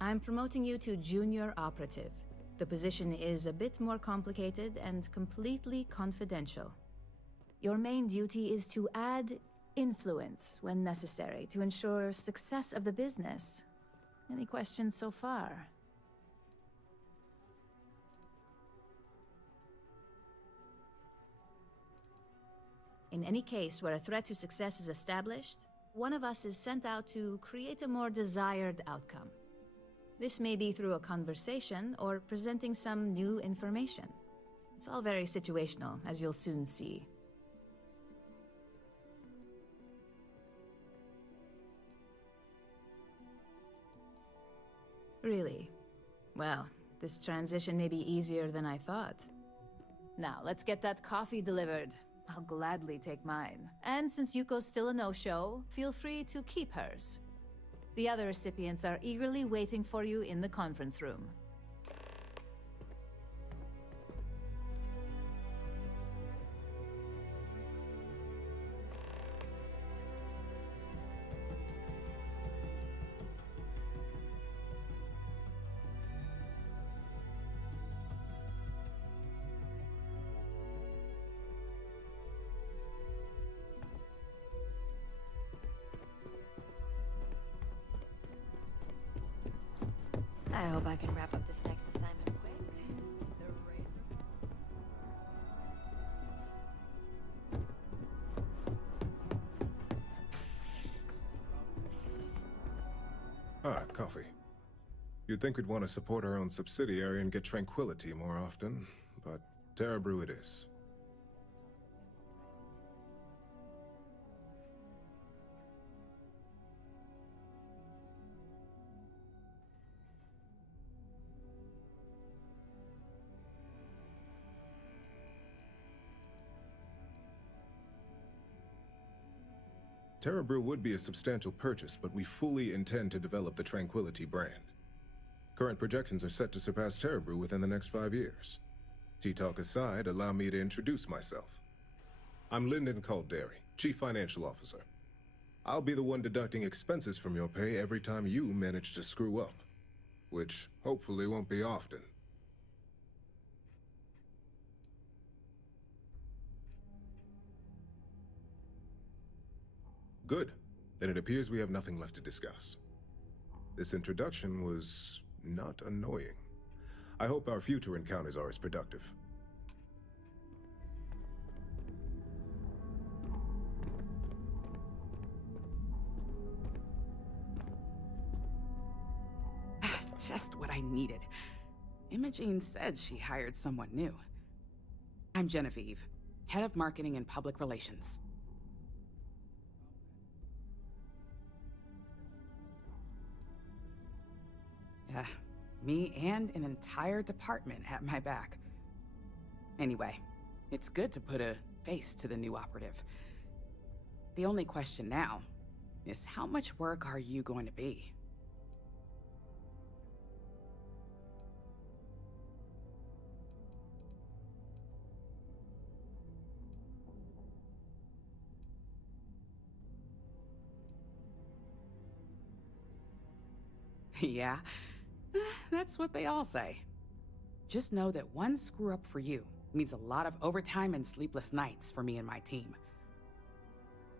I'm promoting you to junior operative. The position is a bit more complicated and completely confidential. Your main duty is to add influence when necessary to ensure success of the business. Any questions so far? In any case where a threat to success is established, one of us is sent out to create a more desired outcome. This may be through a conversation or presenting some new information. It's all very situational, as you'll soon see. Really? Well, this transition may be easier than I thought. Now, let's get that coffee delivered. I'll gladly take mine. And since Yuko's still a no-show, feel free to keep hers. The other recipients are eagerly waiting for you in the conference room. hope I can wrap up this next assignment quick. The razor. Ah, coffee. You'd think we'd want to support our own subsidiary and get tranquility more often, but Terra Brew it is. Terra Brew would be a substantial purchase, but we fully intend to develop the Tranquility brand. Current projections are set to surpass Terra Brew within the next 5 years. Tea-talk aside, allow me to introduce myself. I'm Lyndon Calderi, Chief Financial Officer. I'll be the one deducting expenses from your pay every time you manage to screw up, which hopefully won't be often. Good. Then it appears we have nothing left to discuss. This introduction was not annoying. I hope our future encounters are as productive. Just what I needed. Imogene said she hired someone new. I'm Genevieve, Head of Marketing and Public Relations. Me and an entire department at my back. Anyway, it's good to put a face to the new operative. The only question now is how much work are you going to be? Yeah, that's what they all say. Just know that one screw up for you means a lot of overtime and sleepless nights for me and my team.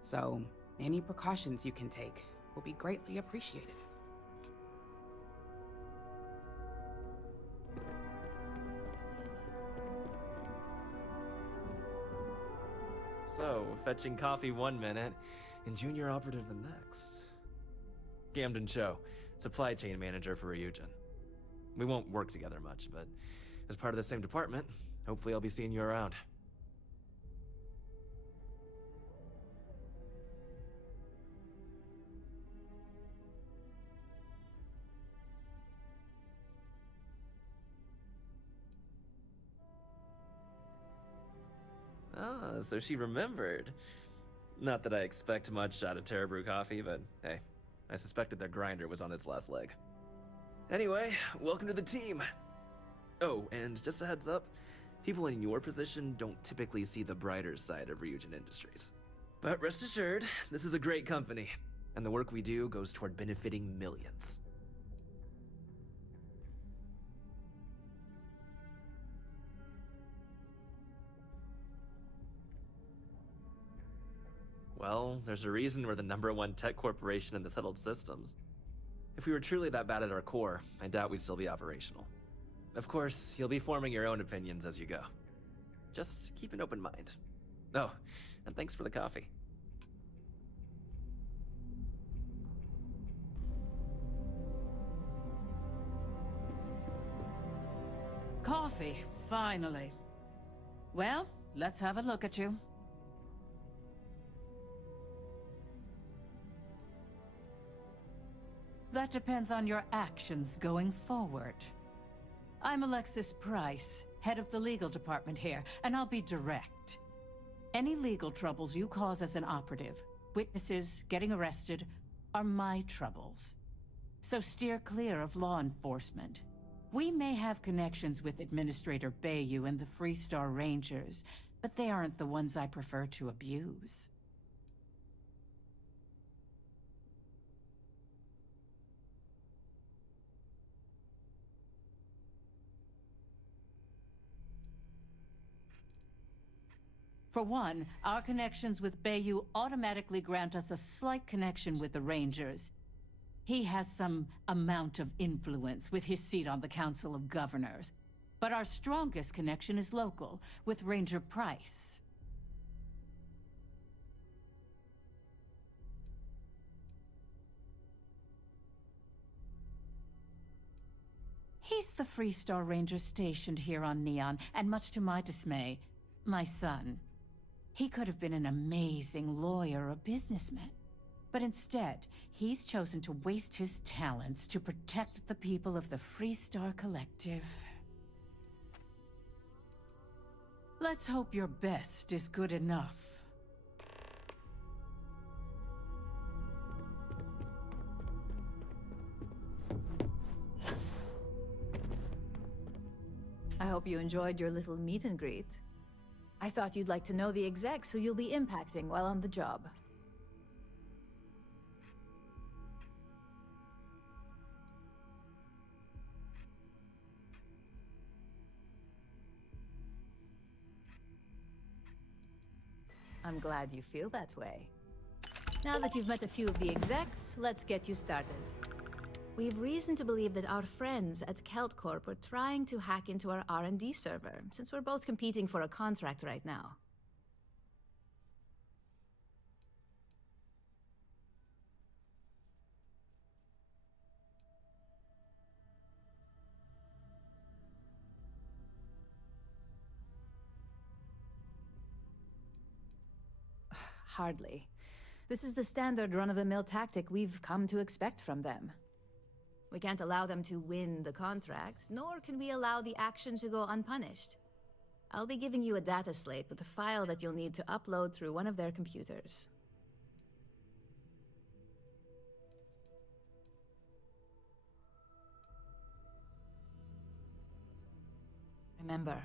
So, any precautions you can take will be greatly appreciated. So, fetching coffee 1 minute, and junior operative the next. Camden Cho, supply chain manager for Ryujin. We won't work together much, but as part of the same department, hopefully I'll be seeing you around. Ah, so she remembered. Not that I expect much out of Terra Brew coffee, but hey, I suspected their grinder was on its last leg. Anyway, welcome to the team. Oh, and just a heads up, people in your position don't typically see the brighter side of Ryujin Industries. But rest assured, this is a great company, and the work we do goes toward benefiting millions. Well, there's a reason we're the #1 tech corporation in the settled systems. If we were truly that bad at our core, I doubt we'd still be operational. Of course, you'll be forming your own opinions as you go. Just keep an open mind. Oh, and thanks for the coffee. Coffee, finally. Well, let's have a look at you. That depends on your actions going forward. I'm Alexis Price, head of the legal department here, and I'll be direct. Any legal troubles you cause as an operative, witnesses, getting arrested, are my troubles. So steer clear of law enforcement. We may have connections with Administrator Bayou and the Freestar Rangers, but they aren't the ones I prefer to abuse. For one, our connections with Bayou automatically grant us a slight connection with the Rangers. He has some amount of influence with his seat on the Council of Governors. But our strongest connection is local, with Ranger Price. He's the Freestar Ranger stationed here on Neon, and much to my dismay, my son. He could have been an amazing lawyer or businessman. But instead, he's chosen to waste his talents to protect the people of the Freestar Collective. Let's hope your best is good enough. I hope you enjoyed your little meet and greet. I thought you'd like to know the execs who you'll be impacting while on the job. I'm glad you feel that way. Now that you've met a few of the execs, let's get you started. We've reason to believe that our friends at KeltCorp are trying to hack into our R&D server, since we're both competing for a contract right now. Hardly. This is the standard run-of-the-mill tactic we've come to expect from them. We can't allow them to win the contract, nor can we allow the action to go unpunished. I'll be giving you a data slate with a file that you'll need to upload through one of their computers. Remember,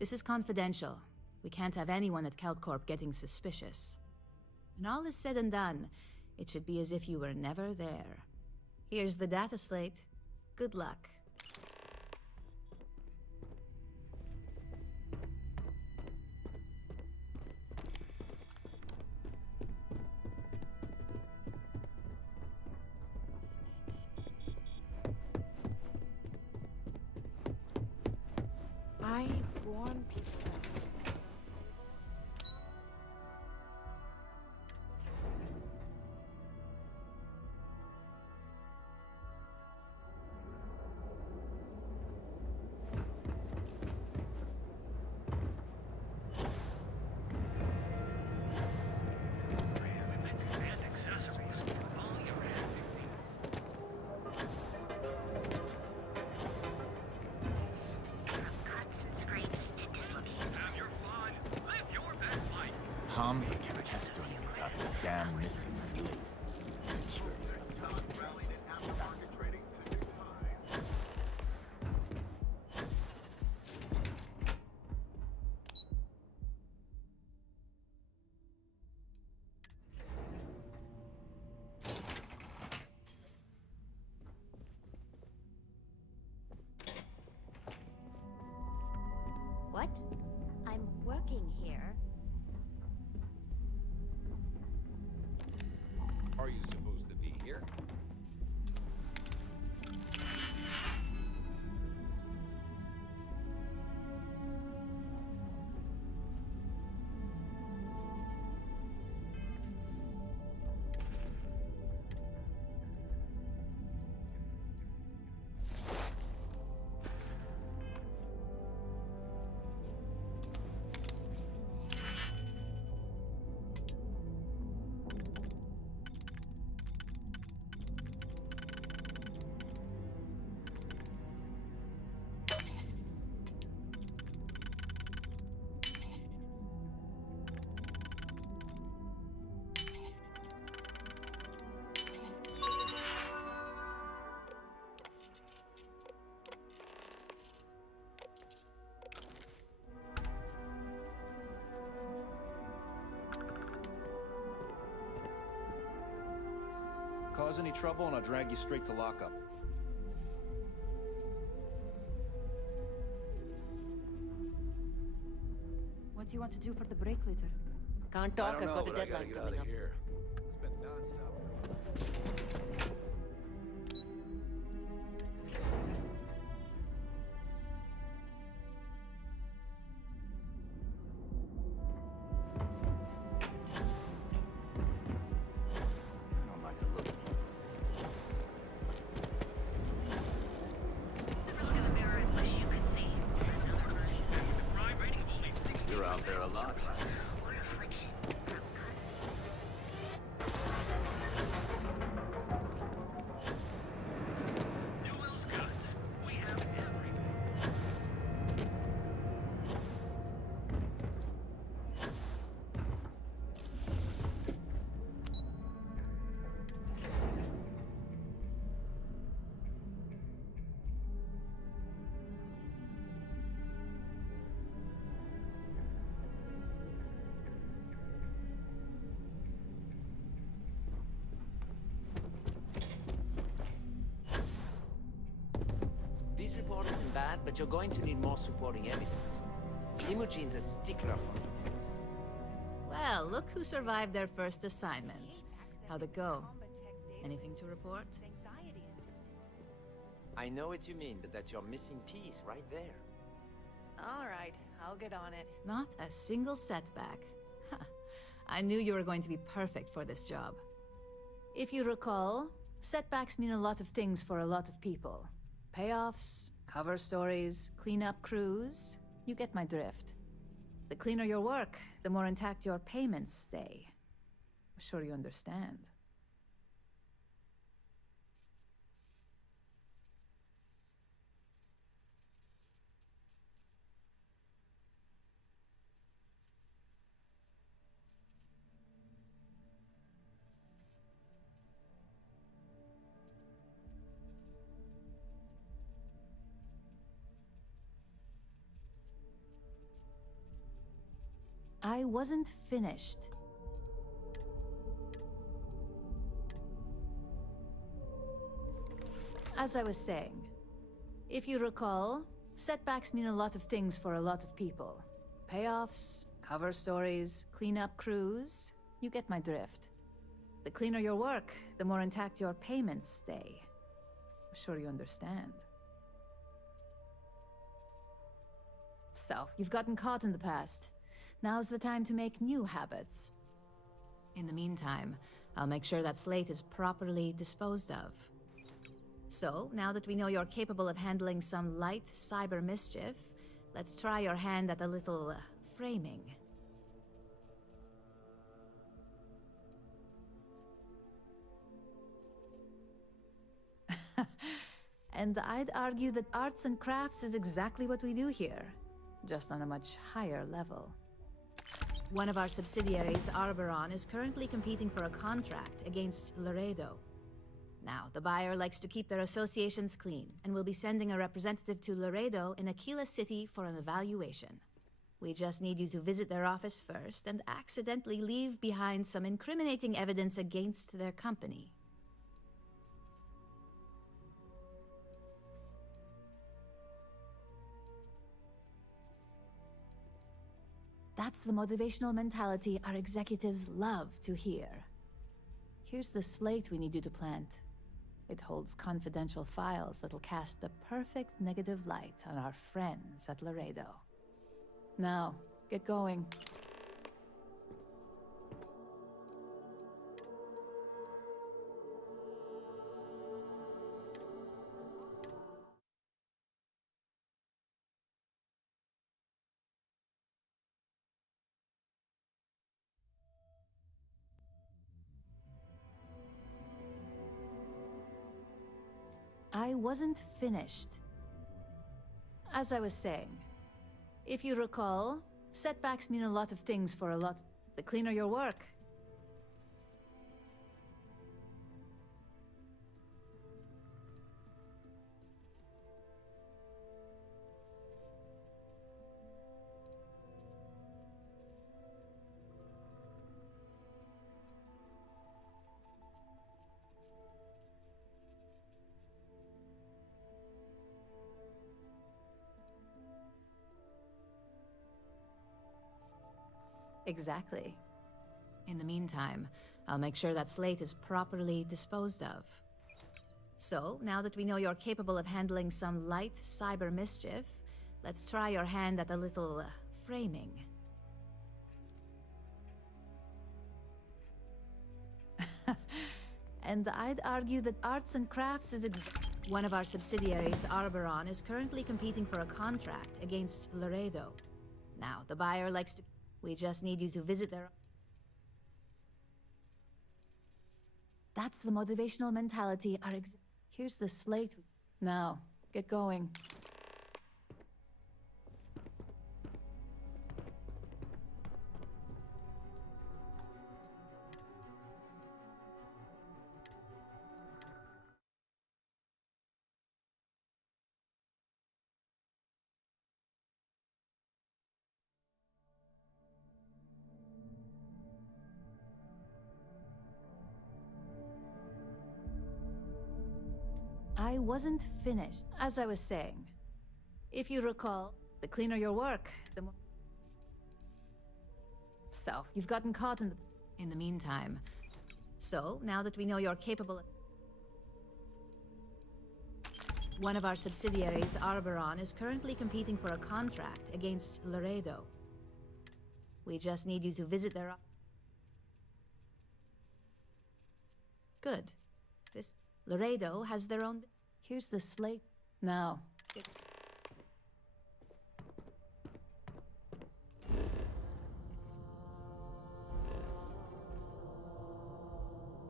this is confidential. We can't have anyone at KeltCorp getting suspicious. When all is said and done, it should be as if you were never there. Here's the data slate. Good luck. I warn people. Tom's pestering me about his damn missing slate. Security's got time to trace it. What? I'm working here. Are you supposed to be here? Cause any trouble and I'll drag you straight to lockup. What do you want to do for the break later? Can't talk, I've got a deadline coming up. Here. It's been nonstop. out there a lot. This report isn't bad, but you're going to need more supporting evidence. Imogene's a stickler for details. Well, look who survived their first assignment. How'd it go? Anything to report? I know what you mean, but that's your missing piece right there. All right, I'll get on it. Not a single setback. Huh. I knew you were going to be perfect for this job. If you recall, setbacks mean a lot of things for a lot of people. Payoffs, cover stories, cleanup crews. You get my drift. The cleaner your work, the more intact your payments stay. I'm sure you understand. I wasn't finished. As I was saying, if you recall, setbacks mean a lot of things for a lot of people. Payoffs, cover stories, cleanup crews. You get my drift. The cleaner your work, the more intact your payments stay. I'm sure you understand. So, you've gotten caught in the past. Now's the time to make new habits. In the meantime, I'll make sure that slate is properly disposed of. So, now that we know you're capable of handling some light cyber mischief, let's try your hand at a little framing. And I'd argue that arts and crafts is exactly what we do here, just on a much higher level. One of our subsidiaries, Arboron, is currently competing for a contract against Laredo. Now, the buyer likes to keep their associations clean, and will be sending a representative to Laredo in Aquila City for an evaluation. We just need you to visit their office first and accidentally leave behind some incriminating evidence against their company. That's the motivational mentality our executives love to hear. Here's the slate we need you to plant. It holds confidential files that'll cast the perfect negative light on our friends at Laredo. Now, get going. I wasn't finished. As I was saying, if you recall, setbacks mean a lot of things for a lot. The cleaner your work, exactly. In the meantime, I'll make sure that slate is properly disposed of. So, now that we know you're capable of handling some light cyber mischief, let's try your hand at a little framing. And I'd argue that arts and crafts is one of our subsidiaries, Arboron, is currently competing for a contract against Laredo. Now, the buyer likes to... We just need you to visit their... That's the motivational mentality Here's the slate. Now, get going. I wasn't finished. As I was saying, if you recall, the cleaner your work, the more... So, you've gotten caught in the meantime. So, now that we know you're capable of... One of our subsidiaries, Arboron, is currently competing for a contract against Laredo. We just need you to visit their... Good. This... Laredo has their own... Here's the slate. Now,